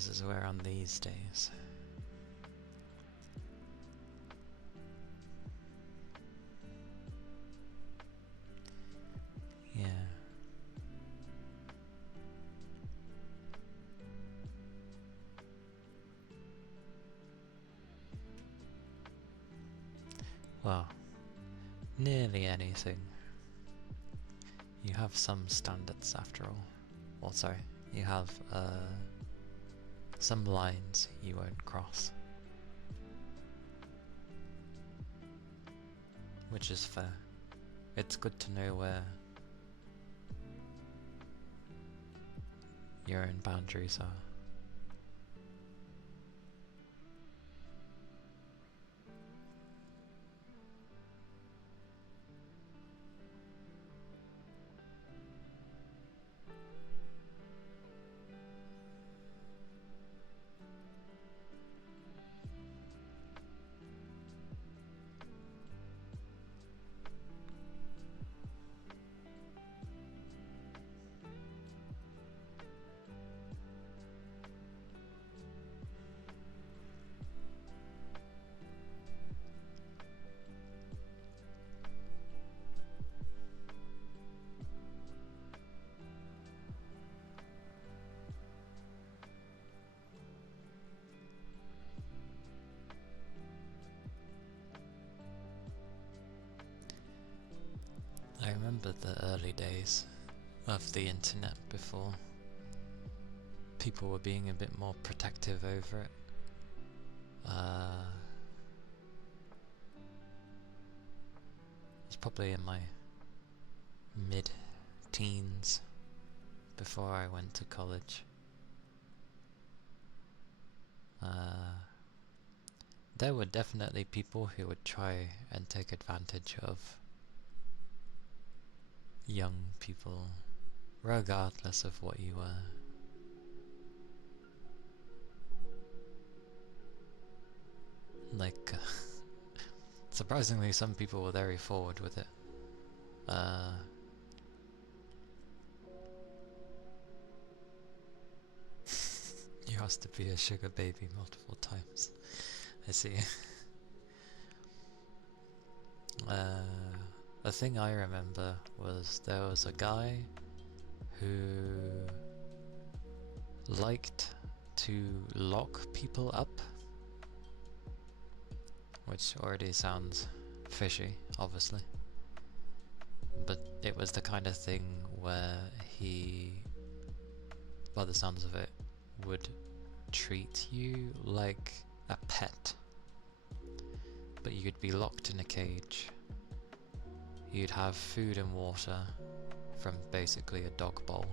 This is where on these days. Yeah. Well, nearly anything. You have some standards after all. Well, sorry, you have some lines you won't cross. Which is fair. It's good to know where your own boundaries are. I remember the early days of the internet before people were being a bit more protective over it. It's probably in my mid-teens before I went to college. There were definitely people who would try and take advantage of young people, regardless of what you were. Like, surprisingly, some people were very forward with it. You asked to be a sugar baby multiple times. I see. The thing I remember was there was a guy who liked to lock people up, which already sounds fishy, obviously. But it was the kind of thing where he, by the sounds of it, would treat you like a pet. But you'd be locked in a cage. You'd have food and water from basically a dog bowl.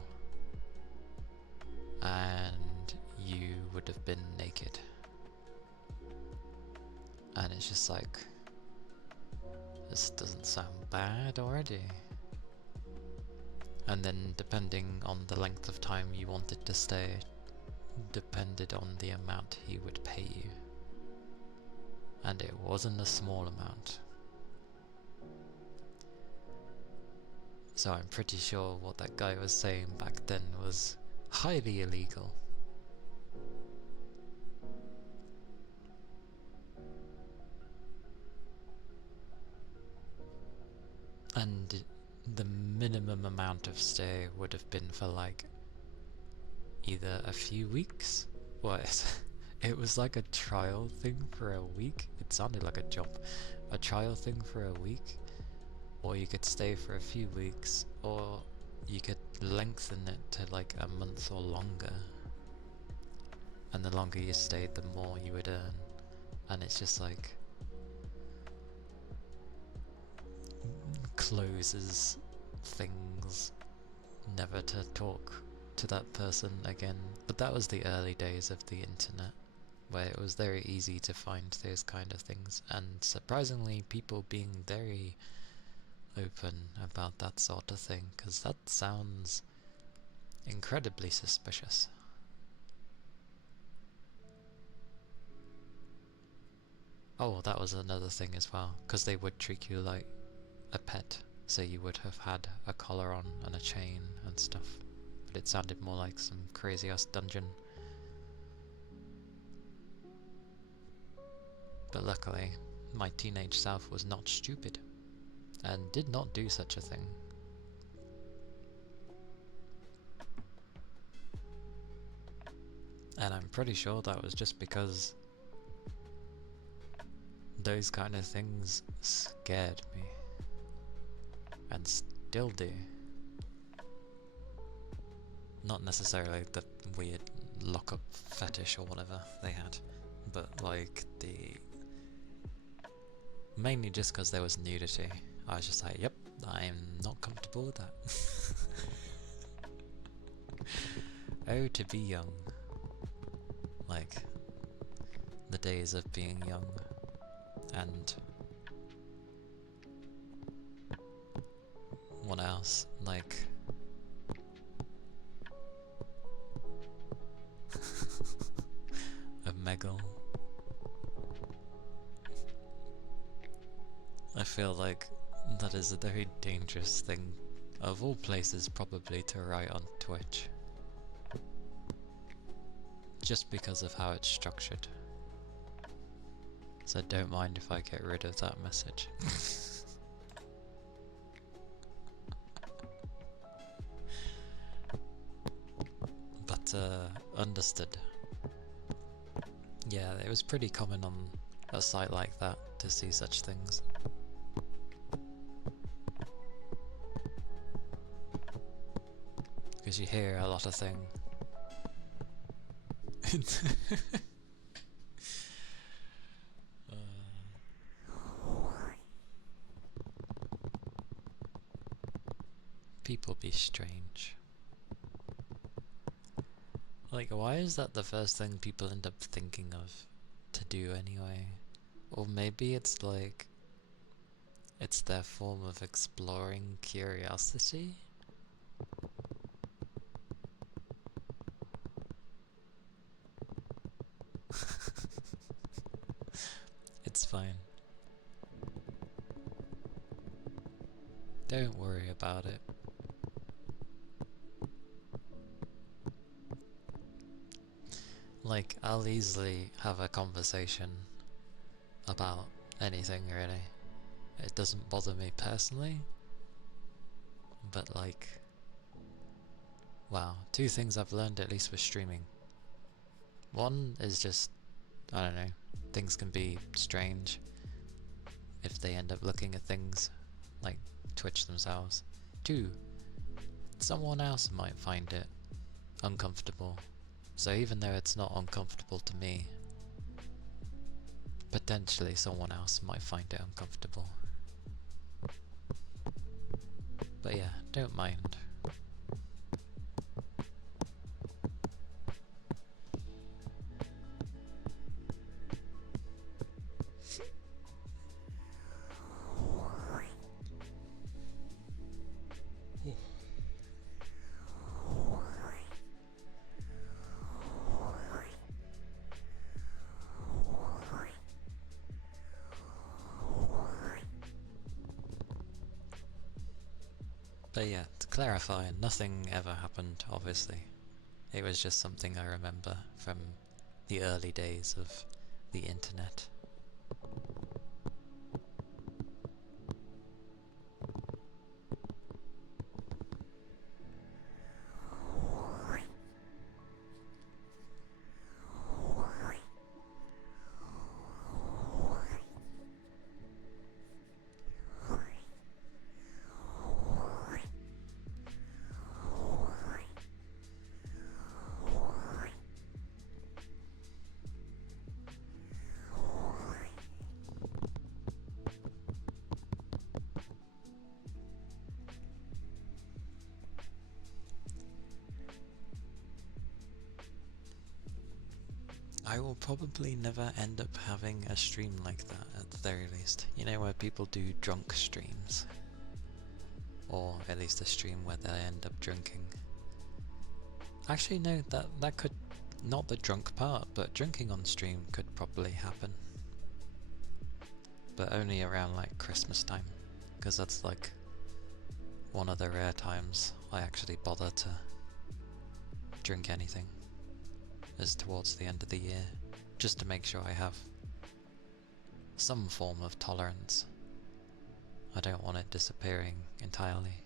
And you would have been naked. And it's just like, this doesn't sound bad already. And then depending on the length of time you wanted to stay, depended on the amount he would pay you. And it wasn't a small amount. So I'm pretty sure what that guy was saying back then was highly illegal. And the minimum amount of stay would have been for like either a few weeks, it was like a trial thing for a week. It sounded like a job. A trial thing for a week, or you could stay for a few weeks, or you could lengthen it to like a month or longer. And the longer you stayed, the more you would earn. And it's just like closes things never to talk to that person again. But that was the early days of the internet, where it was very easy to find those kind of things, and surprisingly people being very open about that sort of thing, because that sounds incredibly suspicious. Oh, that was another thing as well, because they would treat you like a pet, so you would have had a collar on and a chain and stuff, but it sounded more like some crazy ass dungeon. But luckily, my teenage self was not stupid, and did not do such a thing. And I'm pretty sure that was just because those kind of things scared me. And still do. Not necessarily the weird lock-up fetish or whatever they had, but like mainly just because there was nudity. I was just like, yep, I'm not comfortable with that. Oh, to be young. Like, the days of being young, and what else? Like, a Megal. I feel like that is a very dangerous thing, of all places probably, to write on Twitch. Just because of how it's structured. So don't mind if I get rid of that message. But understood. Yeah, it was pretty common on a site like that to see such things. Because you hear a lot of things. People be strange. Like, why is that the first thing people end up thinking of to do anyway? Or maybe it's like, it's their form of exploring curiosity? It's fine. Don't worry about it. Like, I'll easily have a conversation about anything, really. It doesn't bother me personally, but like, wow, two things I've learned at least with streaming. One is just, I don't know, things can be strange if they end up looking at things like Twitch themselves. Two, someone else might find it uncomfortable. So even though it's not uncomfortable to me, potentially someone else might find it uncomfortable. But yeah, don't mind. But yeah, to clarify, nothing ever happened, obviously. It was just something I remember from the early days of the internet. I will probably never end up having a stream like that, at the very least. You know, where people do drunk streams. Or at least a stream where they end up drinking. Actually, no, that could... not the drunk part, but drinking on stream could probably happen. But only around like Christmas time. Because that's like one of the rare times I actually bother to drink anything. Is towards the end of the year, just to make sure I have some form of tolerance. I don't want it disappearing entirely.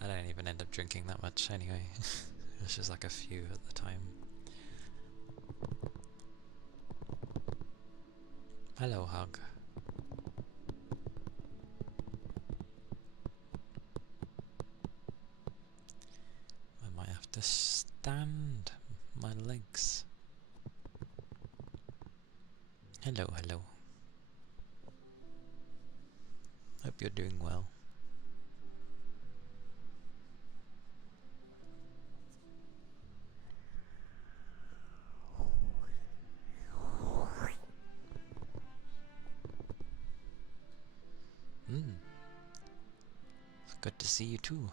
I don't even end up drinking that much anyway. It's just like a few at the time. Hello, Hug. I might have to stand my legs. Hello, hello. Hope you're doing well. It's good to see you too.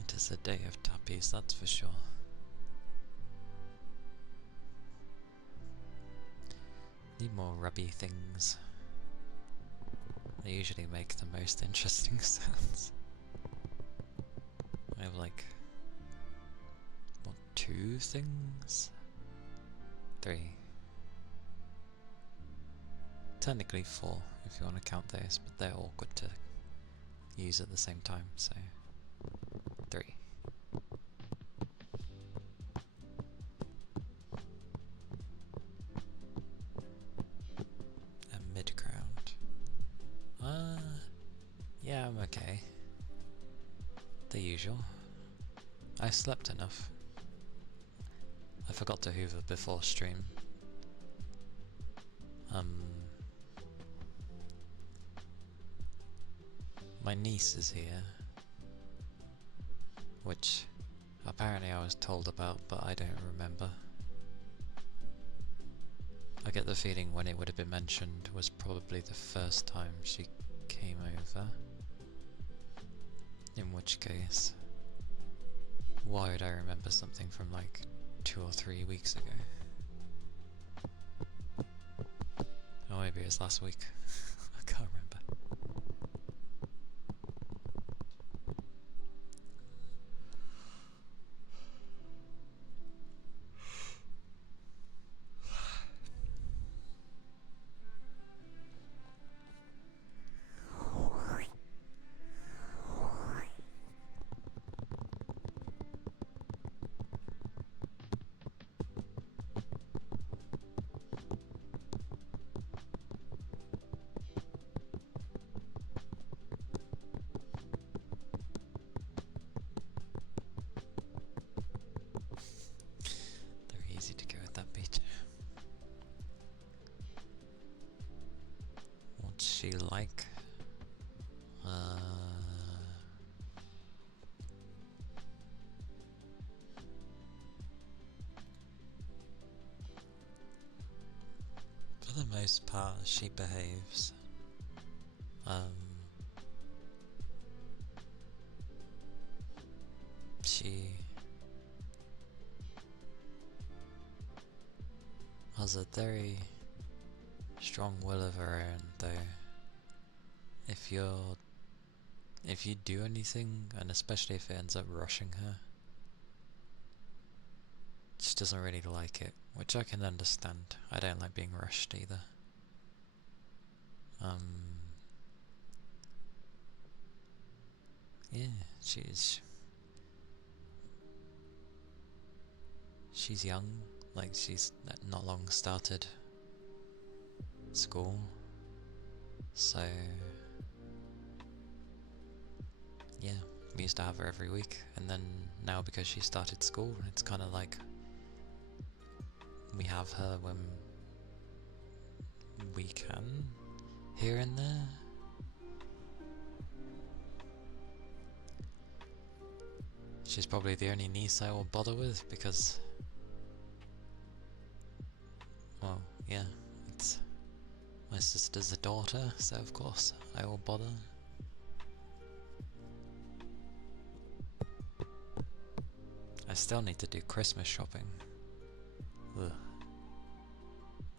It is a day of tappies, that's for sure. Need more rubby things. They usually make the most interesting sounds. I have like, what, 2 things? 3. Technically 4 if you want to count those, but they're awkward to use at the same time, so 3. A mid-ground. Yeah, I'm okay. The usual. I slept enough. I forgot to hoover before stream. My niece is here, which apparently I was told about, but I don't remember. I get the feeling when it would have been mentioned was probably the first time she came over. In which case, why would I remember something from like 2 or 3 weeks ago? Or maybe it was last week. I can't remember. Easy to go at that beat. What's she like? For the most part, she behaves. She has a very strong will of her own, though. If you do anything, and especially if it ends up rushing her, she doesn't really like it, which I can understand. I don't like being rushed either. Yeah, she's young, like she's not long started school, so yeah, we used to have her every week, and then now because she started school, it's kind of like we have her when we can, here and there. She's probably the only niece I will bother with because, well, yeah, it's my sister's a daughter, so of course I will bother. I still need to do Christmas shopping. Ugh.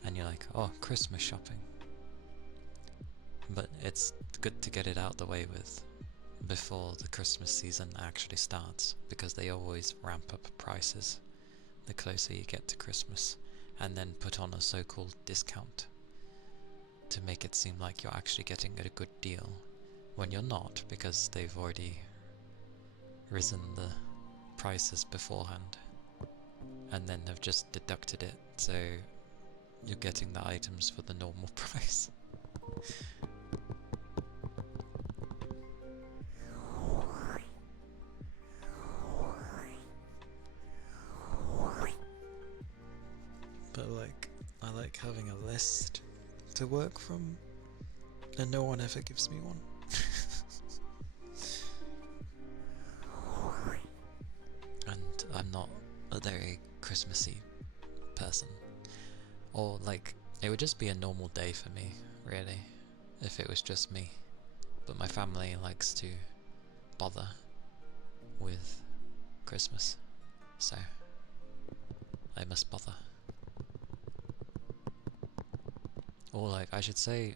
And you're like, oh, Christmas shopping. But it's good to get it out the way with before the Christmas season actually starts, because they always ramp up prices the closer you get to Christmas, and then put on a so-called discount to make it seem like you're actually getting a good deal, when you're not, because they've already risen the prices beforehand and then have just deducted it, so you're getting the items for the normal price. But like, I like having a list to work from, and no one ever gives me one. And I'm not a very Christmassy person. Or like, it would just be a normal day for me, really, if it was just me. But my family likes to bother with Christmas, so I must bother. Or like, I should say,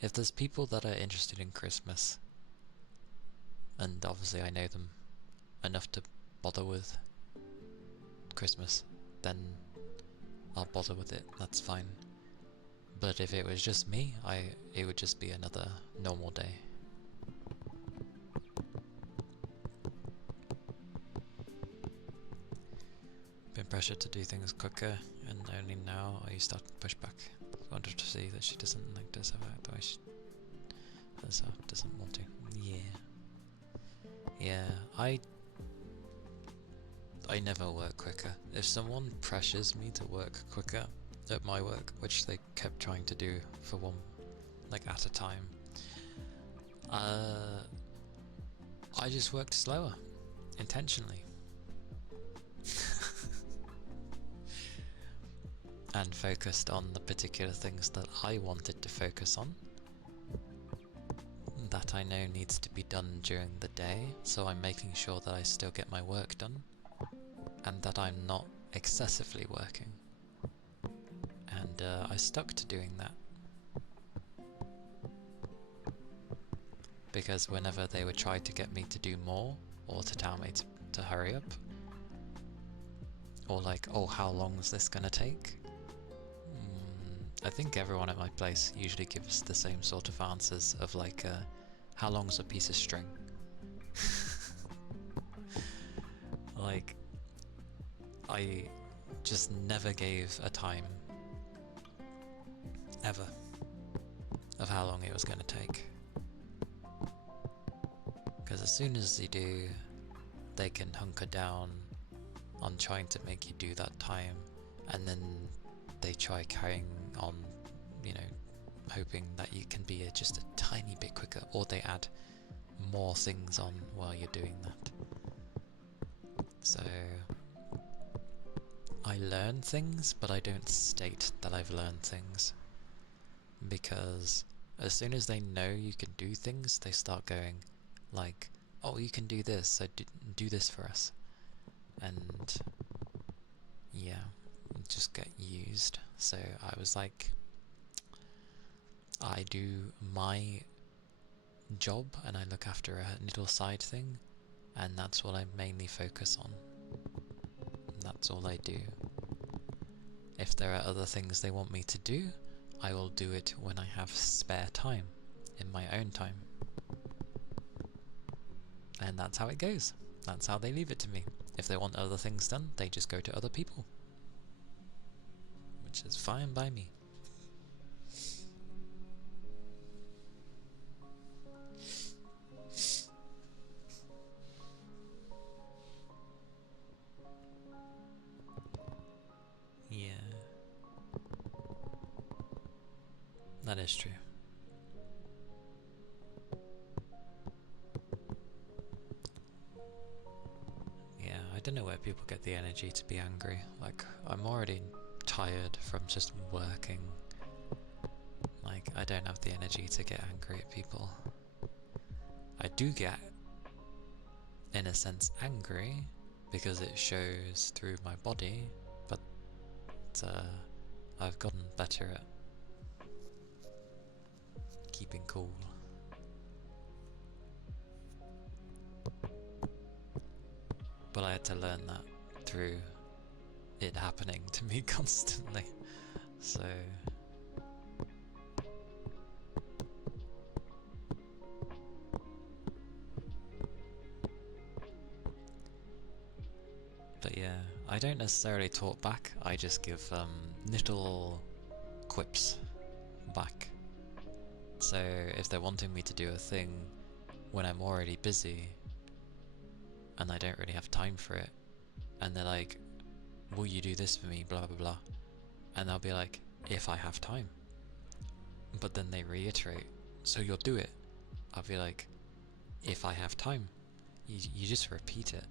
if there's people that are interested in Christmas, and obviously I know them enough to bother with Christmas, then I'll bother with it, that's fine. But if it was just me, it would just be another normal day. Been pressured to do things quicker, and only now are you starting to push back. Wanted to see that she doesn't like this about the way she doesn't want to. Yeah, I never work quicker. If someone pressures me to work quicker at my work, which they kept trying to do for one, like at a time, I just worked slower, intentionally. And focused on the particular things that I wanted to focus on, that I know needs to be done during the day, so I'm making sure that I still get my work done, and that I'm not excessively working. And I stuck to doing that. Because whenever they would try to get me to do more, or to tell me to hurry up, or like, oh, how long is this gonna take? I think everyone at my place usually gives the same sort of answers of like, how long's a piece of string? Like, I just never gave a time, ever, of how long it was going to take. Because as soon as you do, they can hunker down on trying to make you do that time, and then they try carrying on, you know, hoping that you can be just a tiny bit quicker, or they add more things on while you're doing that. So I learn things, but I don't state that I've learned things, because as soon as they know you can do things, they start going like, oh, you can do this, so do this for us. And yeah, just get used. So I was like, I do my job and I look after a little side thing, and that's what I mainly focus on. That's all I do. If there are other things they want me to do, I will do it when I have spare time, in my own time. And that's how it goes. That's how they leave it to me. If they want other things done, they just go to other people. Which is fine by me. Yeah. That is true. Yeah, I don't know where people get the energy to be angry. Like, I'm already tired from just working. Like, I don't have the energy to get angry at people. I do get, in a sense, angry because it shows through my body, but I've gotten better at keeping cool. But I had to learn that through it happening to me constantly. So but yeah, I don't necessarily talk back, I just give little quips back. So if they're wanting me to do a thing when I'm already busy and I don't really have time for it, and they're like, will you do this for me, blah blah blah, and I'll be like, if I have time. But then they reiterate, so you'll do it. I'll be like, if I have time. You just repeat it,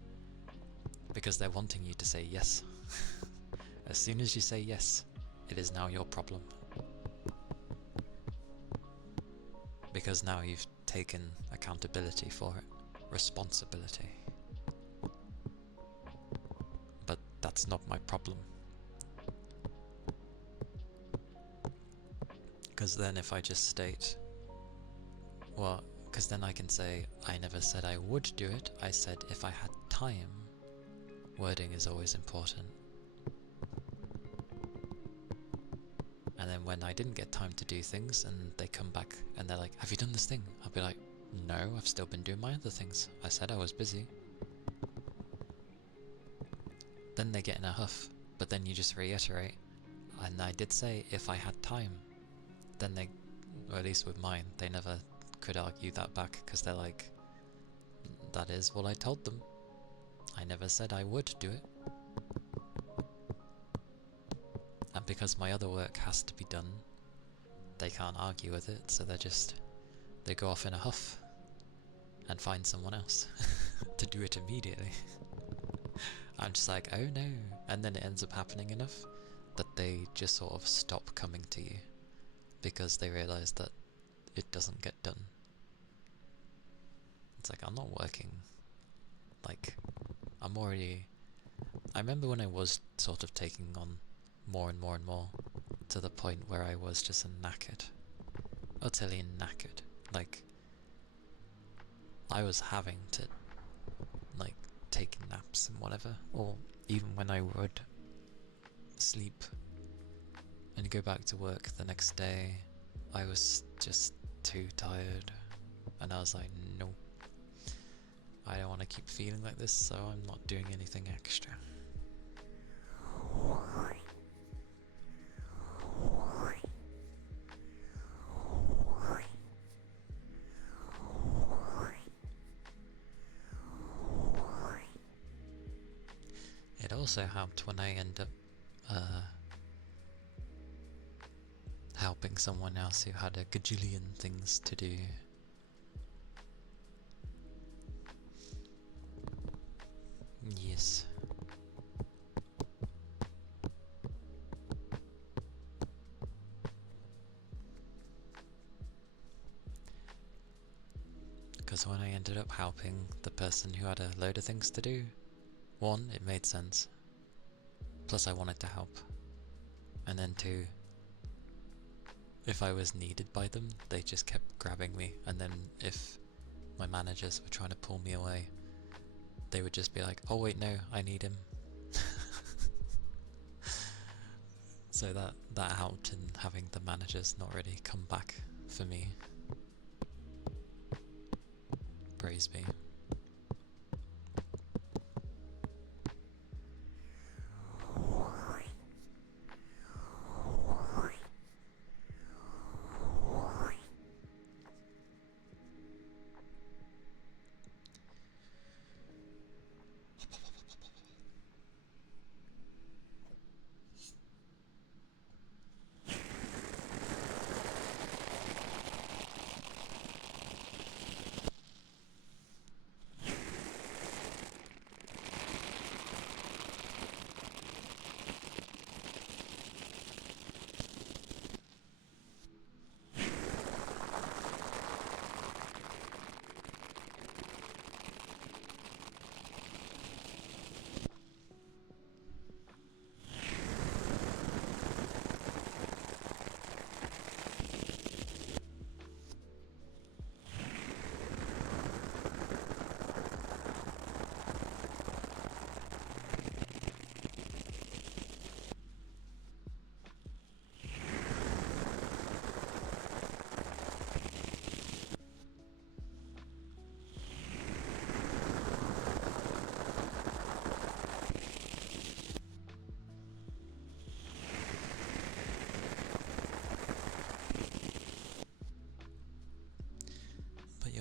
because they're wanting you to say yes. As soon as you say yes, it is now your problem. Because now you've taken accountability for it, responsibility. But that's not my problem. Because then if I just state, well, because then I can say, I never said I would do it, I said if I had time. Wording is always important. And then when I didn't get time to do things and they come back and they're like, have you done this thing? I'll be like, no, I've still been doing my other things. I said I was busy. Then they get in a huff, but then you just reiterate. And I did say if I had time. Then they, or at least with mine, they never could argue that back, because they're like, that is what I told them. I never said I would do it. And because my other work has to be done, they can't argue with it, so they go off in a huff and find someone else to do it immediately. I'm just like, oh no, and then it ends up happening enough that they just sort of stop coming to you, because they realise that it doesn't get done. It's like, I'm not working. Like, I remember when I was sort of taking on more and more and more, to the point where I was just knackered. Utterly knackered. Like, I was having to, like, take naps and whatever, or even when I would sleep and go back to work the next day, I was just too tired, and I was like, no, I don't want to keep feeling like this, so I'm not doing anything extra. It also helped when I end up helping someone else who had a gajillion things to do. Yes. Because when I ended up helping the person who had a load of things to do, one, it made sense. Plus I wanted to help. And then two, if I was needed by them, they just kept grabbing me, and then if my managers were trying to pull me away, they would just be like, oh wait, no, I need him. So that helped in having the managers not really come back for me. Praise be.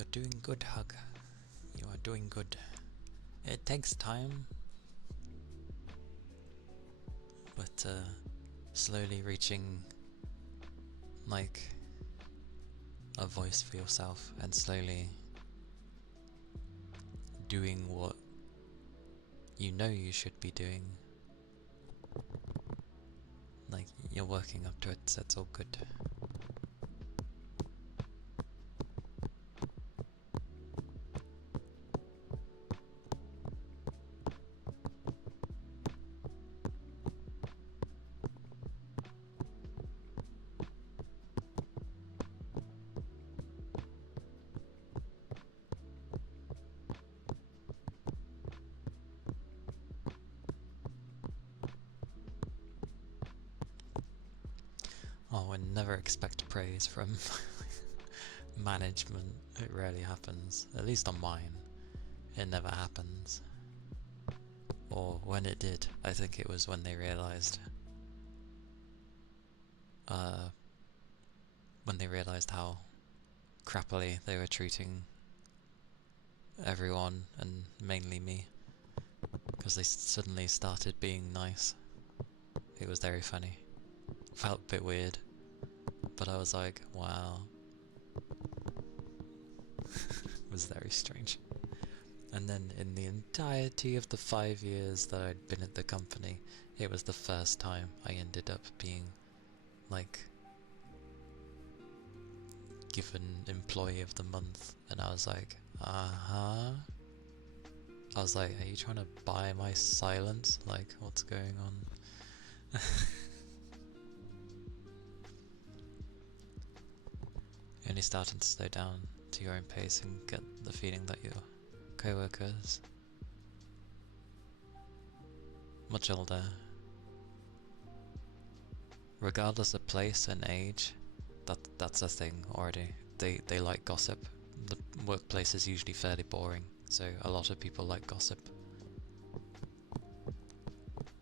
You're doing good, Hug. You are doing good. It takes time, but slowly reaching like a voice for yourself and slowly doing what you know you should be doing. Like, you're working up to it, so it's all good. Oh, and never expect praise from management. It rarely happens. At least on mine, it never happens. Or when it did, I think it was when they realized how crappily they were treating everyone, and mainly me, because they suddenly started being nice. It was very funny. Felt a bit weird, but I was like, wow. It was very strange. And then in the entirety of the 5 years that I'd been at the company, it was the first time I ended up being, like, given Employee of the Month, and I was like, uh-huh. I was like, are you trying to buy my silence? Like, what's going on? You're only starting to slow down to your own pace and get the feeling that your co-workers, much older, regardless of place and age, that's a thing already. They like gossip. The workplace is usually fairly boring, so a lot of people like gossip.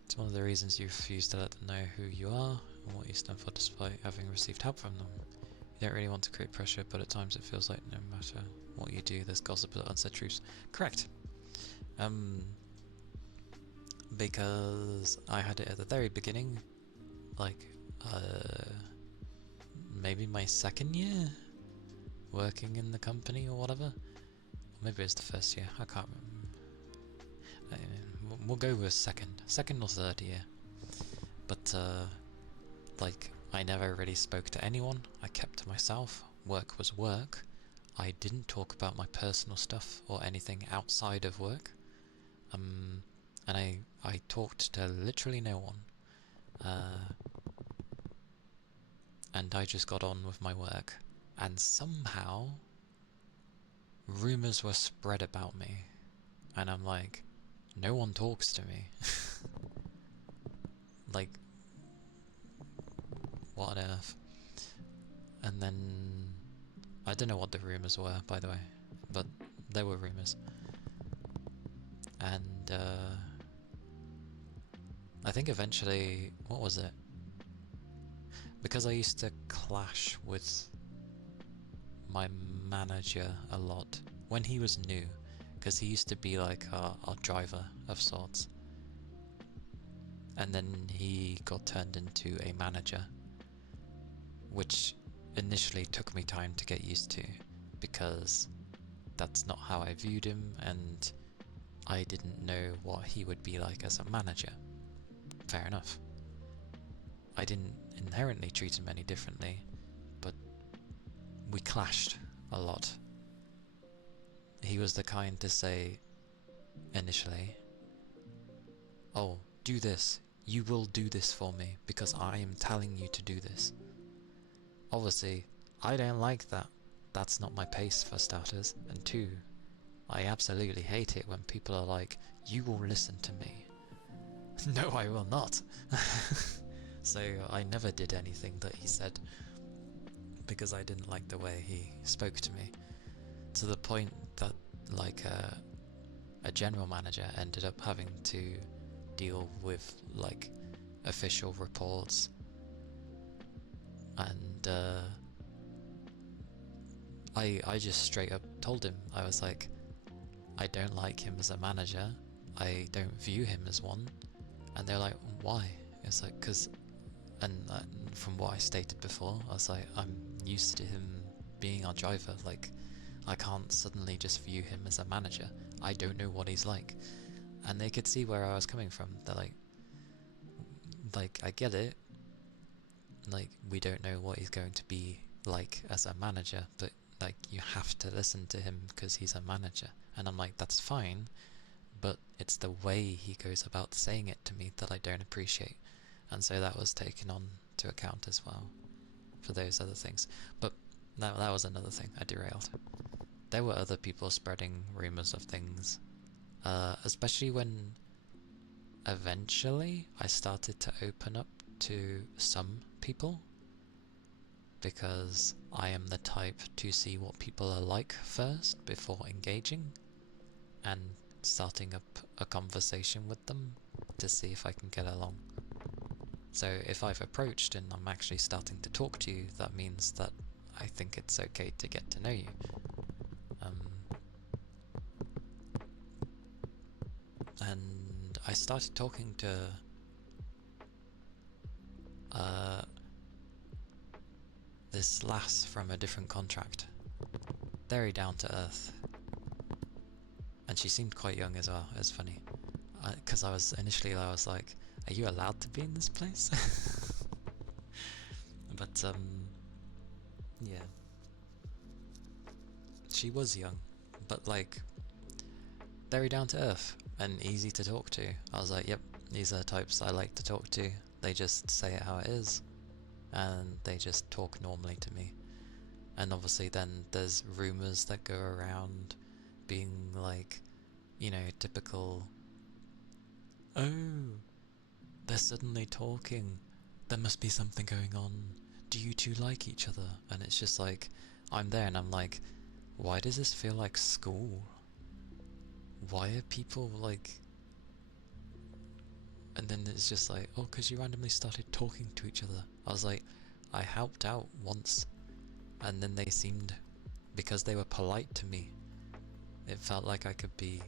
It's one of the reasons you refuse to let them know who you are and what you stand for despite having received help from them. You don't really want to create pressure, but at times it feels like no matter what you do, there's gossip or unsaid truths. Correct. Because I had it at the very beginning, like, maybe my second year working in the company or whatever. Or maybe it's the first year, I can't remember. We'll go with second or third year. But, like, I never really spoke to anyone. I kept to myself. Work was work. I didn't talk about my personal stuff or anything outside of work. And I talked to literally no one. And I just got on with my work. And somehow, rumours were spread about me. And I'm like, no one talks to me. Like, what on earth? And then, I don't know what the rumours were, by the way, but there were rumours. And I think eventually, what was it? Because I used to clash with my manager a lot when he was new, because he used to be like our driver of sorts. And then he got turned into a manager, which initially took me time to get used to, because that's not how I viewed him, and I didn't know what he would be like as a manager. Fair enough. I didn't inherently treat him any differently, but we clashed a lot. He was the kind to say, initially, oh, do this. You will do this for me, because I am telling you to do this. Obviously, I don't like that. That's not my pace, for starters. And two, I absolutely hate it when people are like, you will listen to me. No, I will not. So I never did anything that he said, because I didn't like the way he spoke to me. To the point that, like, a general manager ended up having to deal with, like, official reports and I just straight up told him, I was like, I don't like him as a manager, I don't view him as one. And they're like, why? It's like, because, and from what I stated before, I was like, I'm used to him being our driver, like, I can't suddenly just view him as a manager. I don't know what he's like. And they could see where I was coming from. They're like, I get it, like, we don't know what he's going to be like as a manager, but like, you have to listen to him because he's a manager. And I'm like, that's fine, but it's the way he goes about saying it to me that I don't appreciate. And so that was taken on to account as well for those other things. But that was another thing. I derailed. There were other people spreading rumours of things, especially when eventually I started to open up to some people, because I am the type to see what people are like first before engaging and starting up a conversation with them to see if I can get along. So if I've approached and I'm actually starting to talk to you, that means that I think it's okay to get to know you. And I started talking to this lass from a different contract. Very down to earth. And she seemed quite young as well. It was funny. Because I was like, are you allowed to be in this place? But, yeah. She was young, but like, very down to earth and easy to talk to. I was like, yep, these are types I like to talk to. They just say it how it is, and they just talk normally to me. And obviously then there's rumours that go around being like, you know, typical, oh, they're suddenly talking, there must be something going on, do you two like each other? And it's just like, I'm there and I'm like, why does this feel like school? Why are people like... And then it's just like, oh, because you randomly started talking to each other. I was like, I helped out once, and then they seemed, because they were polite to me, it felt like I could be,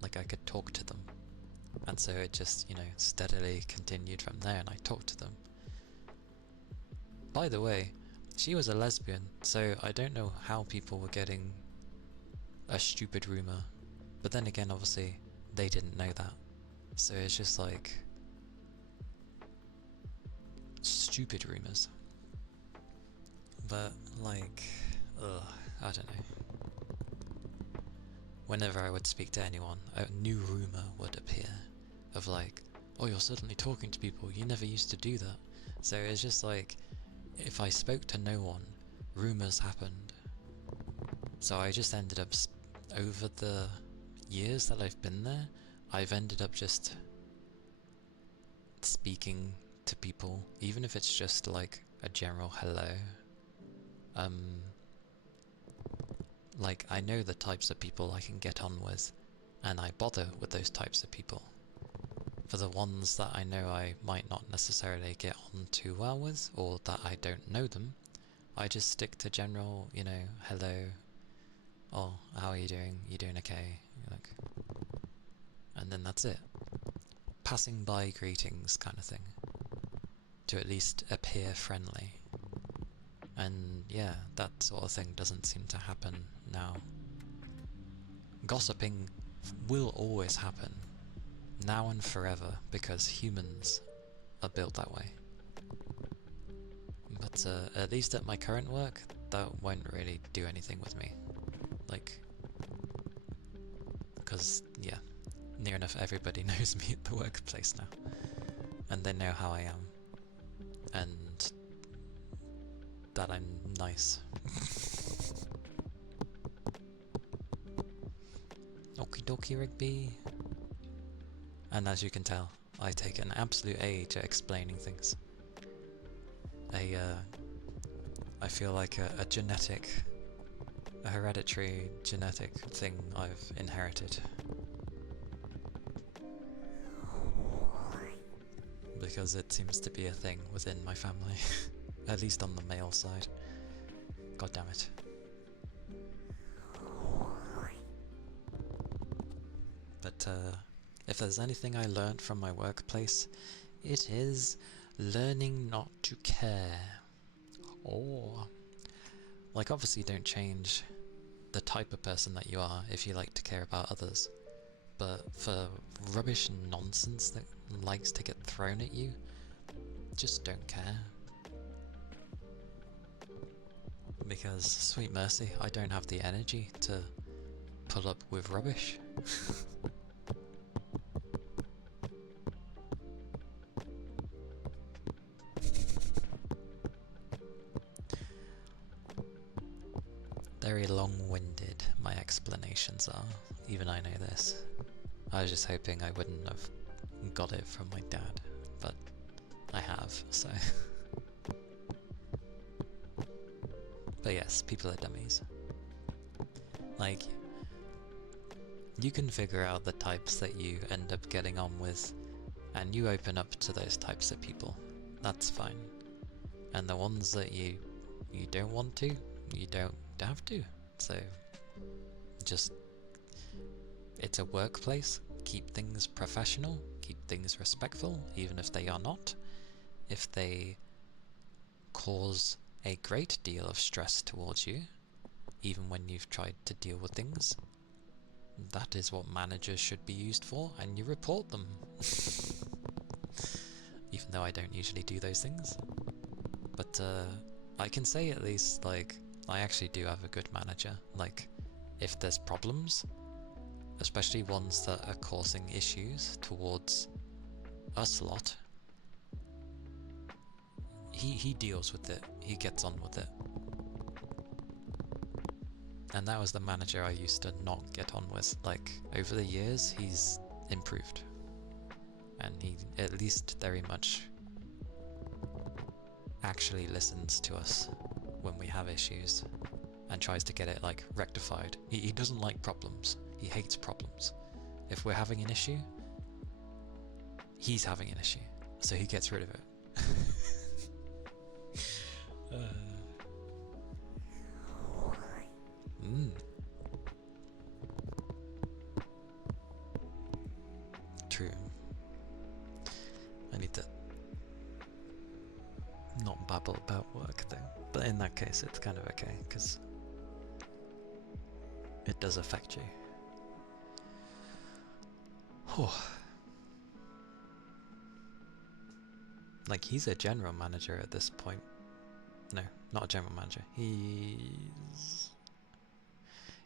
like I could talk to them. And so it just, you know, steadily continued from there, and I talked to them. By the way, she was a lesbian, so I don't know how people were getting a stupid rumour. But then again, obviously, they didn't know that. So it's just like... stupid rumours. But, like... ugh, I don't know. Whenever I would speak to anyone, a new rumour would appear. Of like, oh, you're suddenly talking to people, you never used to do that. So it's just like, if I spoke to no one, rumours happened. So I just ended up, over the years that I've been there, I've ended up just speaking to people, even if it's just like a general hello. Like, I know the types of people I can get on with, and I bother with those types of people. For the ones that I know I might not necessarily get on too well with, or that I don't know them, I just stick to general, you know, hello, oh, how are you doing? You doing okay? Like, and then that's it. Passing by greetings kind of thing, to at least appear friendly. And yeah, that sort of thing doesn't seem to happen now. Gossiping will always happen, now and forever, because humans are built that way. But at least at my current work, that won't really do anything with me. Like, because, yeah, near enough everybody knows me at the workplace now. And they know how I am. And that I'm nice. Okie dokie, Rigby. And as you can tell, I take an absolute age at explaining things. I feel like a hereditary genetic thing I've inherited. Because it seems to be a thing within my family. At least on the male side. God damn it. But if there's anything I learned from my workplace, it is learning not to care. Or, like, obviously don't change the type of person that you are if you like to care about others. But for rubbish and nonsense that likes to get thrown at you, just don't care. Because, sweet mercy, I don't have the energy to put up with rubbish. Very long-winded my explanations are, even I know this. I was just hoping I wouldn't have got it from my dad, but I have, so... But yes, people are dummies. Like, you can figure out the types that you end up getting on with, and you open up to those types of people. That's fine. And the ones that you don't want to, you don't have to. So, just... It's a workplace. Keep things professional, keep things respectful, even if they are not. If they cause a great deal of stress towards you, even when you've tried to deal with things, that is what managers should be used for, and you report them. Even though I don't usually do those things. But I can say at least, like, I actually do have a good manager. Like, if there's problems, especially ones that are causing issues towards us lot, he deals with it, he gets on with it. And that was the manager I used to not get on with. Like, over the years, he's improved. And he at least very much actually listens to us when we have issues and tries to get it, like, rectified. He doesn't like problems. He hates problems. If we're having an issue, he's having an issue, so he gets rid of it. True. I need to not babble about work though, but in that case it's kind of okay, because it does affect you. Like, he's a general manager at this point. No, not a general manager.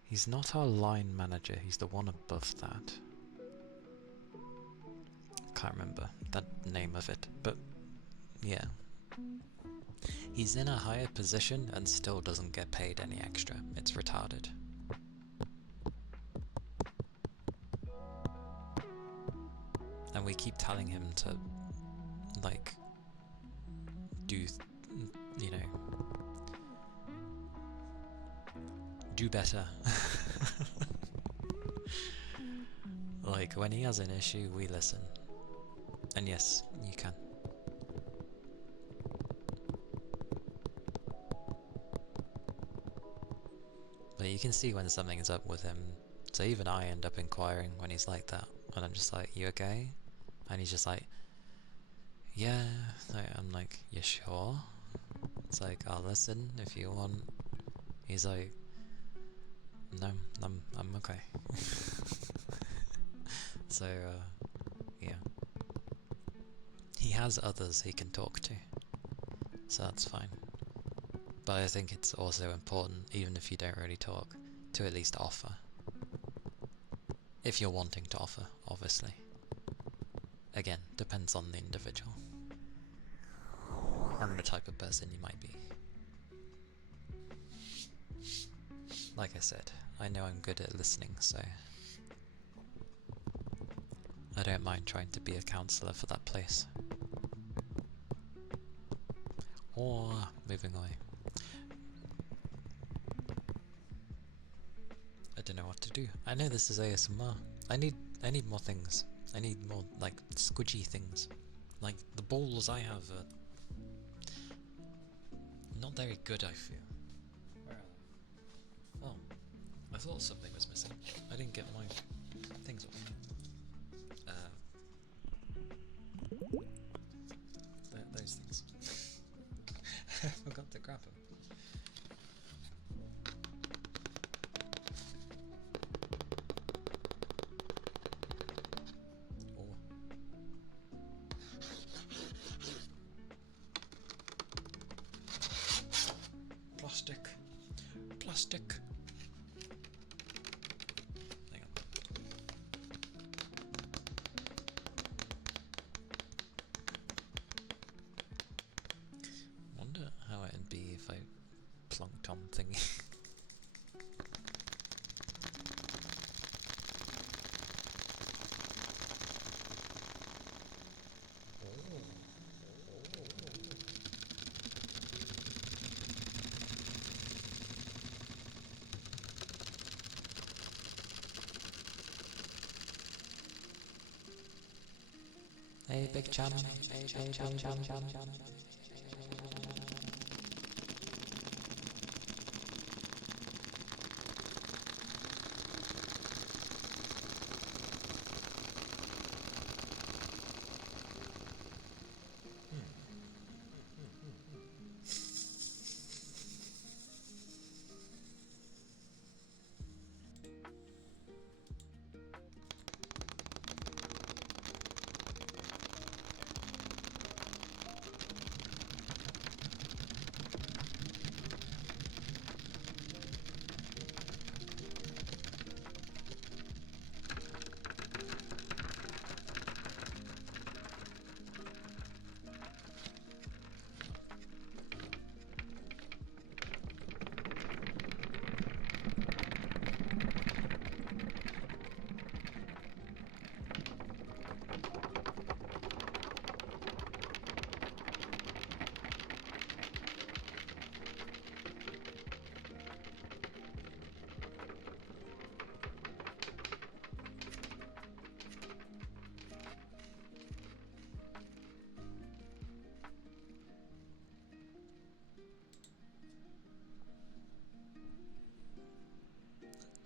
He's not our line manager, he's the one above that. Can't remember the name of it, but yeah. He's in a higher position and still doesn't get paid any extra. It's retarded. And we keep telling him to, like, do, you know, do better. Like, when he has an issue, we listen. And yes, you can. But you can see when something is up with him. So even I end up inquiring when he's like that. And I'm just like, you okay? And he's just like, yeah. I'm like, you sure? It's like, I'll listen if you want. He's like, no, I'm okay. So, yeah. He has others he can talk to, so that's fine. But I think it's also important, even if you don't really talk, to at least offer. If you're wanting to offer, obviously. Again, depends on the individual. And the type of person you might be. Like I said, I know I'm good at listening, so I don't mind trying to be a counsellor for that place. Or moving away. I don't know what to do. I know this is ASMR. I need more things. I need more, like, squidgy things. Like, the balls I have are not very good, I feel. Where are they? Oh, I thought something was missing. I didn't get my things off. Those things. I forgot to grab them. Oh. Plastic. Plastic. Hang on. Wonder how it'd be if I plunked on thingy. Hey, big chum. Hey, chum, chum, chum.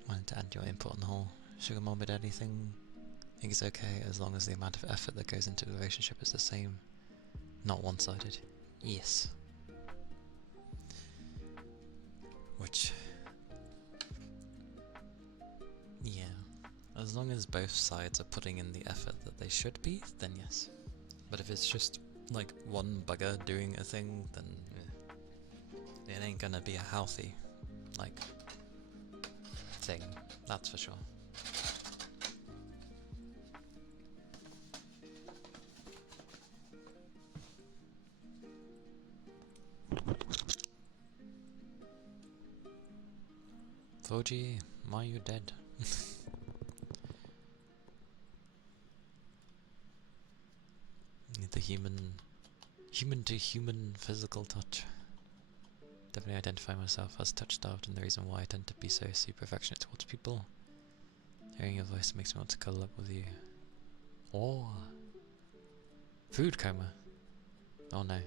Wanted to add your input on the whole sugar mom bit anything. I think it's okay as long as the amount of effort that goes into the relationship is the same, not one-sided. Yes. Which, yeah, as long as both sides are putting in the effort that they should be, then yes. But if it's just like one bugger doing a thing, then it ain't gonna be a healthy, like, thing, that's for sure. Voji, why are you dead? Need the human to human physical touch. Definitely identify myself as touch starved, and the reason why I tend to be so super affectionate towards people. Hearing your voice makes me want to cuddle up with you. Oh, food coma. Oh no.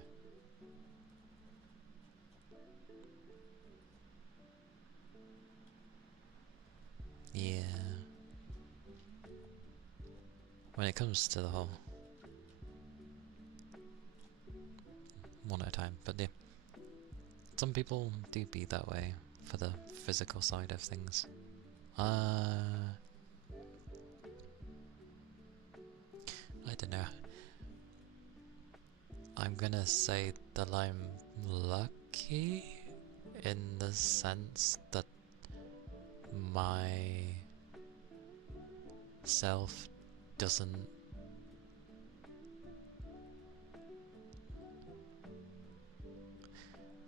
Yeah. When it comes to the whole one at a time, but yeah. Some people do be that way for the physical side of things. I don't know. I'm gonna say that I'm lucky in the sense that my self doesn't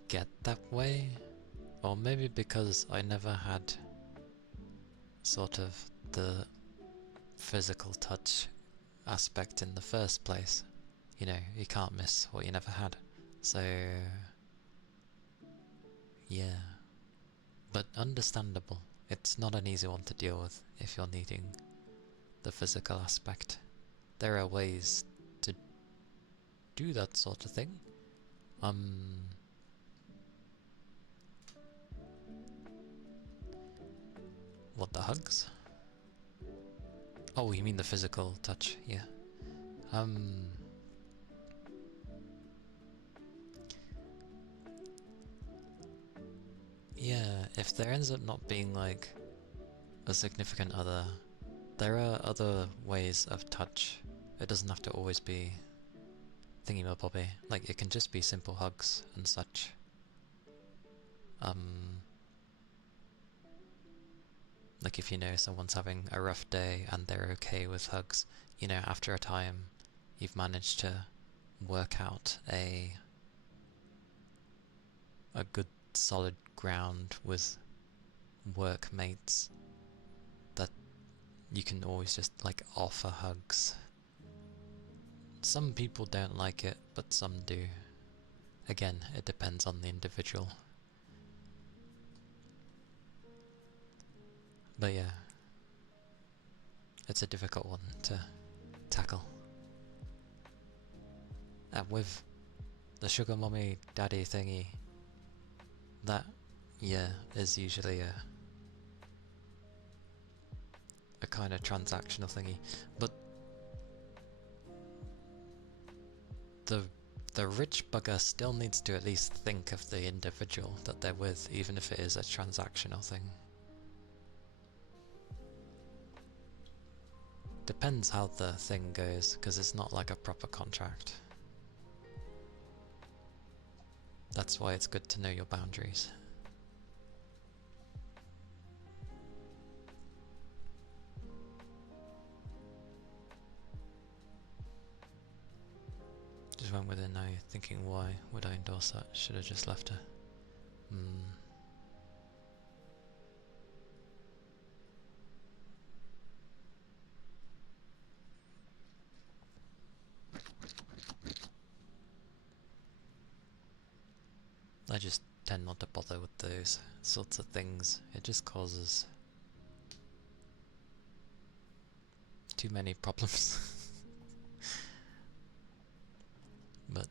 get that way, or maybe because I never had sort of the physical touch aspect in the first place. You know, you can't miss what you never had. So yeah, but understandable. It's not an easy one to deal with if you're needing the physical aspect. There are ways to do that sort of thing. What, the hugs? Oh, you mean the physical touch? Yeah. Yeah, if there ends up not being like a significant other, there are other ways of touch. It doesn't have to always be thingy-mabobby. Like, it can just be simple hugs and such. Like if you know someone's having a rough day and they're okay with hugs, you know, after a time, you've managed to work out a good solid ground with workmates that you can always just like offer hugs. Some people don't like it, but some do. Again, it depends on the individual. But yeah, it's a difficult one to tackle. And with the sugar mommy daddy thingy, that, yeah, is usually a kind of transactional thingy. But the rich bugger still needs to at least think of the individual that they're with, even if it is a transactional thing. Depends how the thing goes, because it's not like a proper contract. That's why it's good to know your boundaries. Just went with it now, thinking why would I endorse that? Should have just left her. I just tend not to bother with those sorts of things. It just causes too many problems. But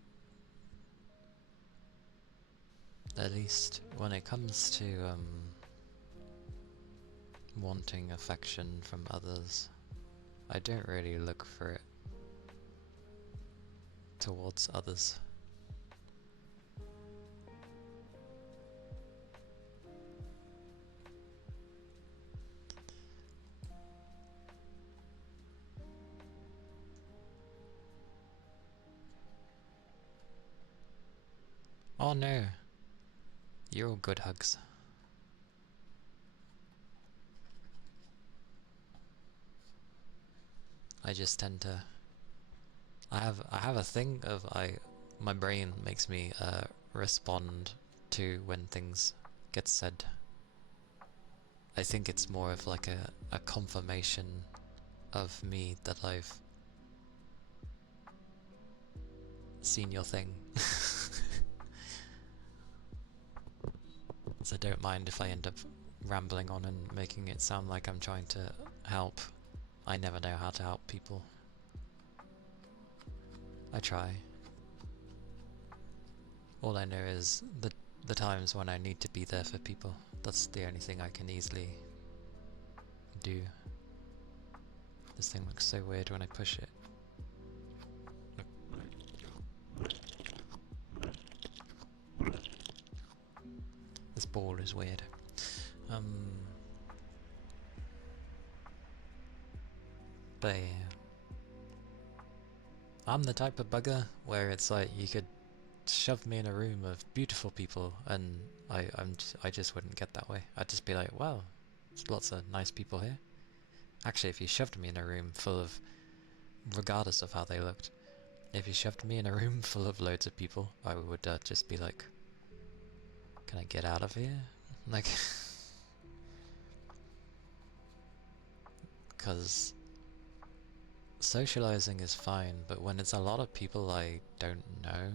at least when it comes to wanting affection from others, I don't really look for it towards others. Oh no! You're all good hugs. I just tend to... I have a thing of my brain makes me respond to when things get said. I think it's more of like a confirmation of me that I've seen your thing. So don't mind if I end up rambling on and making it sound like I'm trying to help. I never know how to help people. I try. All I know is the times when I need to be there for people. That's the only thing I can easily do. This thing looks so weird when I push it. This ball is weird. But yeah. I'm the type of bugger where it's like you could shove me in a room of beautiful people and I just wouldn't get that way. I'd just be like, wow, there's lots of nice people here. Actually, if you shoved me in a room full of, regardless of how they looked, if you shoved me in a room full of loads of people, I would just be like, can I get out of here? Like, because socializing is fine, but when it's a lot of people I don't know,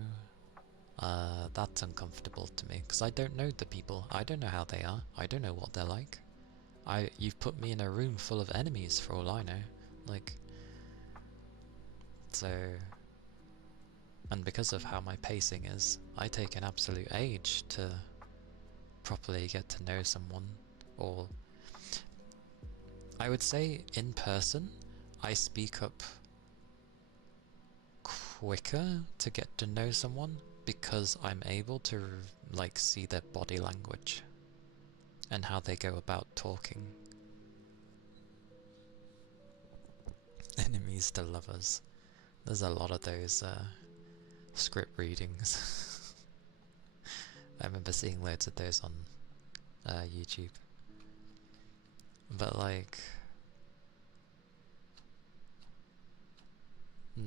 that's uncomfortable to me, because I don't know the people. I don't know how they are. I don't know what they're like. You've put me in a room full of enemies for all I know. Like, so... And because of how my pacing is, I take an absolute age to properly get to know someone. Or I would say in person, I speak up quicker to get to know someone because I'm able to like see their body language and how they go about talking. Enemies to lovers. There's a lot of those script readings. I remember seeing loads of those on YouTube. But like,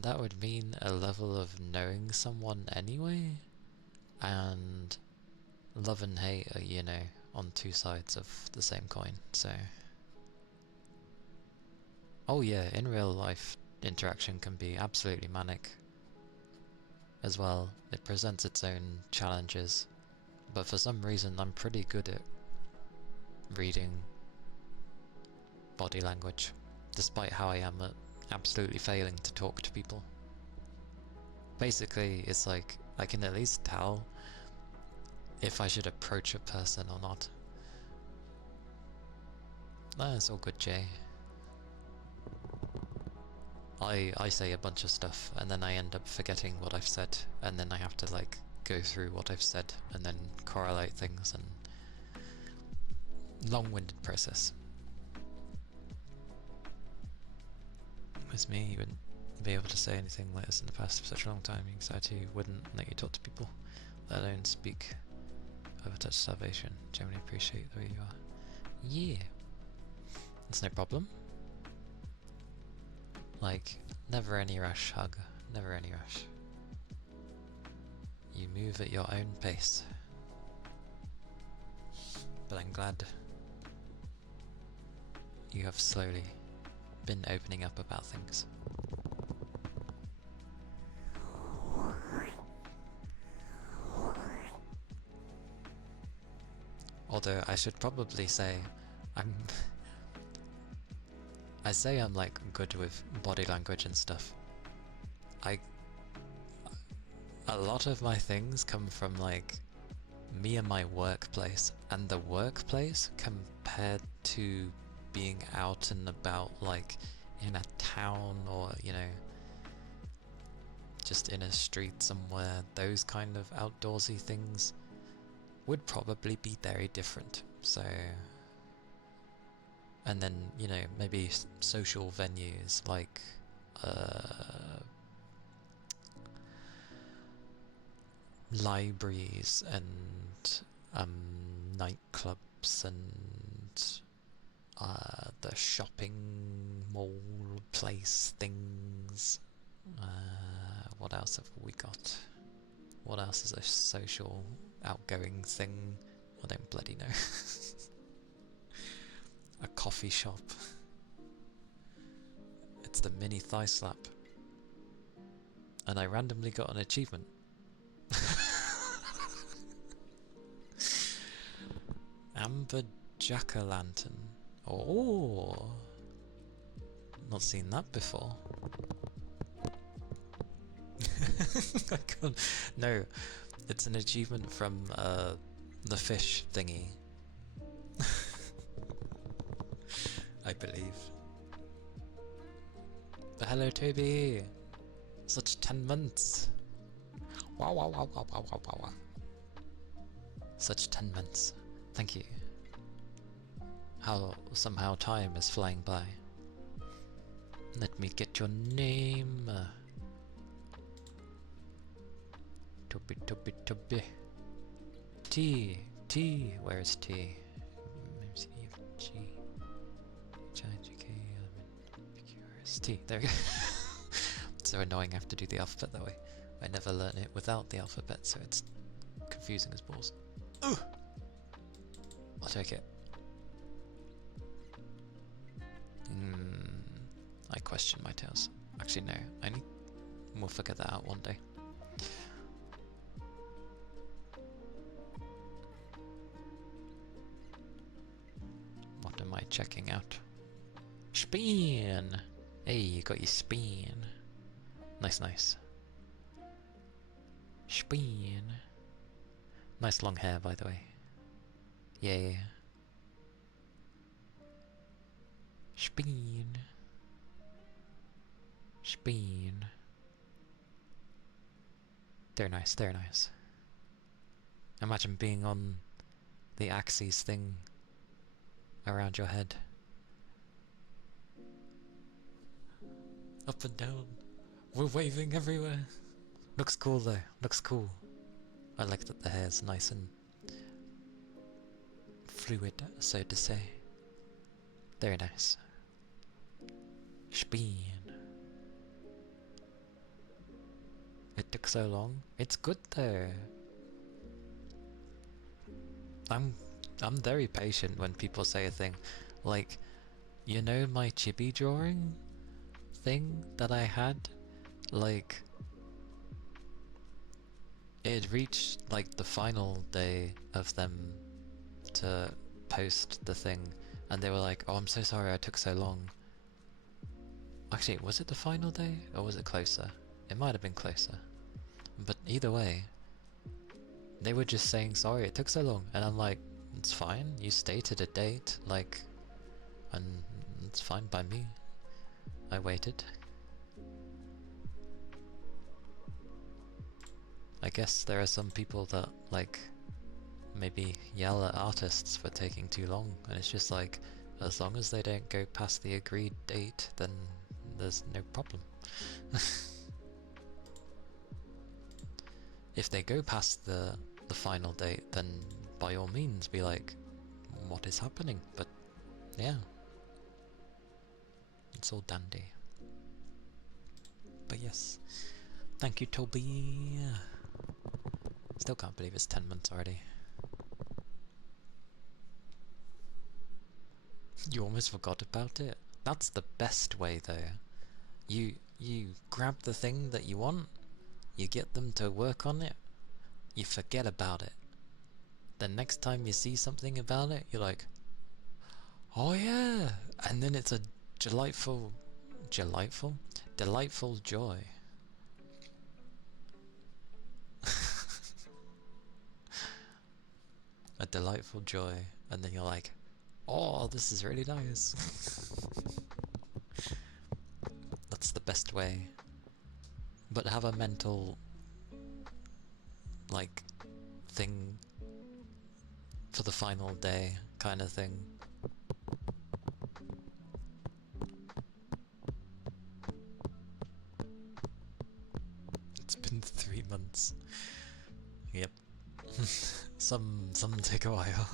that would mean a level of knowing someone anyway, and love and hate are, you know, on two sides of the same coin, so... Oh yeah, in real life, interaction can be absolutely manic as well. It presents its own challenges, but for some reason I'm pretty good at reading body language, despite how I am at absolutely failing to talk to people. Basically, it's like, I can at least tell if I should approach a person or not. That's all good, Jay. I say a bunch of stuff, and then I end up forgetting what I've said, and then I have to like go through what I've said, and then correlate things, and long-winded process. With me, you wouldn't be able to say anything like this in the past for such a long time. Anxiety wouldn't let you talk to people, let alone speak over touch salvation. Genuinely appreciate the way you are. Yeah, that's no problem. Like, never any rush, hug. Never any rush. You move at your own pace. But I'm glad you have slowly been opening up about things. Although I should probably say, I say I'm like good with body language and stuff. A lot of my things come from like me and my workplace, and the workplace compared to being out and about like in a town or, you know, just in a street somewhere, those kind of outdoorsy things would probably be very different. So, and then, you know, maybe social venues like libraries and nightclubs and the shopping mall place things. What else have we got? What else is a social outgoing thing? I don't bloody know. A coffee shop. It's the mini thigh slap. And I randomly got an achievement. Amber jack-o'-lantern. Oh, not seen that before. I can't. No, it's an achievement from the fish thingy. I believe. But hello, Toby. Such 10 months. Wow, wow, wow, wow, wow, wow, wow, wow. Such 10 months. Thank you. How somehow time is flying by. Let me get your name. Toby, Toby, Toby. T. T. Where is T? G. T. There we go. It's so annoying I have to do the alphabet that way. I never learn it without the alphabet, so it's confusing as balls. Ugh! I'll take it. I question my tails. Actually, no. We'll figure that out one day. What am I checking out? Spin! Hey, you got your spin. Nice, nice. Spin. Nice long hair, by the way. Yeah. Spin. Speen. They're nice, they're nice. Imagine being on the axes thing around your head. Up and down. We're waving everywhere. Looks cool though, looks cool. I like that the hair's nice and fluid, so to say. Very nice. Speen. It took so long. It's good though. I'm very patient when people say a thing. Like, you know my chibi drawing thing that I had? Like, it reached like the final day of them to post the thing, and they were like, oh, I'm so sorry I took so long. Actually, was it the final day or was it closer? It might have been closer. But either way, they were just saying sorry it took so long, and I'm like, it's fine, you stated a date, like, and it's fine by me. I waited. I guess there are some people that, like, maybe yell at artists for taking too long, and it's just like, as long as they don't go past the agreed date, then there's no problem. If they go past the final date, then by all means be like, what is happening? But yeah, it's all dandy. But yes, thank you, Toby. Still can't believe it's 10 months already. You almost forgot about it. That's the best way though. You grab the thing that you want, you get them to work on it, you forget about it. The next time you see something about it, you're like, oh yeah! And then it's a delightful joy. A delightful joy, and then you're like, oh, this is really nice. That's the best way. But have a mental, like, thing for the final day kind of thing. It's been 3 months. Yep. some take a while.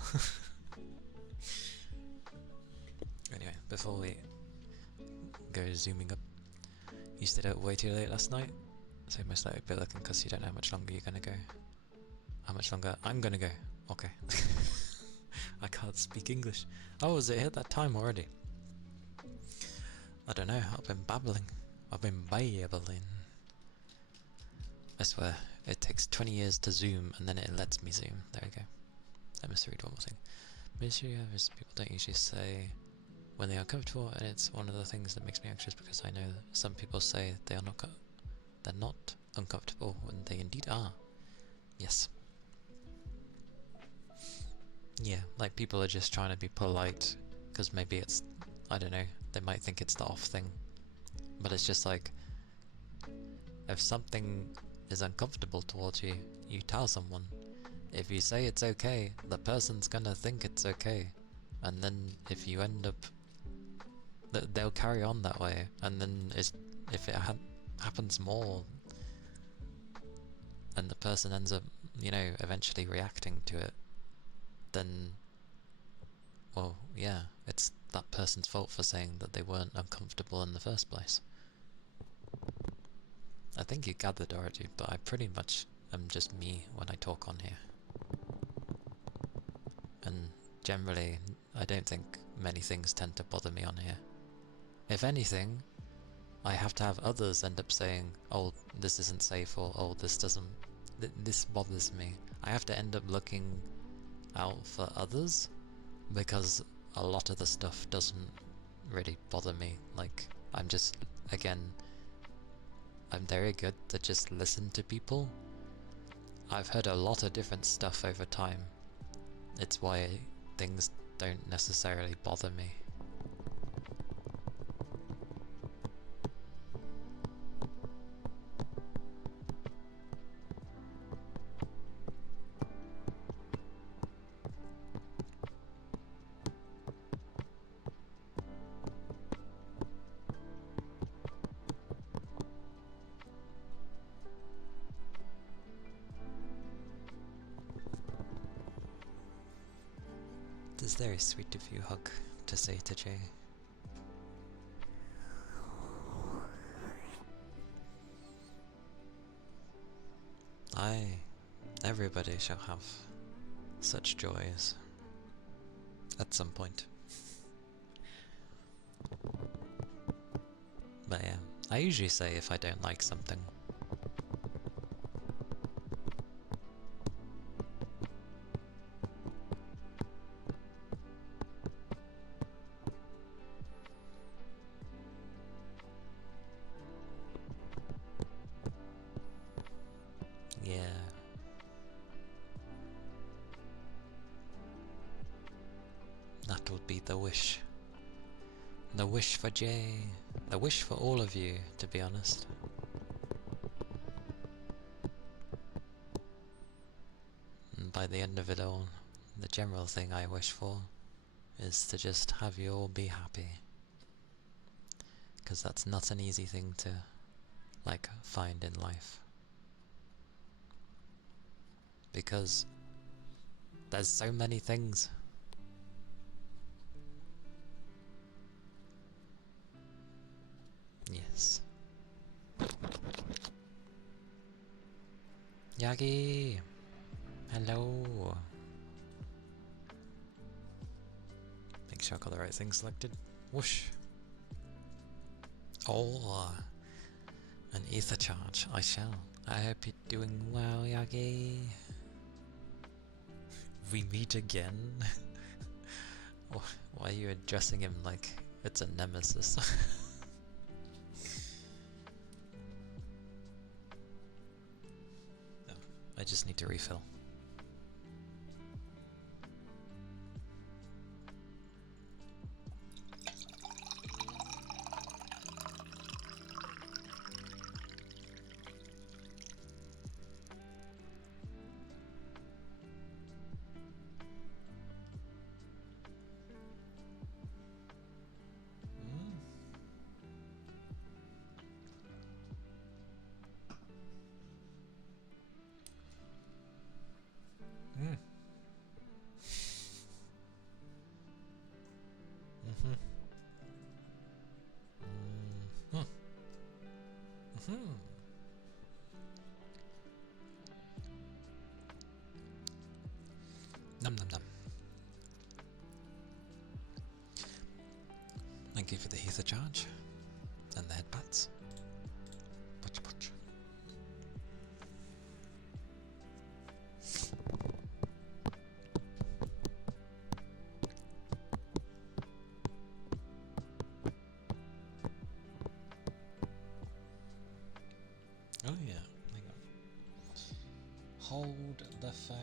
Anyway, before we go zooming up, you stayed out way too late last night, so most likely be looking because you don't know how much longer you're gonna go. How much longer I'm gonna go? Okay. I can't speak English. Oh, has it hit that time already? I don't know, I've been babbling. I've been babbling. I swear, it takes 20 years to zoom and then it lets me zoom. There we go. Let me read one more thing. Mystery is people don't usually say when they are comfortable, and it's one of the things that makes me anxious because I know that some people say they are not they're not uncomfortable when they indeed are. Yes. Yeah, like people are just trying to be polite because maybe it's, I don't know, they might think it's the off thing. But it's just like, if something is uncomfortable towards you, you tell someone. If you say it's okay, the person's gonna think it's okay. And then if you end up, they'll carry on that way. And then if it happens more, and the person ends up, you know, eventually reacting to it, then, well, yeah, it's that person's fault for saying that they weren't uncomfortable in the first place. I think you gathered already, but I pretty much am just me when I talk on here. And generally, I don't think many things tend to bother me on here. If anything, I have to have others end up saying, oh, this isn't safe, or oh, this doesn't, this bothers me. I have to end up looking out for others, because a lot of the stuff doesn't really bother me. Like, I'm just, again, I'm very good to just listen to people. I've heard a lot of different stuff over time. It's why things don't necessarily bother me. is very sweet of you, Hug, to say to Jay. Aye, everybody shall have such joys at some point. But yeah, I usually say if I don't like something. Yeah. That would be the wish. The wish for Jay. The wish for all of you, to be honest. And by the end of it all, the general thing I wish for is to just have you all be happy. Because that's not an easy thing to, like, find in life. Because there's so many things. Yes. Yagi! Hello! Make sure I got the right thing selected. Whoosh! Oh! An ether charge, I shall. I hope you're doing well, Yagi. We meet again? Why are you addressing him like it's a nemesis? No, I just need to refill. Num num num. Thank you for the ether charge and the headbats. Putch putch. Oh yeah, hang on. Hold the phone.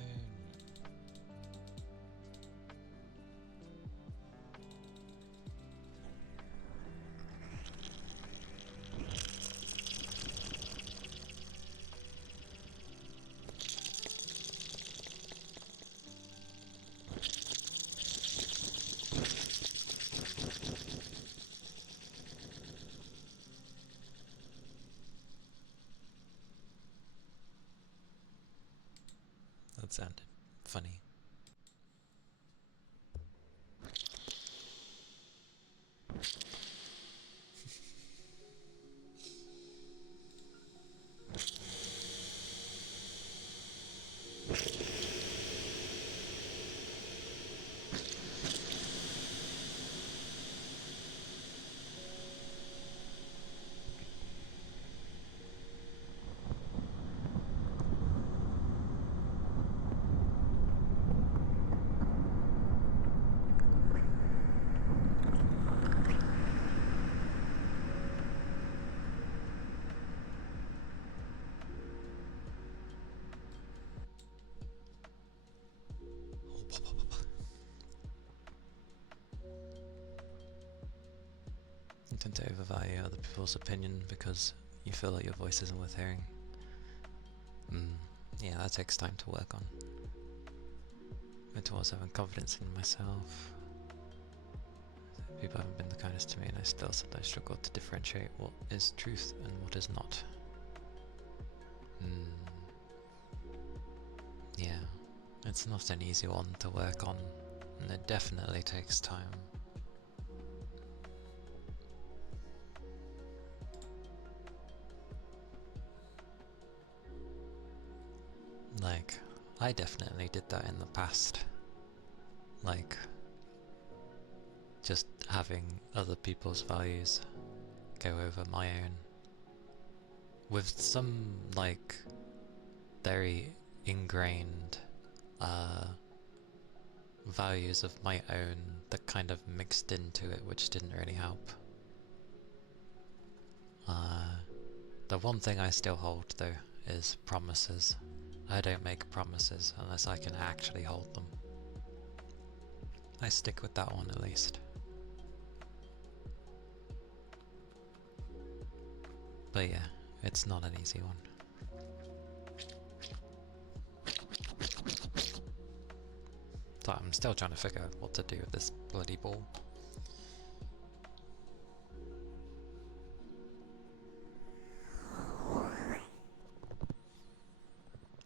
That sounded funny. You tend to overvalue other people's opinion because you feel like your voice isn't worth hearing. Yeah, that takes time to work on. Towards having confidence in myself. People haven't been the kindest to me, and I still sometimes struggle to differentiate what is truth and what is not. Yeah, it's not an easy one to work on And it definitely takes time. Like, I definitely did that in the past. Like, just having other people's values go over my own. With some, like, very ingrained values of my own that kind of mixed into it, which didn't really help. The one thing I still hold, though, is promises. I don't make promises unless I can actually hold them. I stick with that one at least. But yeah, it's not an easy one. So I'm still trying to figure out what to do with this bloody ball.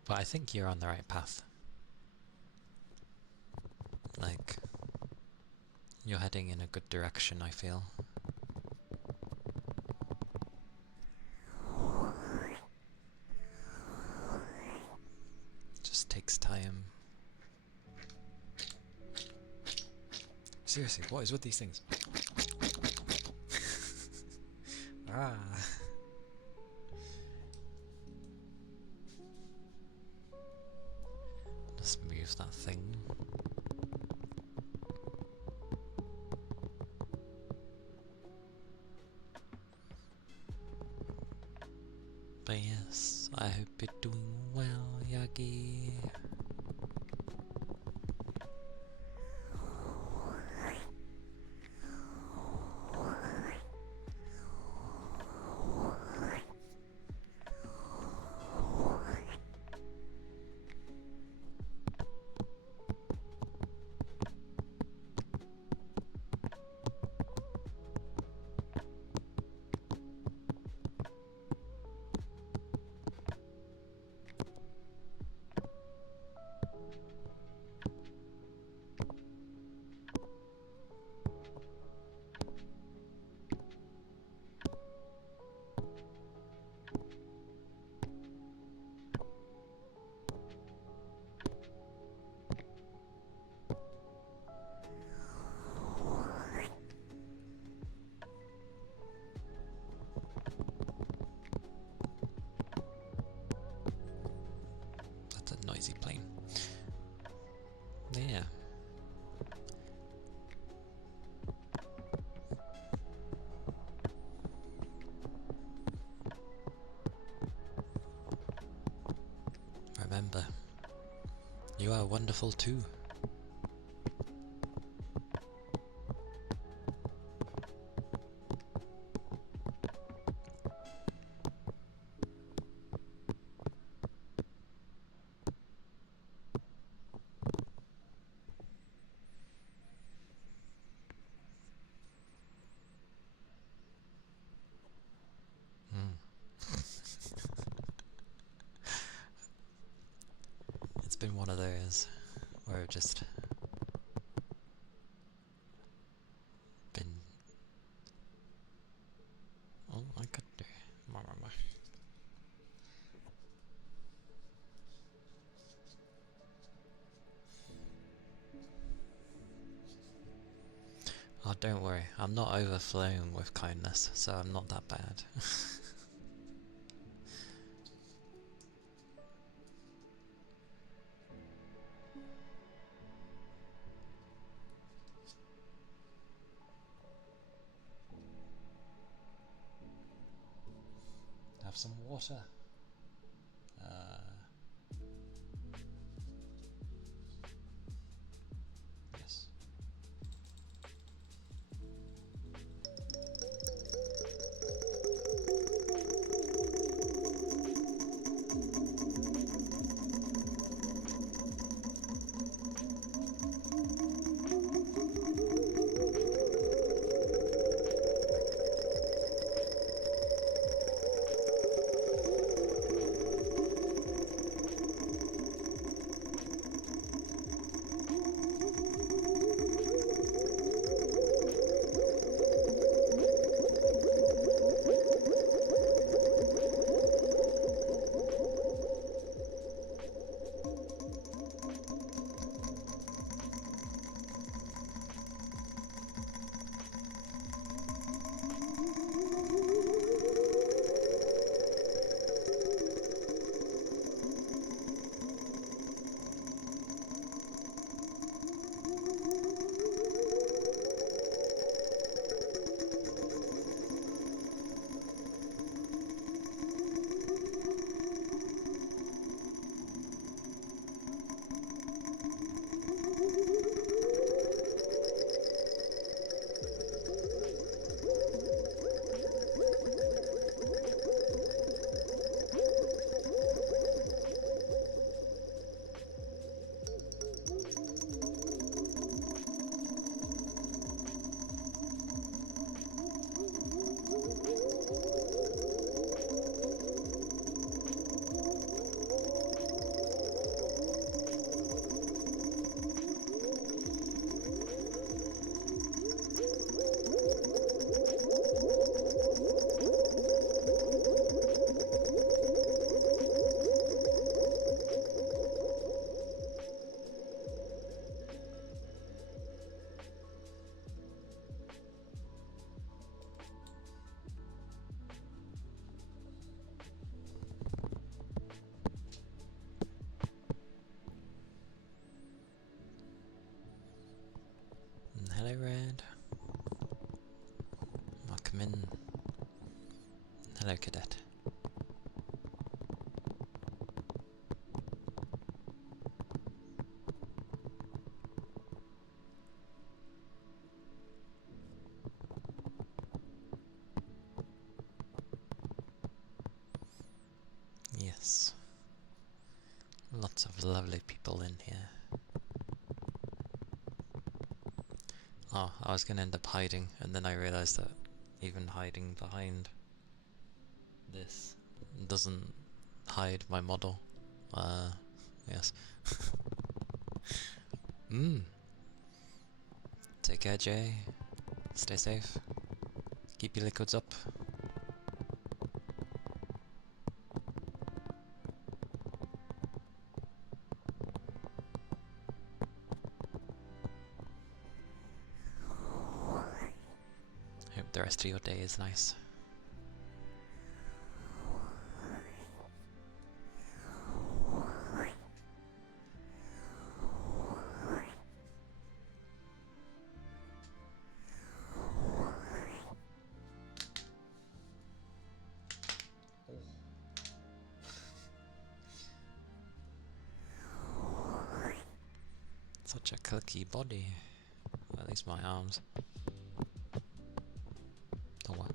But I think you're on the right path. Like, you're heading in a good direction, I feel. Just takes time. Seriously, what is with these things? Ah. Let's move that thing. But yes, I hope you're doing well, Yagi. That's a noisy plane. Yeah. Remember, you are wonderful too. It's been one of those where I've just been... Oh, I could do... Oh, don't worry, I'm not overflowing with kindness, so I'm not that bad. Have some water. Yes. Hello, Red. Welcome in. Hello, Cadet. Yes. Lots of lovely people in here. Oh, I was gonna end up hiding, and then I realized that even hiding behind this doesn't hide my model. Yes. Take care, Jay. Stay safe. Keep your liquids up. Hope the rest of your day is nice. Such a clicky body. Well, at least my arms. Oh what?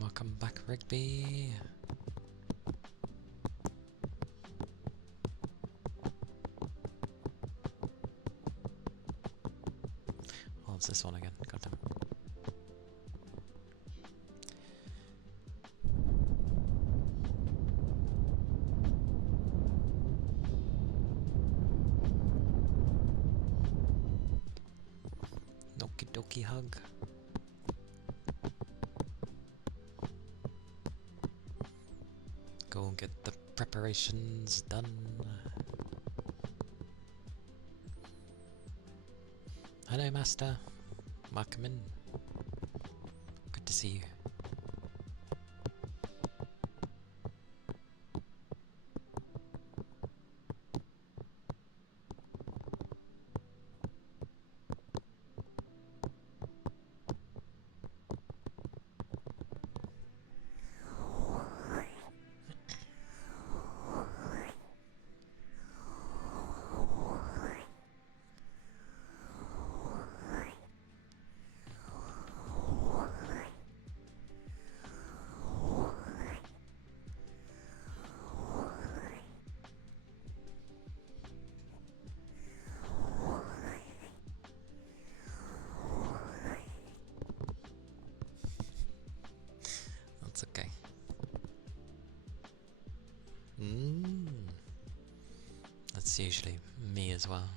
Welcome back, Rigby. Oh, it's this one again. God damn it. Okie dokie hug. Go and get the preparations done. Hello, Master. Welcome in. Good to see you. That's okay. That's usually me as well.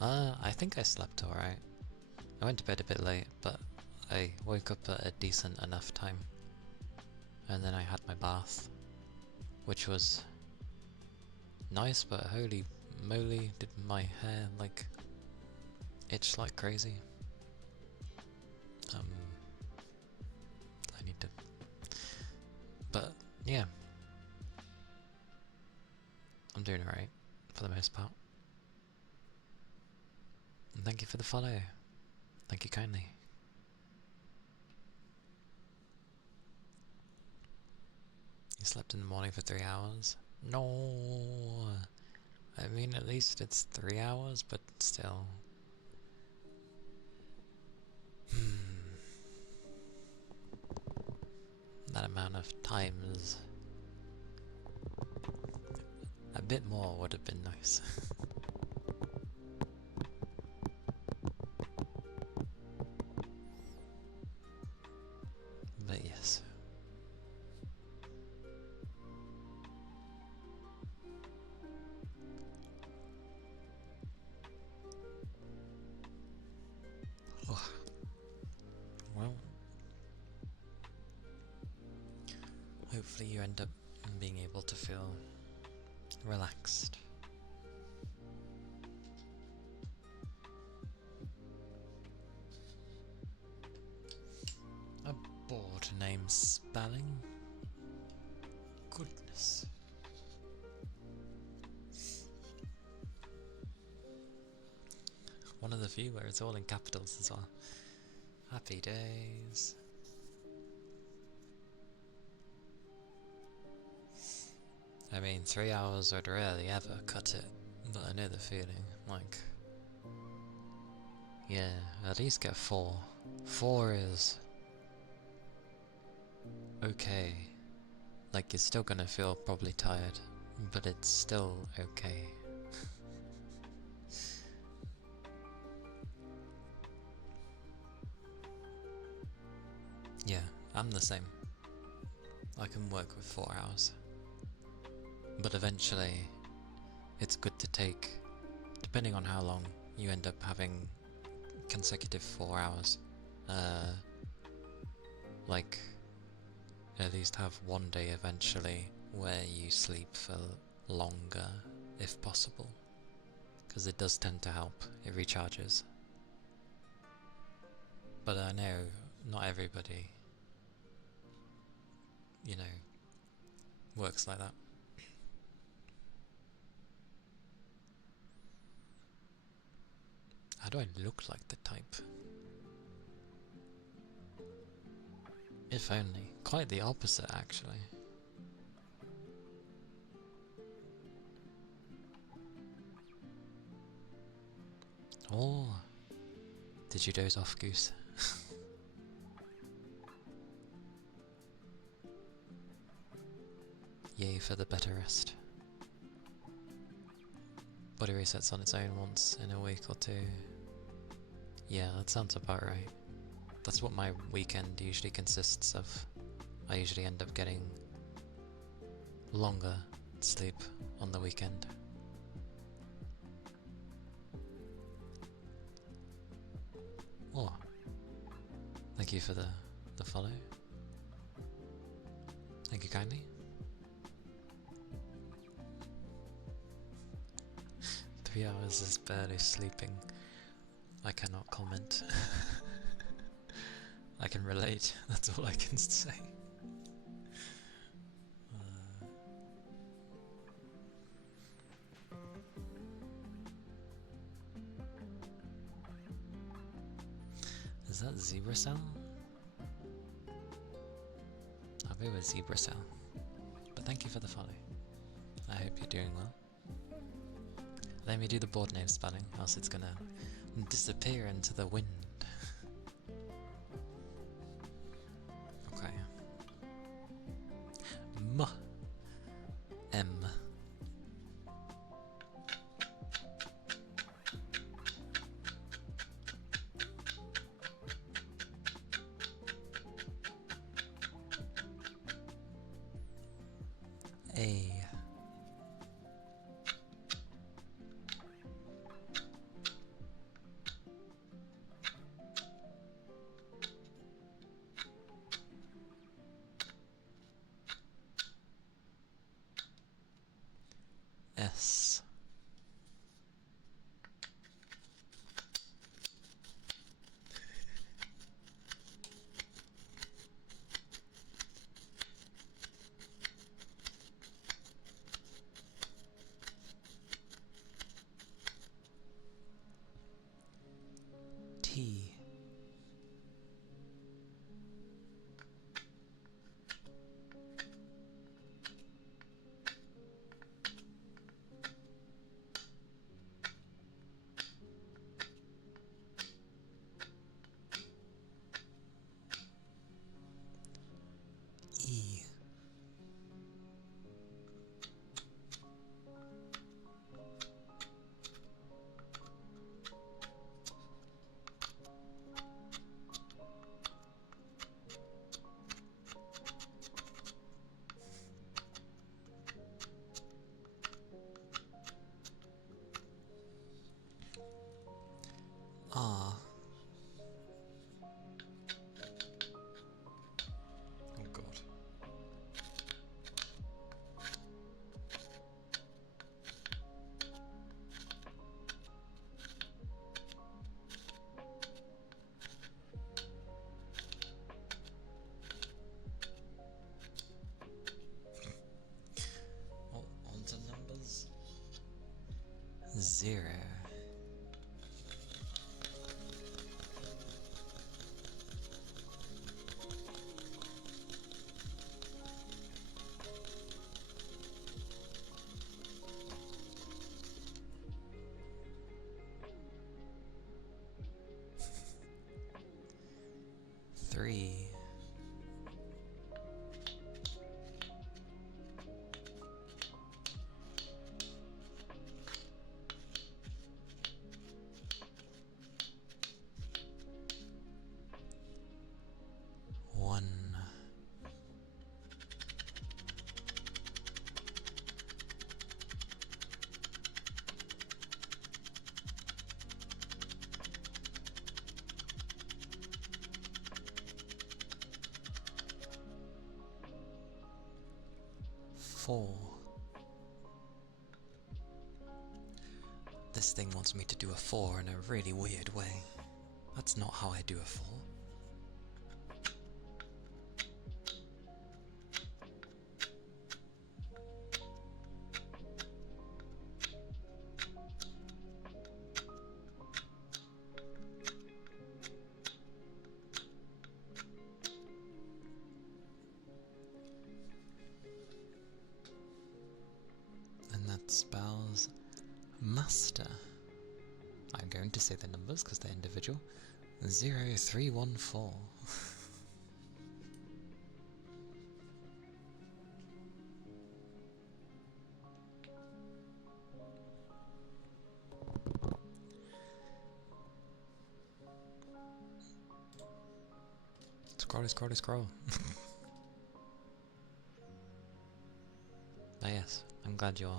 I think I slept alright. I went to bed a bit late, but I woke up at a decent enough time. And then I had my bath, which was nice, but holy moly, did my hair like itch like crazy. I need to, but yeah, I'm doing alright for the most part. And thank you for the follow. Thank you kindly. You slept in the morning for 3 hours? No. I mean, at least it's 3 hours, but still. That amount of time is... a bit more would have been nice. But yes. Oh. Well, hopefully you end up being able to feel relaxed. A board name spelling? Goodness. One of the of you where it's all in capitals as well. Happy days. I mean, 3 hours would rarely ever cut it, but I know the feeling. Like, yeah, at least get 4. 4 is okay. Like, you're still gonna feel probably tired, but it's still okay. Yeah, I'm the same. I can work with 4 hours. But eventually, it's good to take, depending on how long you end up having consecutive 4 hours, like, at least have one day eventually where you sleep for longer, if possible. Because it does tend to help, it recharges. But I know not everybody, you know, works like that. How do I look like the type? If only. Quite the opposite, actually. Oh, did you doze off, Goose? Yay for the better rest. Body resets on its own once in a week or 2. Yeah, that sounds about right. That's what my weekend usually consists of. I usually end up getting longer sleep on the weekend. Oh, thank you for the follow. Thank you kindly. 3 hours is barely sleeping. I cannot comment. I can relate, that's all I can say. Is that Zebra Cell? I'll go with Zebra Cell. But thank you for the follow. I hope you're doing well. Let me do the board name spelling, else it's gonna disappear into the wind. Okay. M. A. S. T. E. R. Oh god. On to numbers. 0. 3. One. Four. This thing wants me to do a 4 in a really weird way. That's not how I do a 4. And that spells master. I'm going to say the numbers because they're individual. 0314. Scroll. Ah yes, I'm glad your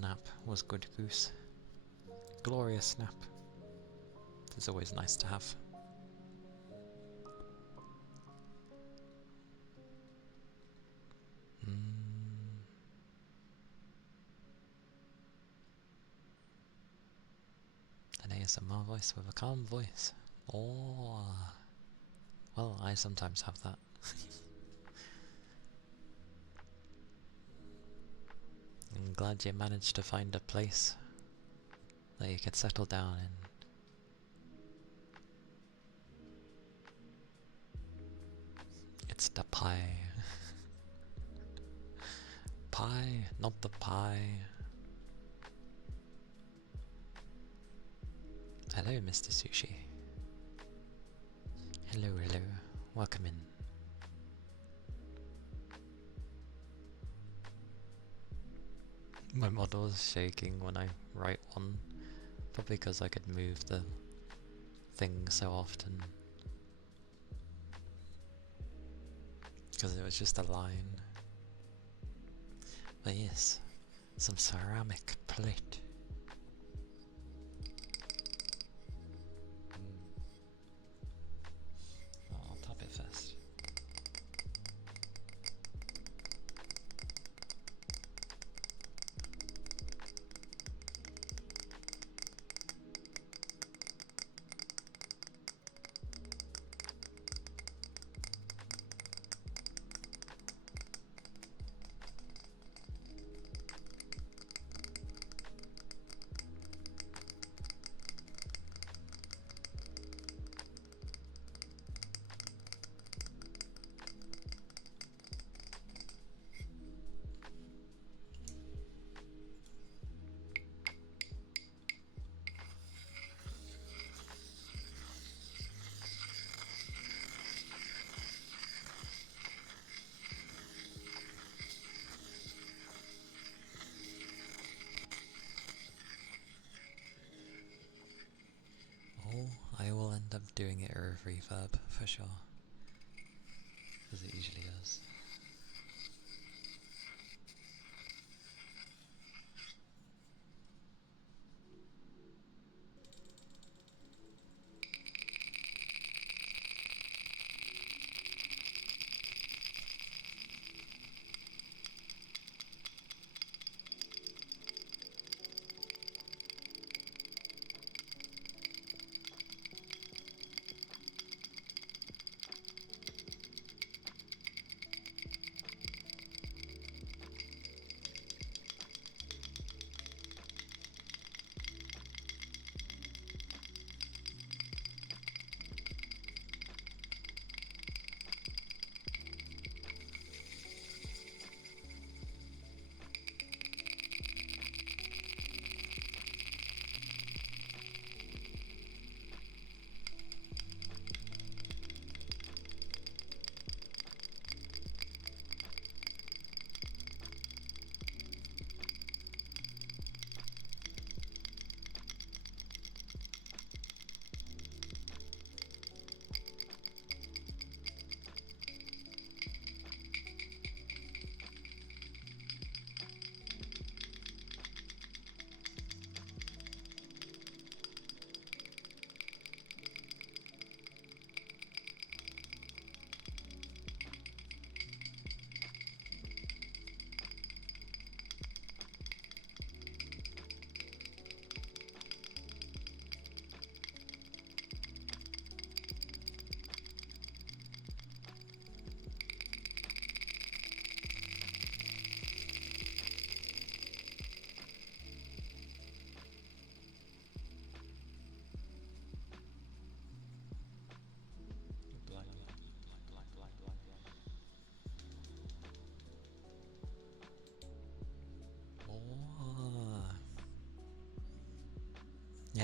nap was good, Goose. Glorious nap. It's always nice to have. An ASMR voice with a calm voice. Oh, well, I sometimes have that. I'm glad you managed to find a place that you could settle down in. It's the pie. Pie, not the pie. Hello, Mr. Sushi. Hello. Welcome in. My model is shaking when I write one, probably because I could move the thing so often. Because it was just a line. But yes, some ceramic plate. I'll top it first. I will end up doing it with reverb for sure, as it usually does.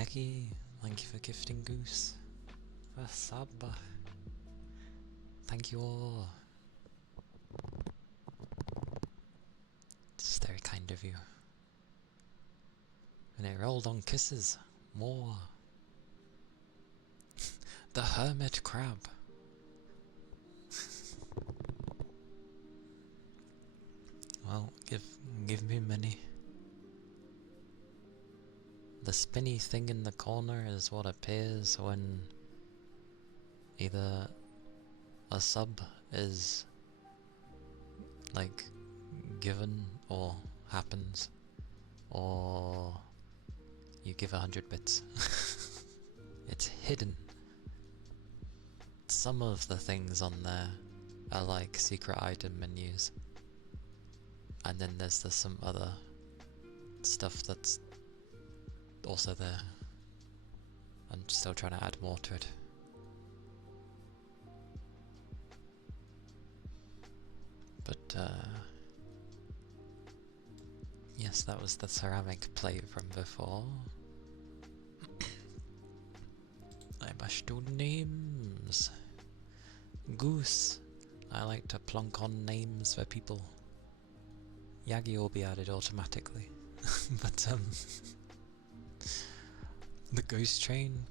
Yagi, thank you for gifting Goose. A sub. Thank you all. It's very kind of you. And it rolled on kisses. More. The hermit crab. Well, give me many. The spinny thing in the corner is what appears when either a sub is like given or happens, or you give 100 bits. It's hidden. Some of the things on there are like secret item menus, and then there's some other stuff that's also there. I'm still trying to add more to it. But yes, that was the ceramic plate from before. I must do names. Goose. I like to plonk on names for people. Yagi will be added automatically. But the ghost train.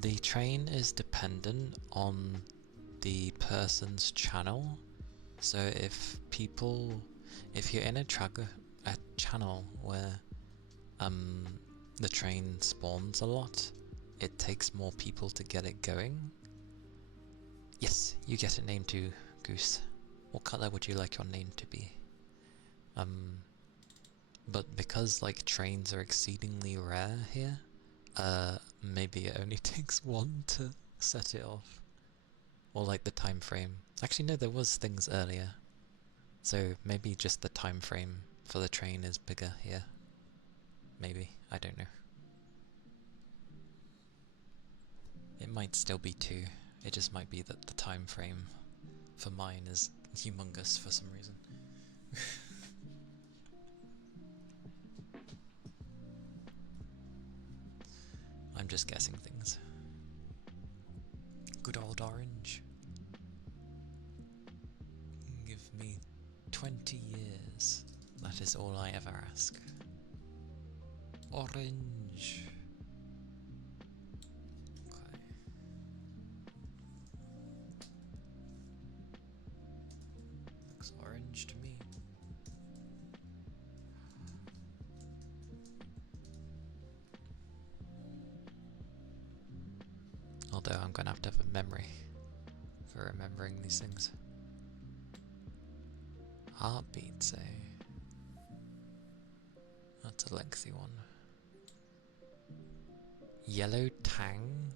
The train is dependent on the person's channel. So if you're in a channel where the train spawns a lot, it takes more people to get it going. Yes, you get a name too, Goose. What color would you like your name to be? But because like trains are exceedingly rare here, maybe it only takes one to set it off. Or like the time frame. Actually no, there was things earlier. So maybe just the time frame for the train is bigger here. Maybe, I don't know. It might still be 2. It just might be that the time frame for mine is humongous for some reason. I'm just guessing things. Good old orange. Give me 20 years. That is all I ever ask. Orange. Okay. Looks orange to me. Although I'm gonna have to have a memory for remembering these things. Heartbeats, eh? That's a lengthy one. Yellow tang?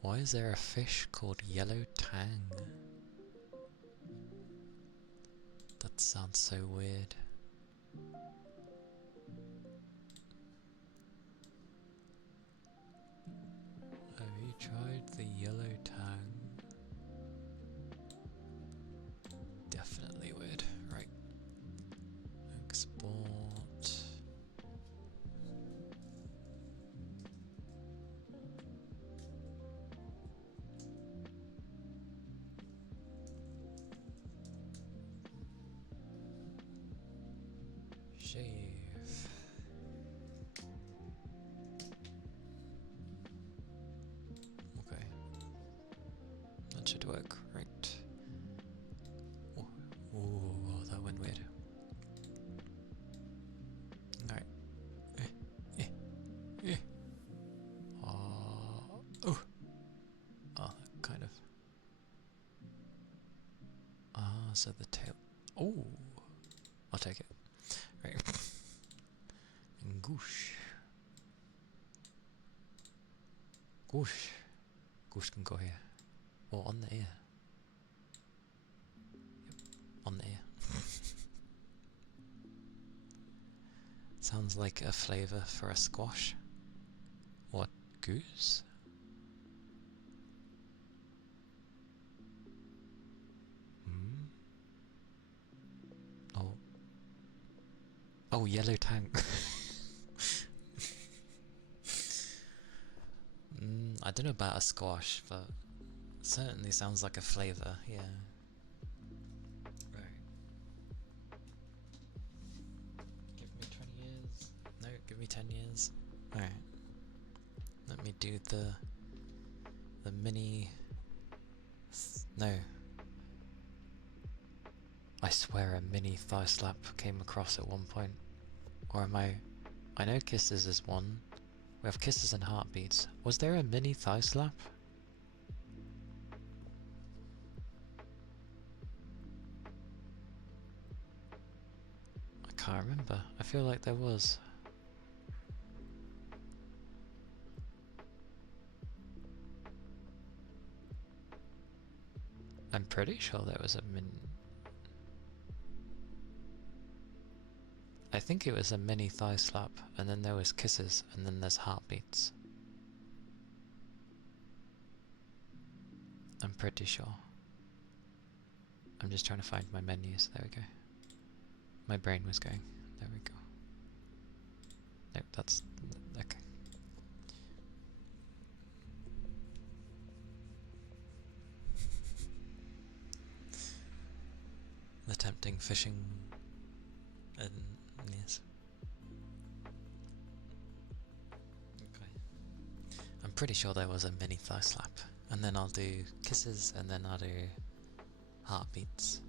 Why is there a fish called yellow tang? That sounds so weird. Have you tried the yellow tang? Definitely weird. Right. Export. Shave. Okay. That should work, right? Oh, that went weird. Alright. Oh. Oh, kind of. So the tail. Oh, I'll take it. Right. Goosh. Goosh. Goosh can go here. Or on the ear. Yep, on the ear. Sounds like a flavour for a squash. What? Goose? Oh. Oh, yellow tank. I don't know about a squash, but it certainly sounds like a flavour, yeah. Right. Give me 20 years. No, give me 10 years. Alright. Let me do the mini... No. I swear a mini thigh slap came across at one point. Or am I... I know kisses is one. We have kisses and heartbeats. Was there a mini thigh slap? I can't remember. I feel like there was. I'm pretty sure there was a I think it was a mini thigh slap, and then there was kisses, and then there's heartbeats. I'm pretty sure. I'm just trying to find my menus. There we go. My brain was going. There we go. No, that's... okay. The tempting fishing... and... yes. Okay. I'm pretty sure there was a mini thigh slap. And then I'll do kisses, and then I'll do heartbeats.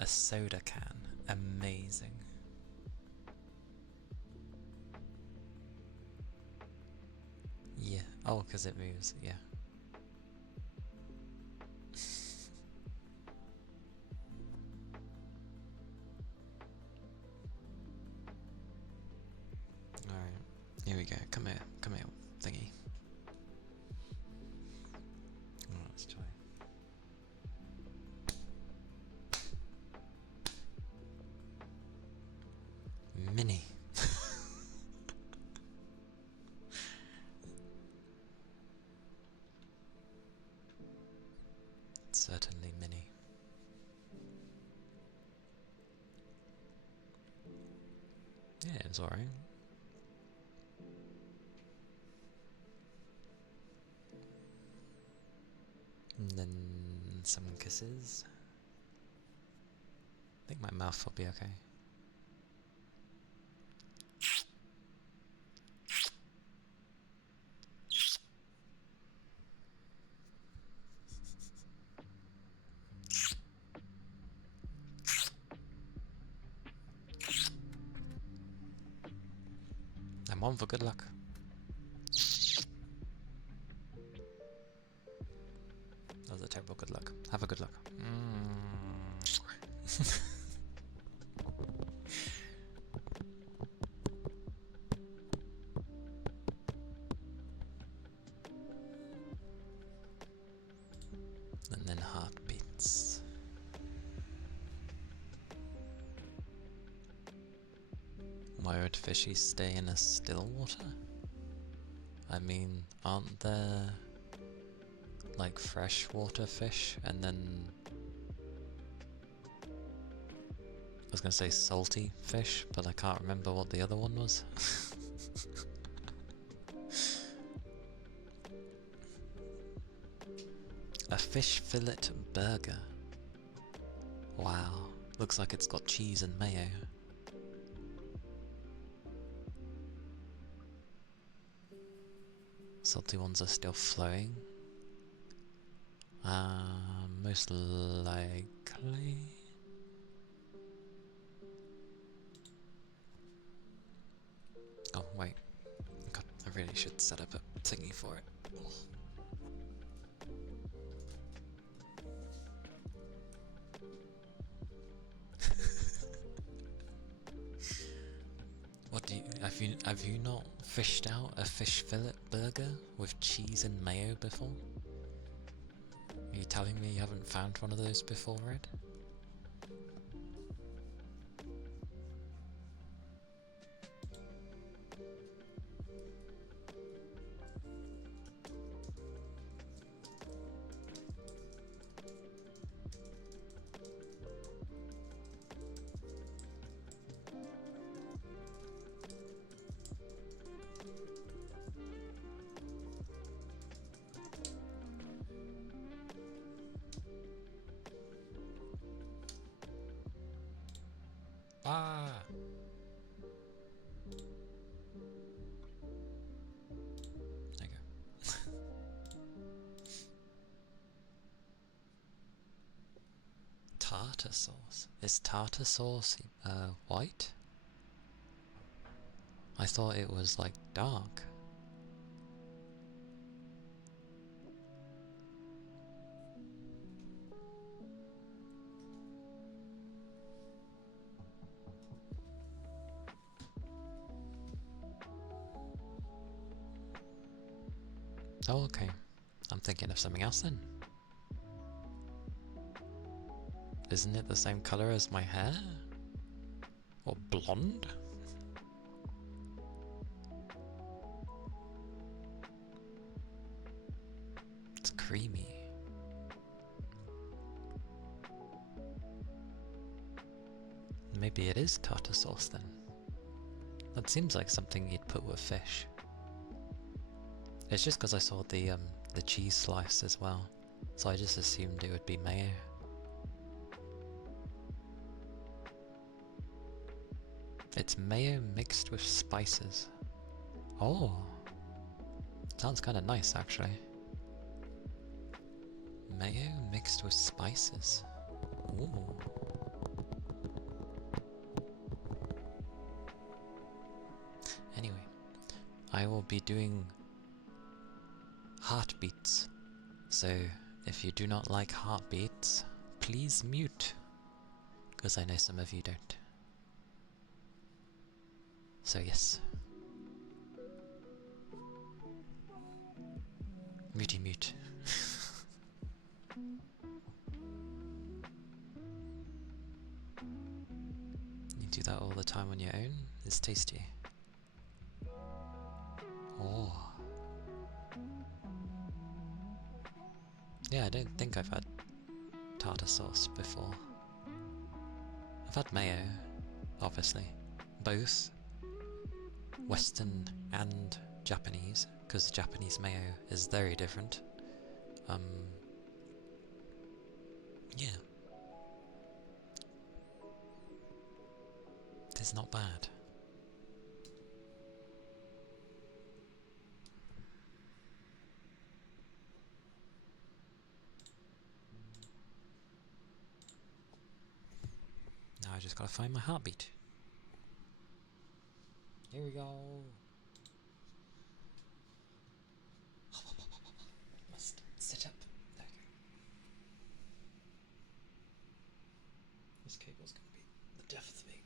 A soda can. Amazing. Yeah. Oh, because it moves. Yeah. Alright. Here we go. Come here, thingy. Oh, let's try. Mini. Certainly mini. Yeah, it's alright. And then some kisses. I think my mouth will be okay. I'm on for good luck. That was a terrible good luck. Have a good luck. And then heartbeats. Why would fishies stay in a still water? I mean, aren't there like freshwater fish and then I was gonna say salty fish, but I can't remember what the other one was. A fish fillet burger. Wow, looks like it's got cheese and mayo. Salty ones are still flowing. Most likely. Oh wait, God, I really should set up a thingy for it. What do you have you not fished out a fish fillet burger with cheese and mayo before? Are you telling me you haven't found one of those before, Red? Ah! There you go. Tartar sauce. Is tartar sauce white? I thought it was like dark. Oh, okay. I'm thinking of something else then. Isn't it the same colour as my hair? Or blonde? It's creamy. Maybe it is tartar sauce then. That seems like something you'd put with fish. It's just because I saw the cheese slice as well, so I just assumed it would be mayo. It's mayo mixed with spices. Oh, sounds kind of nice actually. Mayo mixed with spices. Ooh. Anyway, I will be doing heartbeats, so if you do not like heartbeats, please mute, because I know some of you don't. So yes. Mutey mute. You do that all the time on your own? It's tasty. Oh. Yeah, I don't think I've had tartar sauce before. I've had mayo, obviously. Both Western and Japanese, because Japanese mayo is very different. Yeah. It's not bad. Now I just gotta find my heartbeat. Here we go. Must sit up. There we go. This cable's gonna be the death of me.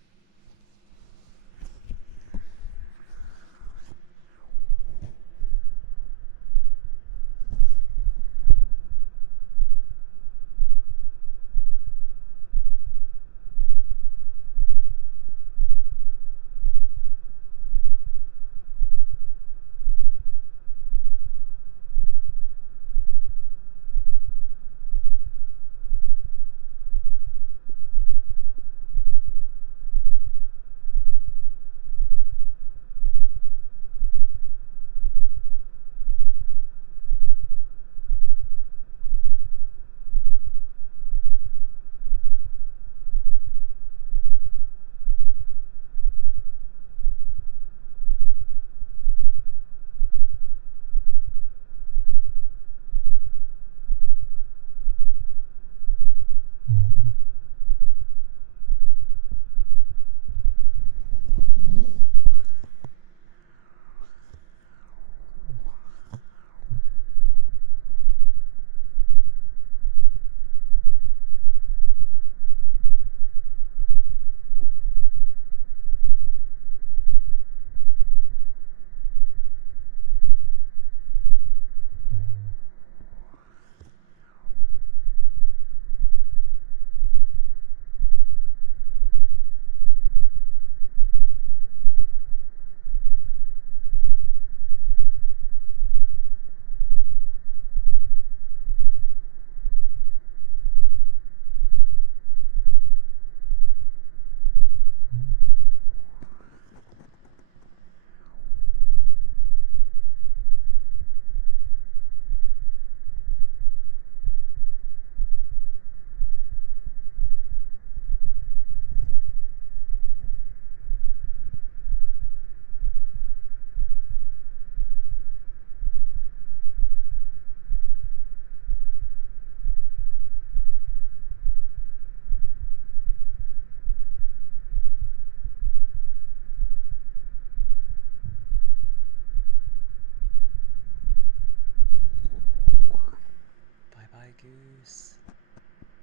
Grey Goose.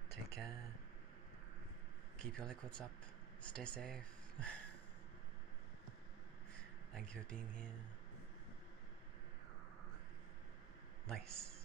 Take care. Keep your liquids up. Stay safe. Thank you for being here. Nice.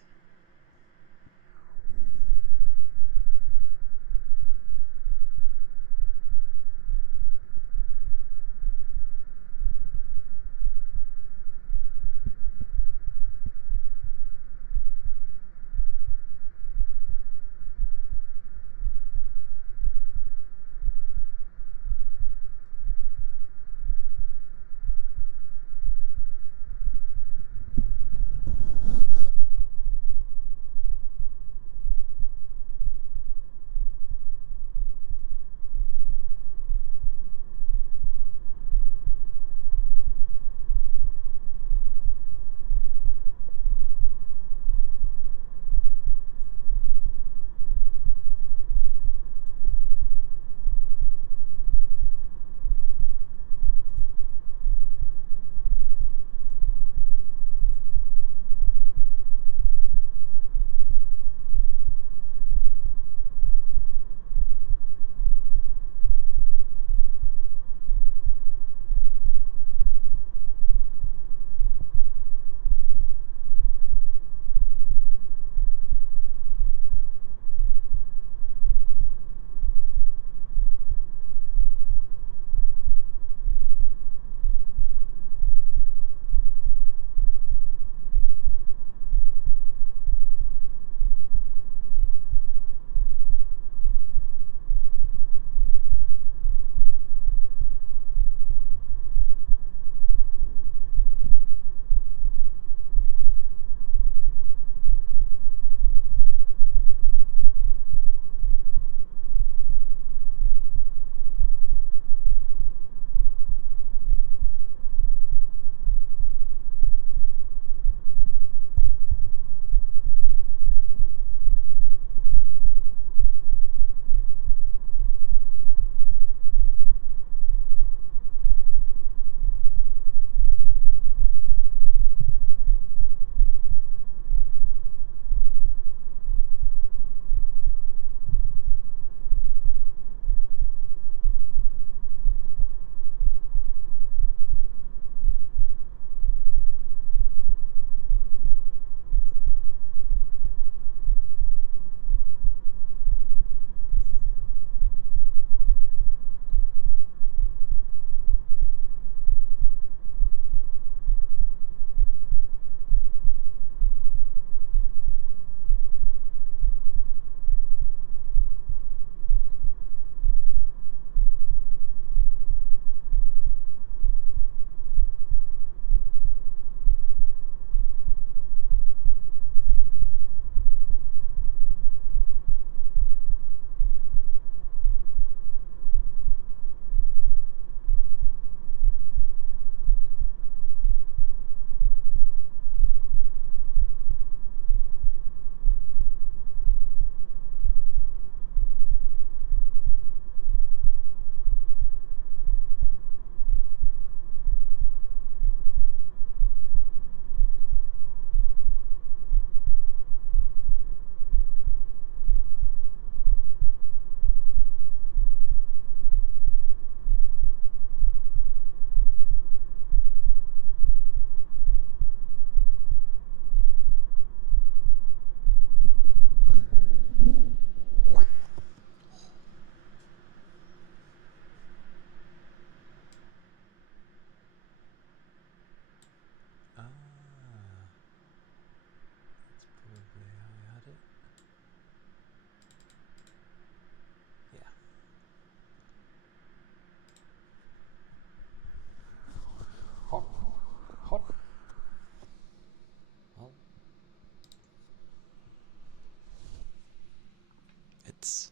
It's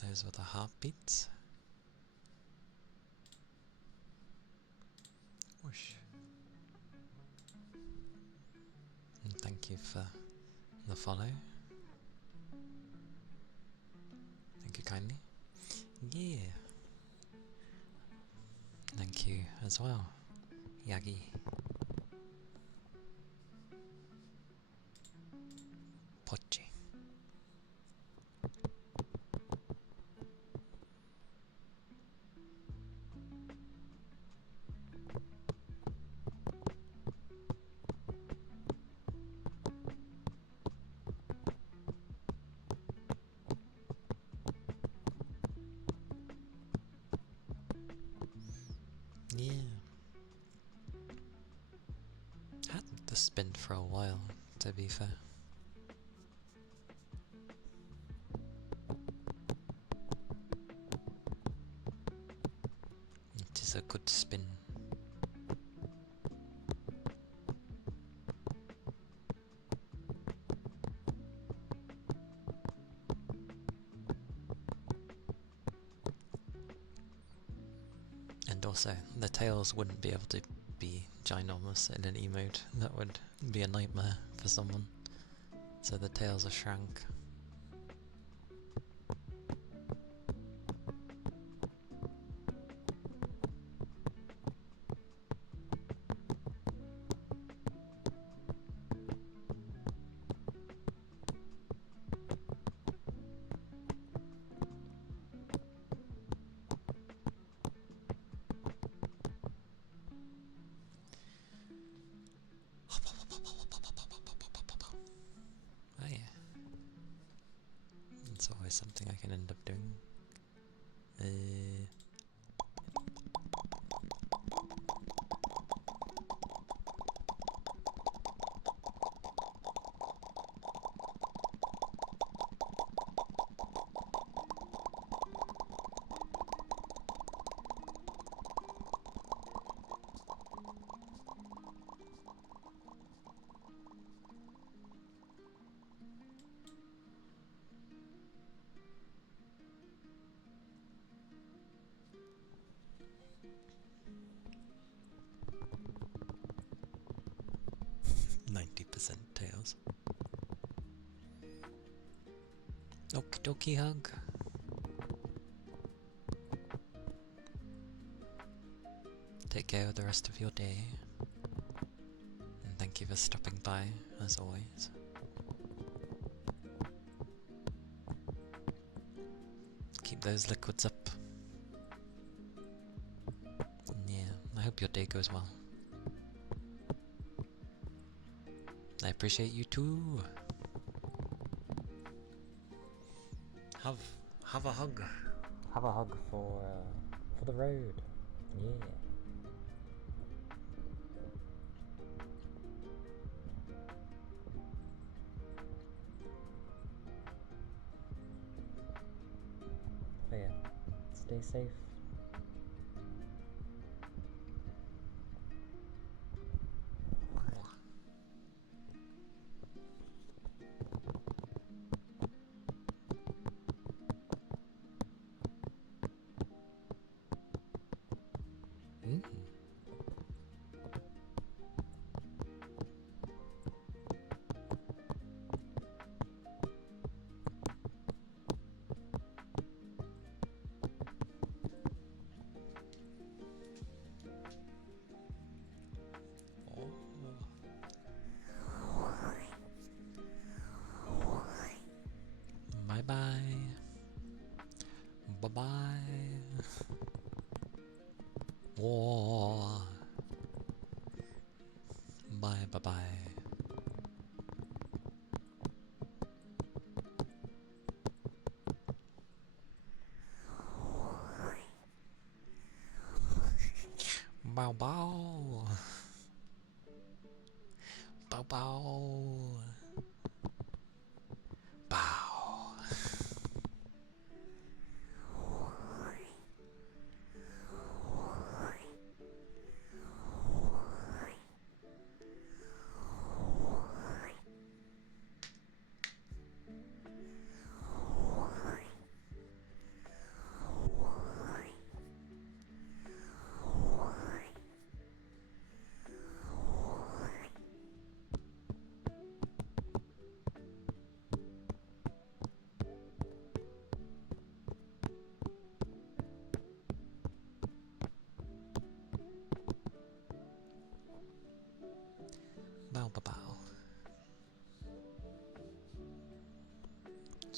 those were the heartbeats. Whoosh. And thank you for the follow. Thank you kindly. Yeah. Thank you as well, Yagi. Pochi. Yeah. Had the spin for a while, to be fair. It is a good spin. And also, the tails wouldn't be able to be ginormous in an emote. That would be a nightmare for someone. So the tails are shrank. Oh yeah. It's always something I can end up doing. %90 tails. Okie dokie hug. Take care of the rest of your day. And thank you for stopping by, as always. Keep those liquids up. Yeah, I hope your day goes well. I appreciate you too. Have a hug. Have a hug for the road. Yeah. But yeah, stay safe. Bye bye. Bye bye. Whoa. Bye bye bye. Bow bow. Bow bow. Bow.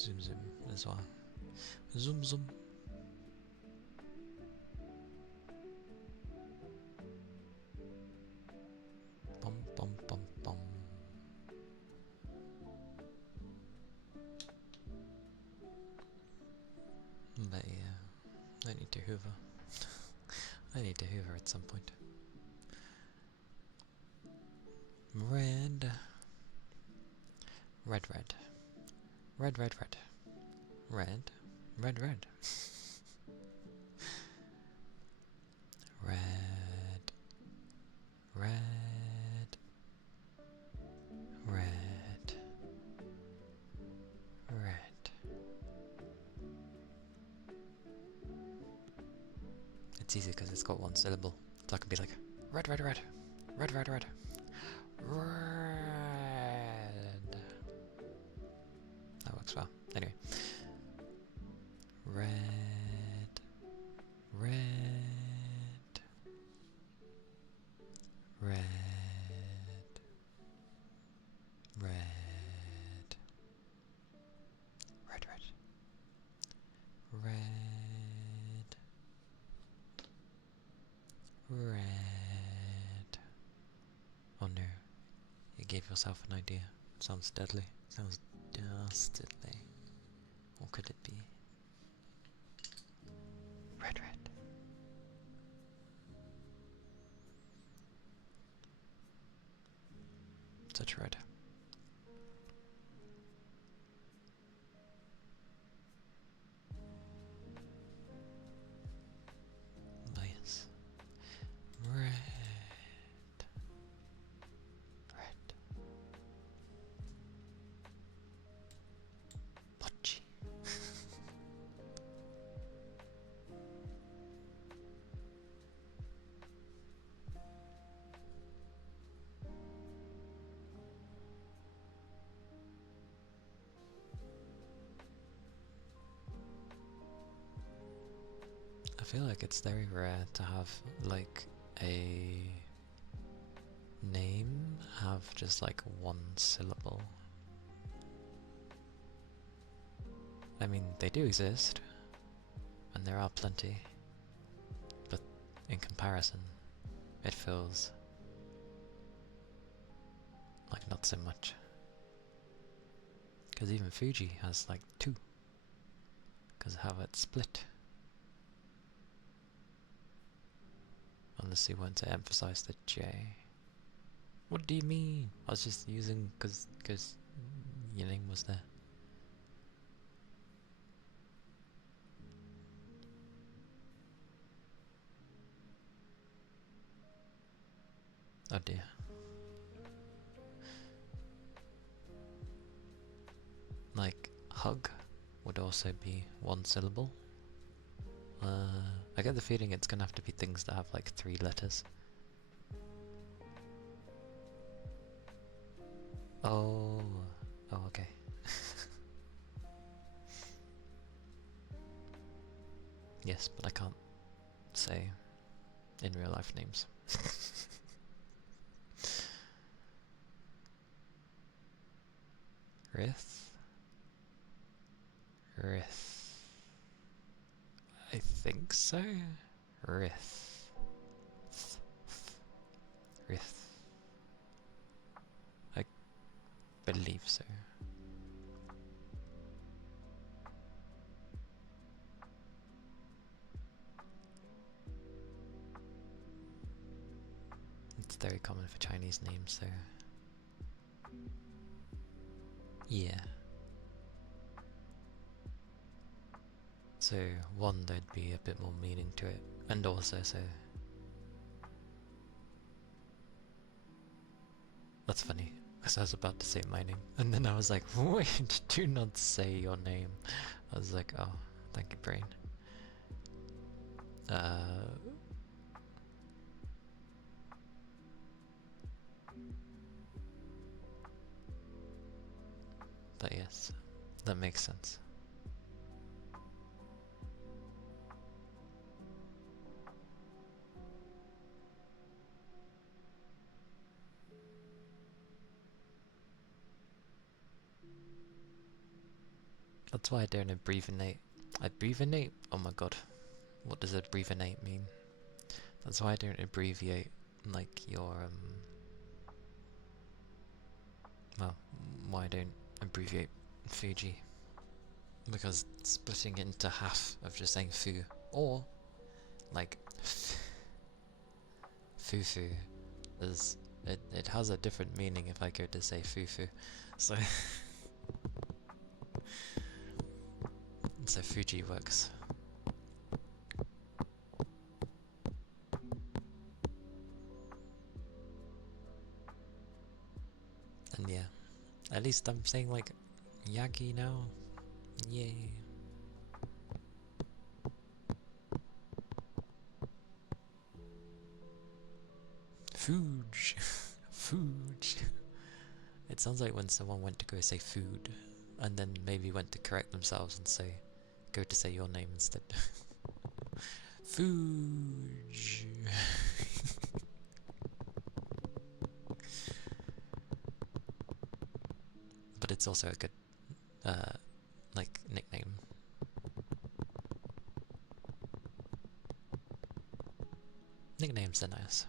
Zoom zoom as well. Zoom zoom. Bum bum bum bum. But yeah, I need to hoover. I need to hoover at some point. Red. Red red. Red red red. Red. Red red. Red. Red. Red. Red. It's easy because it's got one syllable. So I can be like, red, red, red. Red, red, red. Red. That works well. Anyway. Red. Red. Red. Red. Red, red. Red. Red. Oh no. You gave yourself an idea. Sounds deadly. Sounds dastardly. What could it be? Red, red. Such red. Nice. Red. Red. Mochi. I feel like it's very rare to have like a name have just like one syllable. I mean, they do exist, and there are plenty, but in comparison, it feels like not so much. Because even Fuji has like two, because of how it's split. Unless you want to emphasize the J. What do you mean? I was just using because your name was there. Oh dear. Like, hug would also be one syllable. I get the feeling it's gonna have to be things that have like 3 letters. Oh, okay. Yes, but I can't say in real life names. Rith? Rith. I think so? Rith. Rith. I believe so. It's very common for Chinese names, so yeah. So one, there'd be a bit more meaning to it, and also so that's funny, because I was about to say my name, and then I was like, wait, do not say your name. I was like, oh, thank you, brain. But yes, that makes sense. That's why I don't abbreviate. Abbreviate? Oh my god. What does abbreviate mean? That's why I don't abbreviate, like, your, well, why I don't abbreviate Fuji. Because splitting it into half of just saying Fu, or, like, Fufu, is, it has a different meaning if I go to say Fufu, so, so Fuji works. And yeah, at least I'm saying like Yagi now. Yay. Fuge. Fuge. It sounds like when someone went to go say food and then maybe went to correct themselves and say, go to say your name instead. Fuge. But it's also a good, like, nickname. Nicknames are nice.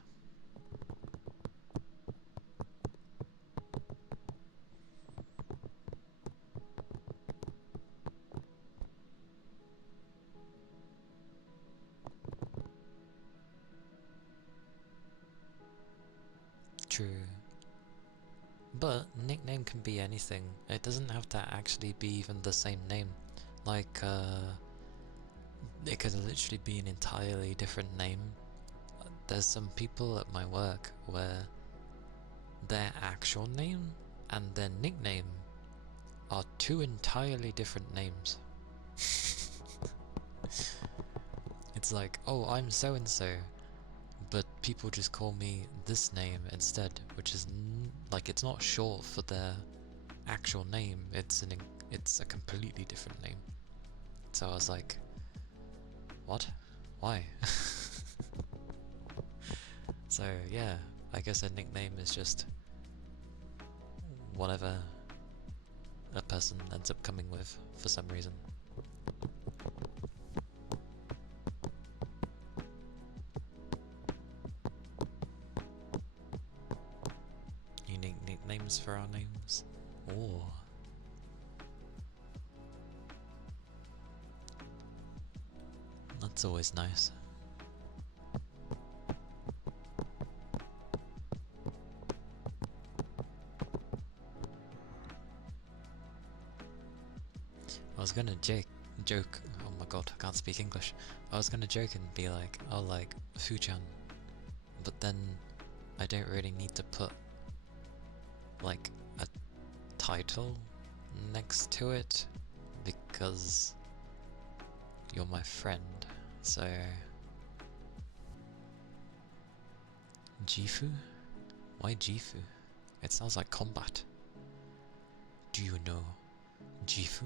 True. But nickname can be anything. It doesn't have to actually be even the same name. Like, it could literally be an entirely different name. There's some people at my work where their actual name and their nickname are two entirely different names. It's like, oh, I'm so-and-so, but people just call me this name instead, which is like, it's not short for their actual name, it's a completely different name. So I was like, what? Why? So yeah, I guess a nickname is just whatever a person ends up coming with for some reason. Unique nicknames for our names. Oh. That's always nice. I was gonna joke, oh my god, I can't speak English. I was gonna joke and be like, oh, like, Fu-chan. But then I don't really need to put, like, a title next to it, because you're my friend, so... Gifu? Why Gifu? It sounds like combat. Do you know Gifu?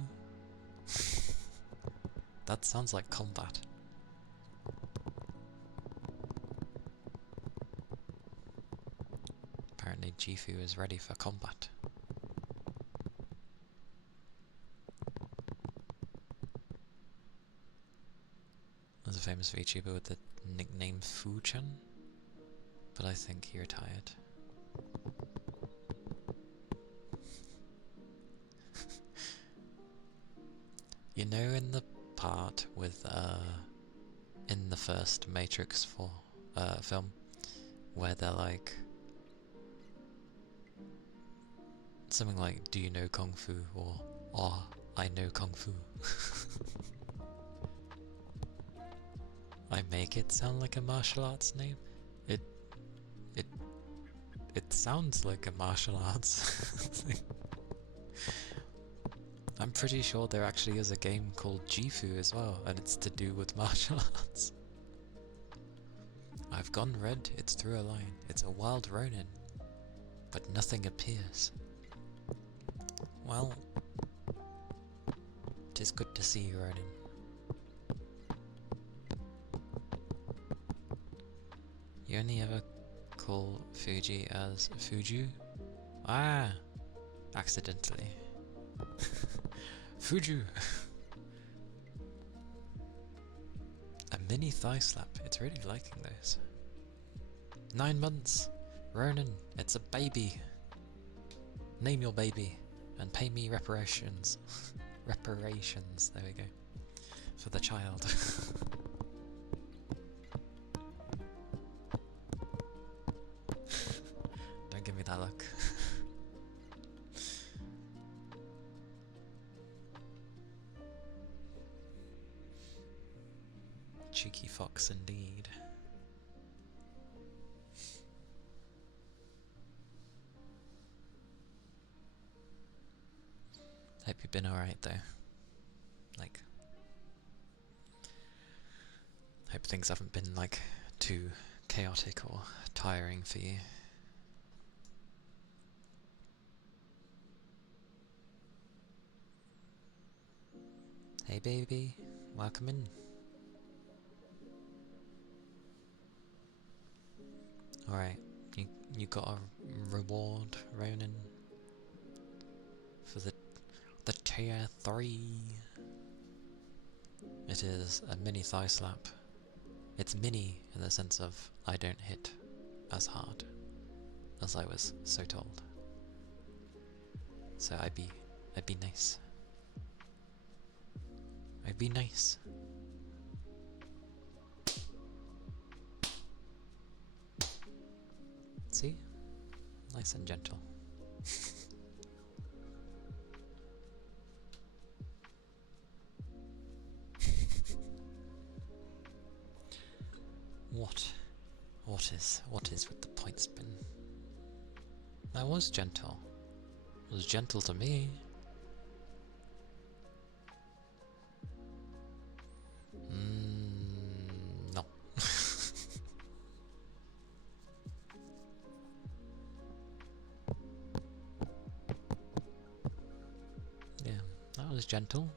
That sounds like combat. Apparently Gifu is ready for combat. There's a famous VTuber with the nickname Fu-chan, but I think he retired. You know, in the part with, in the first Matrix 4 film, where they're like, something like, do you know Kung Fu, or, oh, I know Kung Fu. I make it sound like a martial arts name. It sounds like a martial arts thing. I'm pretty sure there actually is a game called Gifu as well, and it's to do with martial arts. I've gone red, it's through a line. It's a wild Ronin, but nothing appears. Well, it is good to see you, Ronin. You only ever call Fuji as Fuju? Ah! Accidentally. Fuju! A mini thigh slap. It's really liking those. 9 months! Ronan, it's a baby! Name your baby and pay me reparations. Reparations, there we go. For the child. Don't give me that look. Cheeky fox indeed. Hope you've been alright though. Like, hope things haven't been like too chaotic or tiring for you. Hey baby, welcome in. Alright, you got a reward, Ronan, for the tier 3. It is a mini thigh slap. It's mini in the sense of I don't hit as hard as I was so told. So I'd be nice. I'd be nice. See? Nice and gentle. What is with the point spin? That was gentle. It was gentle to me. No. Yeah, that was gentle.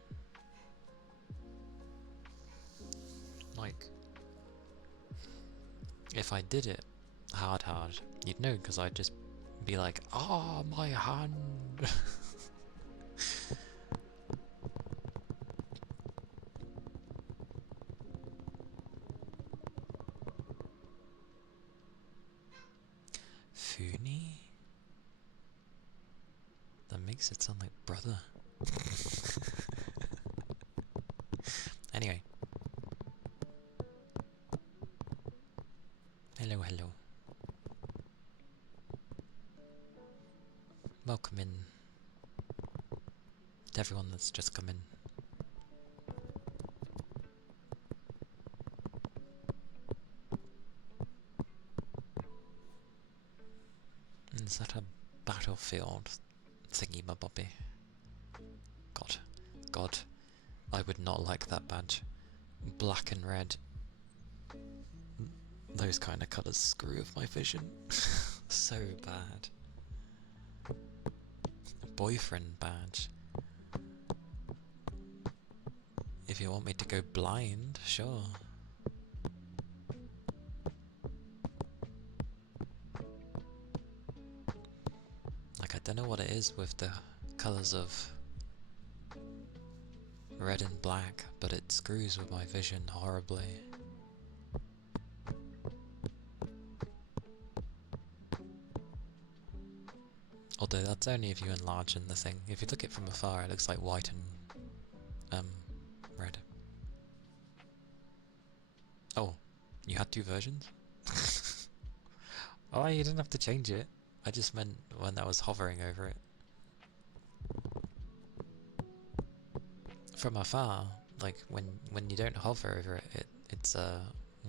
Like, if I did it hard, you'd know, because I'd just be like, "Ah, my hand." Funi? That makes it sound like brother. Anyway. Hello. Welcome in to everyone that's just come in. Is that a battlefield thingy-ma-bobby? God, I would not like that badge. Black and red. Those kind of colours screw with my vision. So bad. Boyfriend badge. If you want me to go blind, sure. Like, I don't know what it is with the colours of red and black, but it screws with my vision horribly. Although that's only if you enlarge in the thing. If you look at it from afar, it looks like white and red. Oh, you had 2 versions? Oh, you didn't have to change it. I just meant when I was hovering over it. From afar, like when you don't hover over it, it's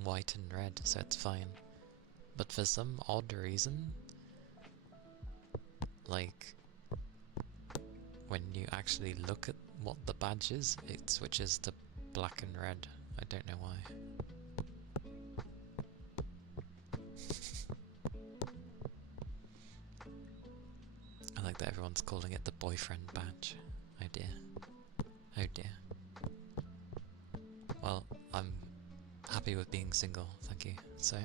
white and red, so it's fine. But for some odd reason, like when you actually look at what the badge is, it switches to black and red. I don't know why. I like that everyone's calling it the boyfriend badge. Oh dear. Oh dear. Well, I'm happy with being single, thank you. So,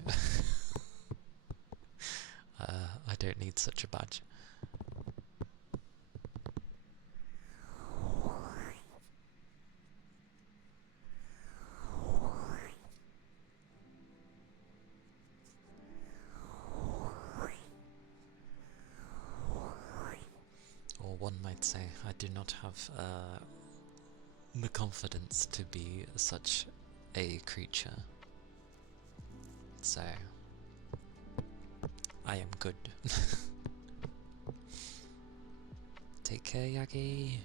I don't need such a badge. one might say, I do not have the confidence to be such a creature. So, I am good. Take care, Yagi.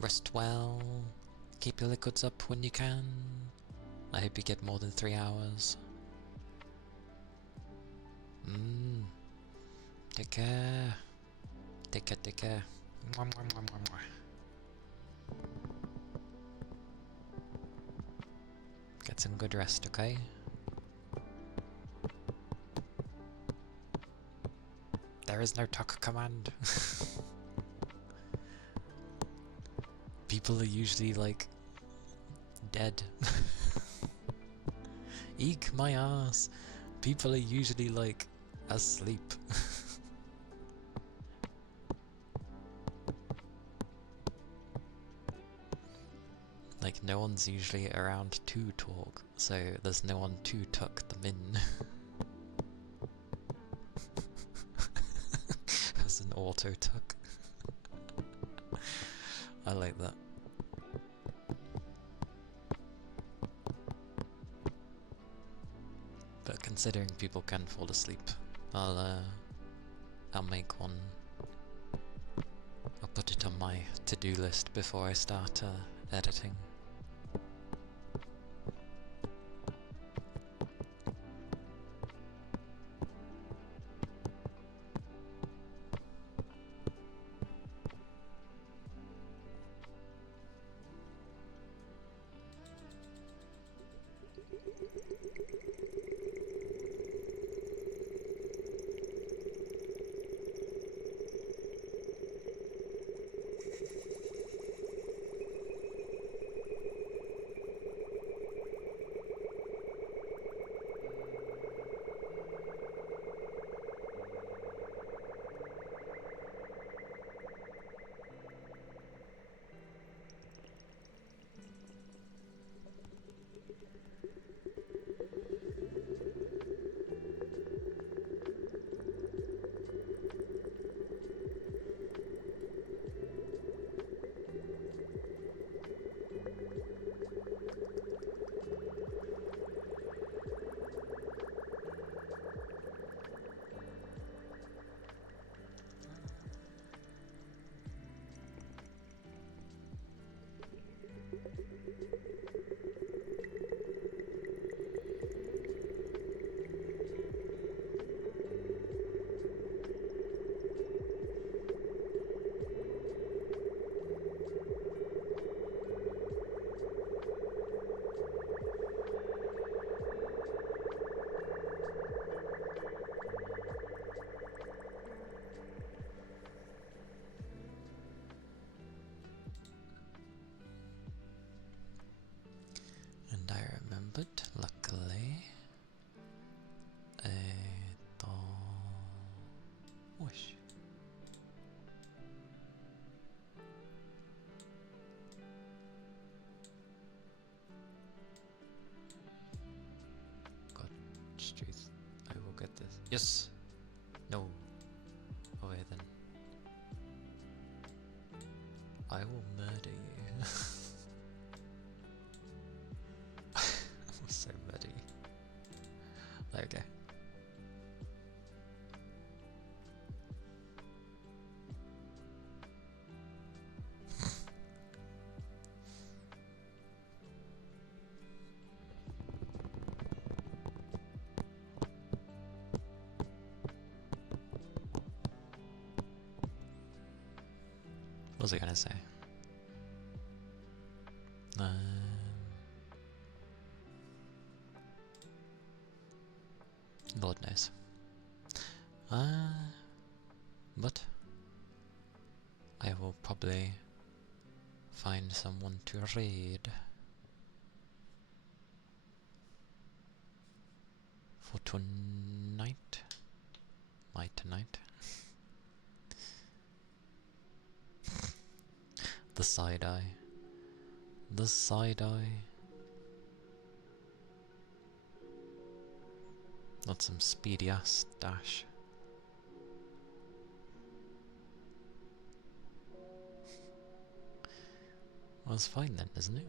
Rest well. Keep your liquids up when you can. I hope you get more than 3 hours. Take care. Take care, take care. Mwah, mwah, mwah, mwah, mwah. Get some good rest, okay? There is no talk command. People are usually like dead. Eek my ass. People are usually like asleep. Like no one's usually around to talk, so there's no one to tuck them in. As an auto tuck. I like that. But considering people can fall asleep, I'll make one. I'll put it on my to-do list before I start editing. But luckily, whoosh. God, jeez, I will get this. Yes. No. Okay then. I will murder you. I'm so muddy. Okay. What was I gonna say? Lord knows. But I will probably find someone to read for tonight. My tonight. The side eye. The side eye. Not some speedy ass dash. Well, it's fine then, isn't it?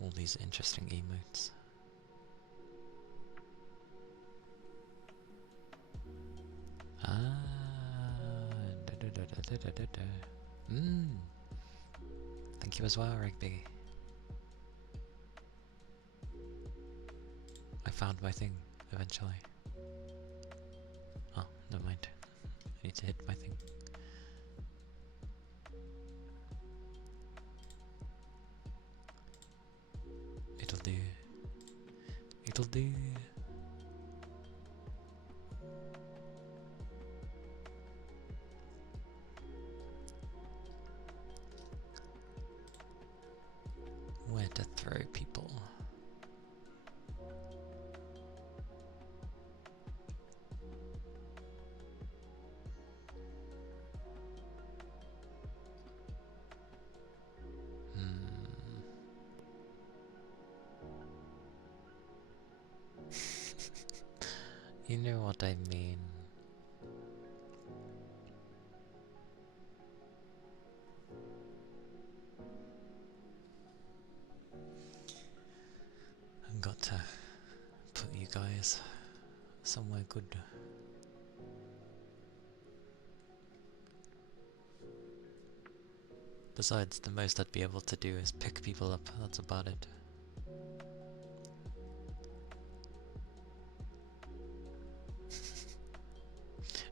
All these interesting emotes. Ah, thank you as well, Rigby. I found my thing eventually. Oh, never mind. I need to hit my thing. It'll do. It'll do. Where to throw people? You know what I mean. I've got to put you guys somewhere good. Besides, the most I'd be able to do is pick people up, that's about it.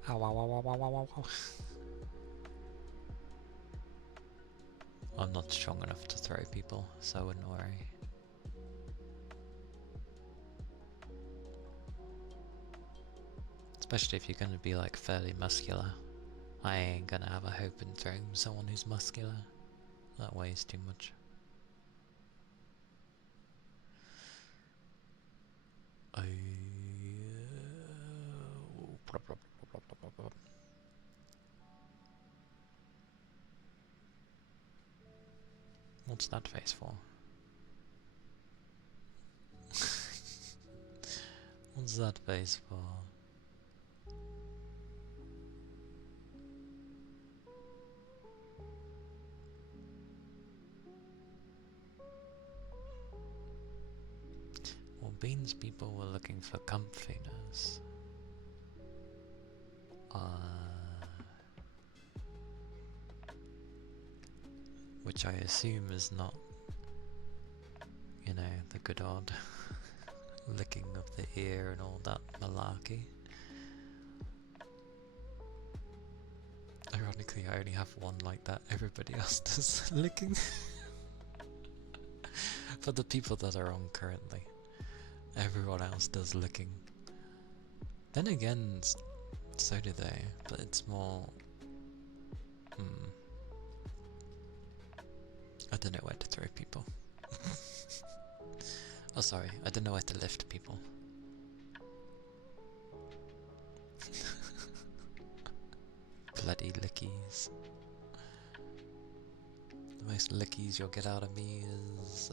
Ow, ow, ow, ow, ow, ow, ow. I'm not strong enough to throw people, so I wouldn't worry. Especially if you're gonna be like fairly muscular. I ain't gonna have a hope in throwing someone who's muscular. That weighs too much. What's that face for? What's that face for? Well, Beans people were looking for comfiness. Which I assume is not, you know, the good old licking of the ear and all that malarkey. Ironically, I only have one like that. Everybody else does licking. For the people that are on currently, everyone else does licking. Then again, so do they, but it's more... I don't know where to throw people. Oh, sorry, I don't know where to lift people. Bloody lickies. The most lickies you'll get out of me is...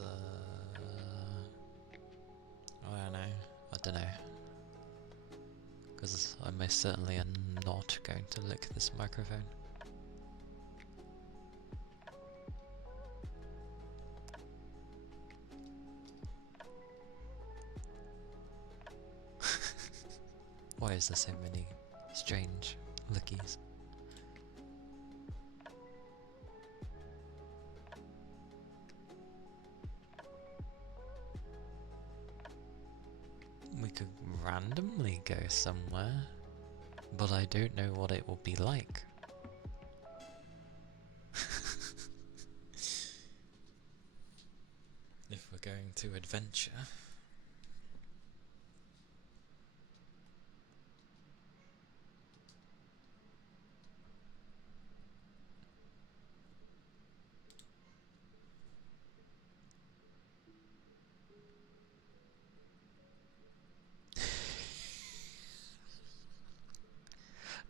I don't know. Because I most certainly am not going to lick this microphone. Why is there so many strange lickies? We could randomly go somewhere, but I don't know what it will be like. If we're going to adventure.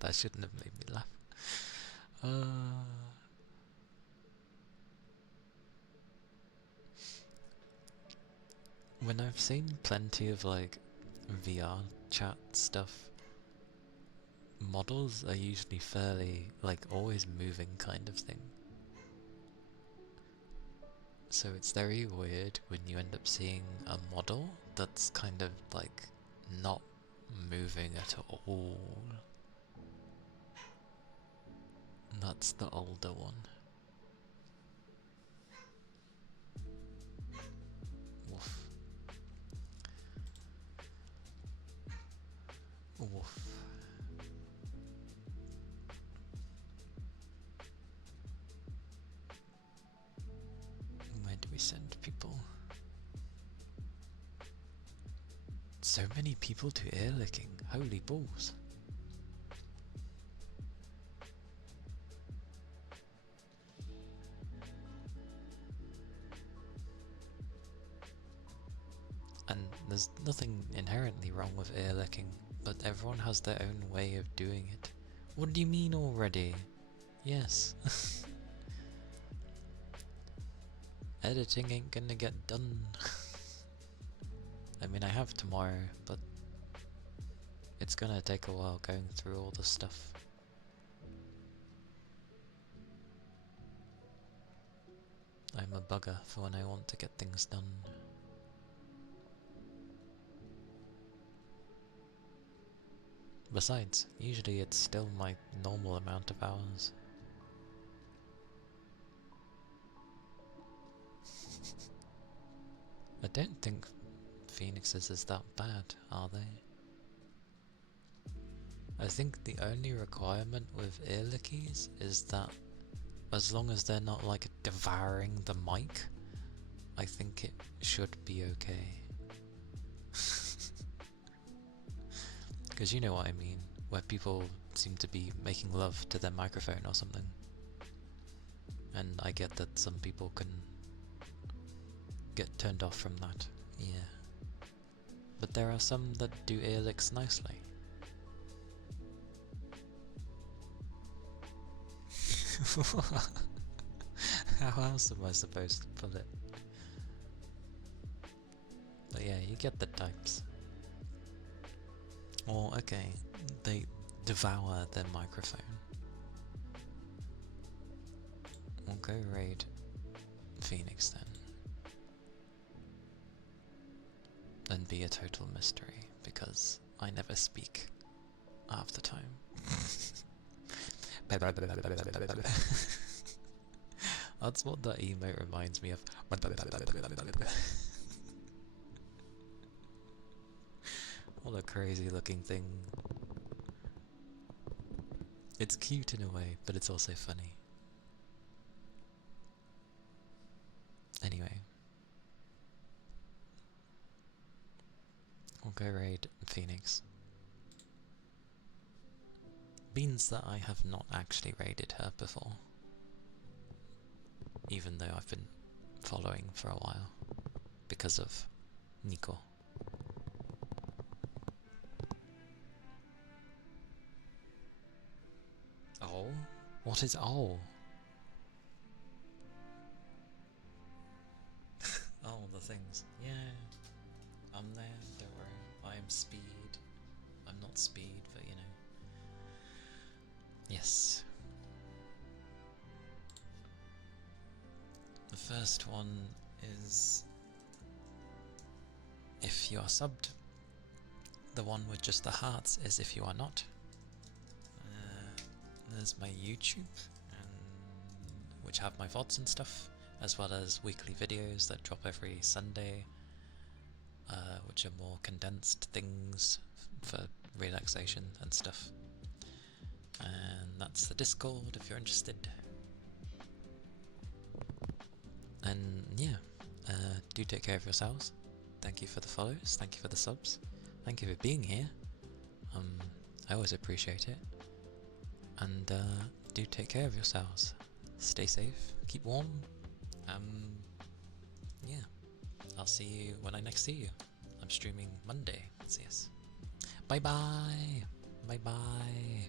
That shouldn't have made me laugh. When I've seen plenty of like VR chat stuff models are usually fairly, like, always moving kind of thing. So it's very weird when you end up seeing a model that's kind of like not moving at all. That's the older one. Woof. Woof. Where do we send people? So many people to ear licking. Holy balls. And there's nothing inherently wrong with ear licking, but everyone has their own way of doing it. What do you mean already? Yes. Editing ain't gonna get done. I mean, I have tomorrow, but it's gonna take a while going through all the stuff. I'm a bugger for when I want to get things done. Besides, usually it's still my normal amount of hours. I don't think Phoenixes is that bad, are they? I think the only requirement with ear lickies is that as long as they're not like devouring the mic, I think it should be okay. Because you know what I mean, where people seem to be making love to their microphone or something. And I get that some people can get turned off from that, yeah. But there are some that do ear licks nicely. How else am I supposed to put it? But yeah, you get the types. Or, okay, they devour their microphone. We'll go raid Phoenix then. And be a total mystery, because I never speak half the time. That's what that emote reminds me of. What a crazy looking thing. It's cute in a way, but it's also funny. Anyway. We'll go raid Phoenix. Means that I have not actually raided her before. Even though I've been following for a while. Because of Nico. Oh? What is oh? Oh, the things. Yeah. I'm there, don't worry. I am speed. I'm not speed, but you know. Yes. The first one is if you are subbed. The one with just the hearts is if you are not. There's my YouTube, which have my VODs and stuff, as well as weekly videos that drop every Sunday, which are more condensed things for relaxation and stuff. And that's the Discord if you're interested. And yeah, do take care of yourselves. Thank you for the follows, thank you for the subs, thank you for being here. I always appreciate it. And do take care of yourselves. Stay safe, keep warm. Yeah, I'll see you when I next see you. I'm streaming Monday, yes. Bye bye! Bye bye!